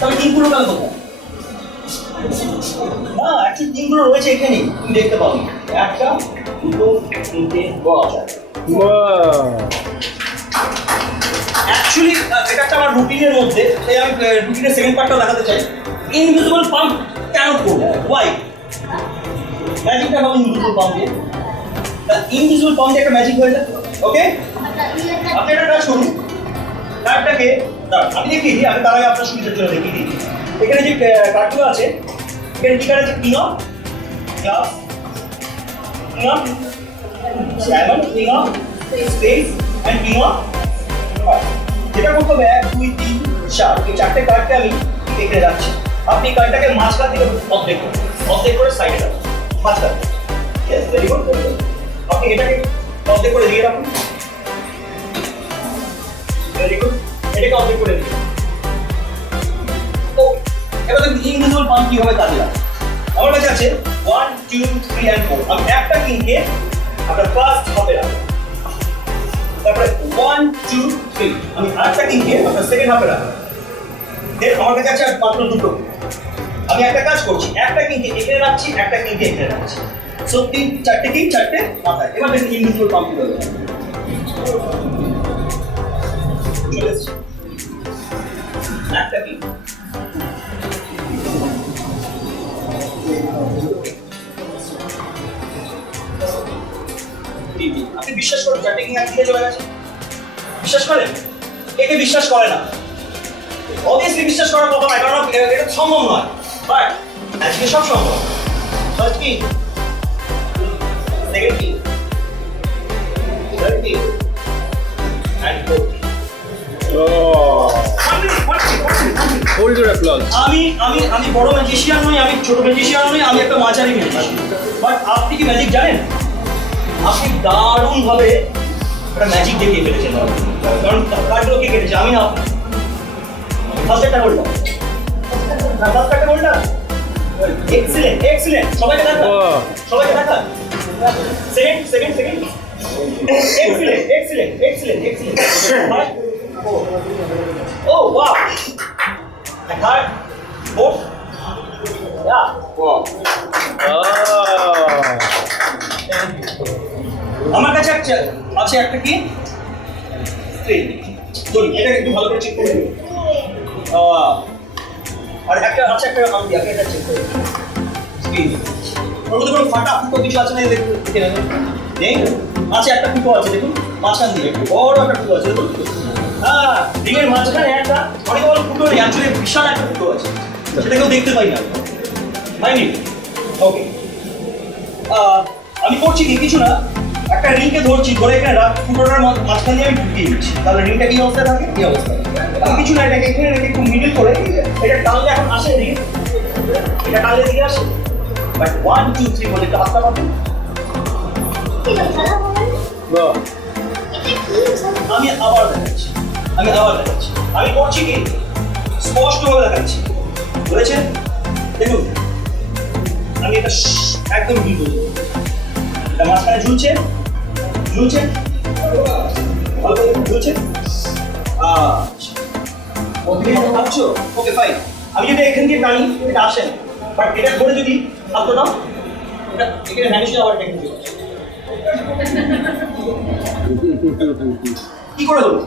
তবে তিনগুলো কাল কোথায়? না, অ্যাকচুয়ালি তিনগুলো রয়েছে এখানেই, তুমি দেখতে পাবো। একটা, দুটো, তিনটে, অ্যাকচুয়ালি এটা একটা আমার রুটিনের মধ্যে, তাই আমি রুটিনের সেকেন্ড পার্টটা দেখাতে চাই। ইনভিজিবল পাম্প কেন করবো? ওয়াই? ম্যাজিকটা হবে ইনভিজিবল পাম্প দিয়ে। ইনভিজিবল পাম্প দিয়ে একটা ম্যাজিক হয়ে যায়। ওকে, আপনি একটা কাজ করুন, কার্ডটাকে আমি দেখিয়ে দিই। আমি তার আগে আপনার সুবিধার জন্য দেখিয়ে দিই। এখানে যে কার্ডগুলো আছে, এখানে কি কার্ড আছে? King of class, king of diamond, king of speech and king of. যেটা করতে হবে 1 2 3 4, এই চারটে কার্ডকে আমি এখানে রাখছি। আপনি কার্ডটাকে মাঝখান থেকে অর্ধেক করে সাইডে রাখুন, মাঝখান। Yes, very good. আপনি এটাকে অর্ধেক করে দিয়ে রাখুন। ভেরি গুড, এটাকে অর্ধেক করে দিন। ওকে, এবার দেখুন ইনভিজিবল পাম্প কিভাবে কাজে লাগে। আমার কাছে আছে 1 2 3 and 4। আমি একটা কিংকে আপনার ফার্স্ট হাফে রাখবো, তারপরে 1 2 3 আমি আরেকটা কিংকে আপনার সেকেন্ড হাফে রাখবো। দেন আমার কাছে আছে মাত্র দুটো। আমি একটা কাজ করছি, একটা কিংকে এখানে রাখছি, একটা কিংকে এখানে রাখছি। সো চারটে কিং, চারটে মাথায়। এবার দেখুন ইনভিজিবল পাম্প কিভাবে চলে এসছে। একটা কিং, আপনি বিশ্বাস করেন চারটে কিং একদিকে চলে গেছে? বিশ্বাস করেন? একে বিশ্বাস করে না। অবভিয়াসলি বিশ্বাস করার কথা নয়, কারণ এটা সম্ভব নয়। বাট আজকে সব সম্ভব। First king, second king, third king and fourth. আমি বড় ম্যাজিশিয়ান নই, আমি ছোট ম্যাজিশিয়ান নই, আমি একটা মাঝারি ম্যাজিশিয়ান। বাট আপনি কি ম্যাজিক জানেন? আপনি দারুণ ভাবে একটা ম্যাজিক দেখিয়ে ফেলেছেন। কারণ কার্ডগুলো কে কেটেছে? আমি না। ফার্স্ট একটা বললাম, ফার্স্ট একটা বললাম। Excellent, excellent. সবাইকে দেখা, সবাইকে দেখা। Second second second. Excellent, excellent, excellent, excellent. Oh wow! The card, fourth, yeah. Wow. আমার কাছে আছে একটা কি স্ক্রিন। ধরুন এটাকে একটু ভালো করে চেক করে দিন। আর একটা আছে একটা আমি আগে এটা চেক করে স্ক্রিন। ওর মধ্যে কোনো ফাটা ফুটো কিছু আছে না? দেখুন নেই, আছে একটা ফুটো আছে দেখুন মাঝখান দিয়ে, বড় একটা ফুটো আছে দেখুন। হ্যাঁ, রিংয়ের মাঝখানে একটা অনেক বড় ফুটো নেই, অ্যাকচুয়ালি বিশাল একটা ফুটো আছে, সেটা কেউ দেখতে পাই না। হয়নি? ওকে আমি করছি কি কিছু না, একটা রিংকে ধরছি, ধরে এখানে ফুটোটার মাঝখান দিয়ে আমি ঢুকিয়ে দিচ্ছি, তাহলে রিংটা কি অবস্থায় থাকে, এই অবস্থায়। আমি কিছু না, এটাকে এখানে রেখে একটু মিডল করে এটা টানলে এখন আসে রিং, এটা টানলে দিকে আসে, বাট 1 2 3 বলে একটা হাতটা পাবো। আমি আবার দেখাচ্ছি, আমি করছি কি স্পষ্টভাবে দেখাচ্ছি, বুঝেছেন? দেখুন আমি এটা একদম ডিপ হয়ে যাবো, এটা মাঝখানে ঝুলছে ভালো করে ঝুলছে। আচ্ছা ওকে ফাইন। আমি যদি এখান দিয়ে টানি এটা আসে না, বাট এটা ধরে যদি হাতটা দাও এটা এখানে ভ্যানিশ আবার টেকনিক কি করে দেবো?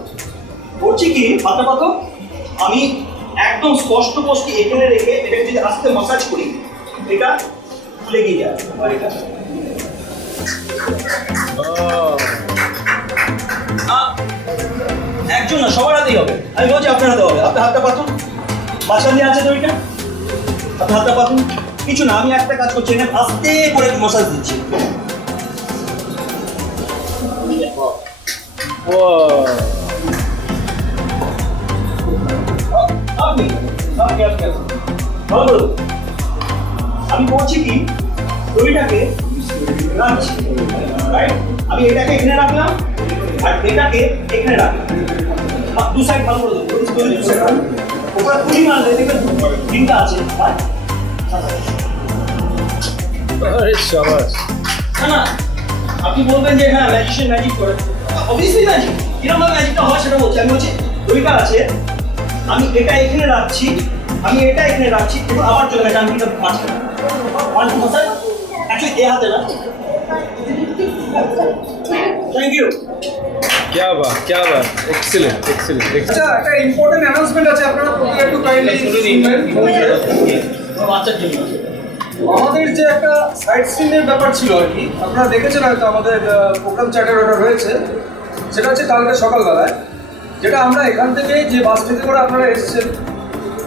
করছি কি হাতটা পাতো, আমি একদম স্পষ্ট এখানে রেখে এটাকে যদি আস্তে মাসাজ করি এটা খুলে গিয়ে যায়, আর এটা একজন না সবার হাতেই হবে, আমি বলছি আপনার হাতে হবে। আপনার হাতটা পাতুন, মাঝখান দিয়ে আছে তো ওইটা, আপনার হাতটা পাতুন। কিছু না, আমি একটা কাজ করছি, এখানে আস্তে করে মাসাজ দিচ্ছি। আমি করছি কি দড়িটাকে রাখছি, আমি এটাকে এখানে রাখলাম আর এটাকে এখানে রাখলাম, দু সাইড ভালো করে দেবো, ওপরে পুরি মারলে দেখবেন তিনটা আছে। না আপনি বলবেন যে হ্যাঁ ম্যাজিশিয়ান ম্যাজিক করে, অবভিয়াসলি ম্যাজিক, কিরকম ভাবে ম্যাজিকটা হয় সেটা বলছি। আমি বলছি দড়িটা আছে, আমি এটা এখানে রাখছি, এবং আবার চলে গেছে, আমি এটা মাঝখানে অ্যাকচুয়ালি এ হাতে না। Thank you. क्या बात एक्सीलेंट। আচ্ছা একটা ইম্পর্টেন্ট অ্যানাউন্সমেন্ট আছে, আপনারা প্রত্যেকে একটু কাইন্ডলি শুনবেন। বাচ্চার জন্য আমাদের যে একটা সাইট সিনের ব্যাপার ছিল আর কি, আপনারা দেখেছেন হয়তো আমাদের প্রোগ্রাম চার্টার ওটা রয়েছে, সেটা হচ্ছে কালকে সকালবেলায়, যেটা আমরা এখান থেকে যে বাসটিতে করে আপনারা এসেছেন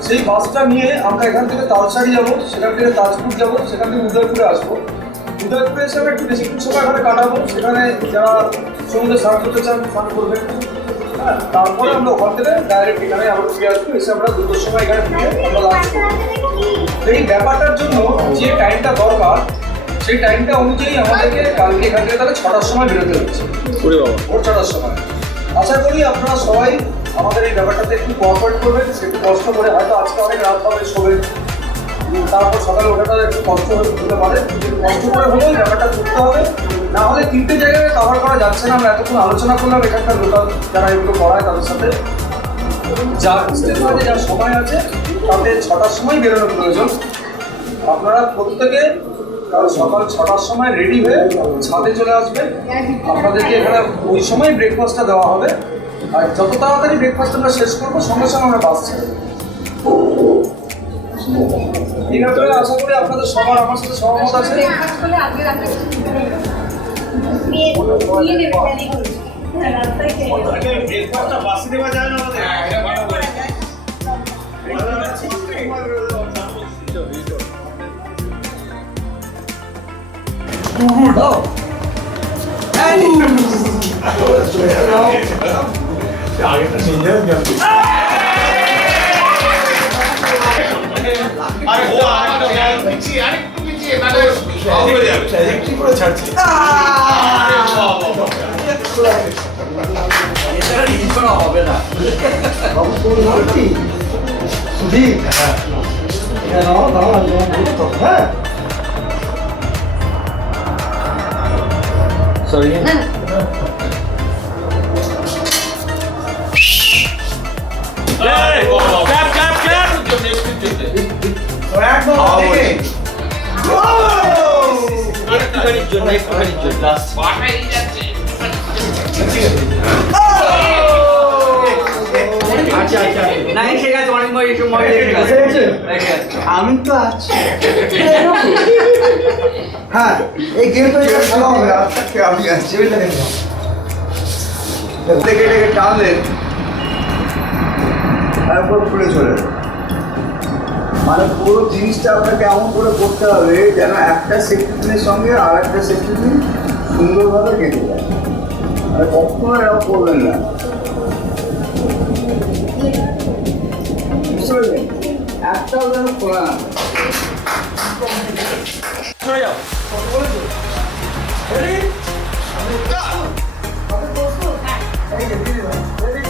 সেই বাসটা নিয়ে আমরা এখান থেকে তালসারি যাবো, সেখান থেকে তাজপুর যাবো, সেখান থেকে উদয়পুরে আসবো। উদয়পুরে এসে আমরা একটু বেশিক্ষণ সময় এখানে কাটাবো, সেখানে যারা সমুদ্রে স্নান করতে চান স্নান করবেন। হ্যাঁ, তারপরে আমরা ওখান থেকে ডাইরেক্ট এখানে আবার ফিরে আসবো, এসে আমরা দুটোর সময় এখানে ফিরে আমরা লাঞ্চ করবো। এই ব্যাপারটার জন্য যে টাইমটা দরকার সেই টাইমটা অনুযায়ী আমাদেরকে কালকে এখান থেকে তাহলে 6টার সময় বেরোতে হচ্ছে, ভোর 6টার সময়। আশা করি আপনারা সবাই আমাদের এই ব্যাপারটাতে একটু কোঅপারেট করবেন, একটু কষ্ট করে, হয়তো আজকে অনেক রাত হবে শোবেন, তারপর সকালে ওঠাটা একটু কষ্ট হতে পারে, কষ্ট করে হলেও ব্যাপারটা করতে হবে, না হলে 3টে জায়গায় কভার করা যাচ্ছে না। আমরা এতক্ষণ আলোচনা করলাম এখানকার লোকাল যারা এগুলো করায় তাদের সাথে, যা বুঝতে পারে যা সময় আছে তাতে 6টার সময় বেরোনোর প্রয়োজন। আপনারা প্রত্যেকে কারণ সকাল 6টার সময় রেডি হয়ে ছাদে চলে আসবেন, আপনাদেরকে এখানে ওই সময় ব্রেকফাস্টটা দেওয়া হবে, আর যত তাড়াতাড়ি ব্রেকফাস্ট আমরা শেষ করবো সঙ্গে সঙ্গে আমরা বাস ছেড়ে দেবো। এই ব্যাপারে আশা করি আপনাদের সবার আমার সাথে সহমত আছে। ব্রেকফাস্টটা বাসে দেওয়া যায় না আমাদের। হবে না হ্যাঁ सॉरी একটুখানির জন্য লাস্ট আচ্ছা আচ্ছা না এসে গেছে অনেক সময় এসে গেছে আমি তো আছি। হ্যাঁ এই গেমটা খেলা হবে, আমি আছি থেকে এটাকে টানলেন তারপর খুলে চলে মানে পুরো জিনিসটা আপনাকে এমন করে করতে হবে যেন একটা সেফটি পিনের সঙ্গে আর একটা সেফটি পিন সুন্দরভাবে কেটে যায়। মানে কখনো এরকম করবেন না, বুঝতে পারলেন? একটাও যেন খোলা না থাকে। সরে যাও। Ready? এই যে দিদি ভাই, ready?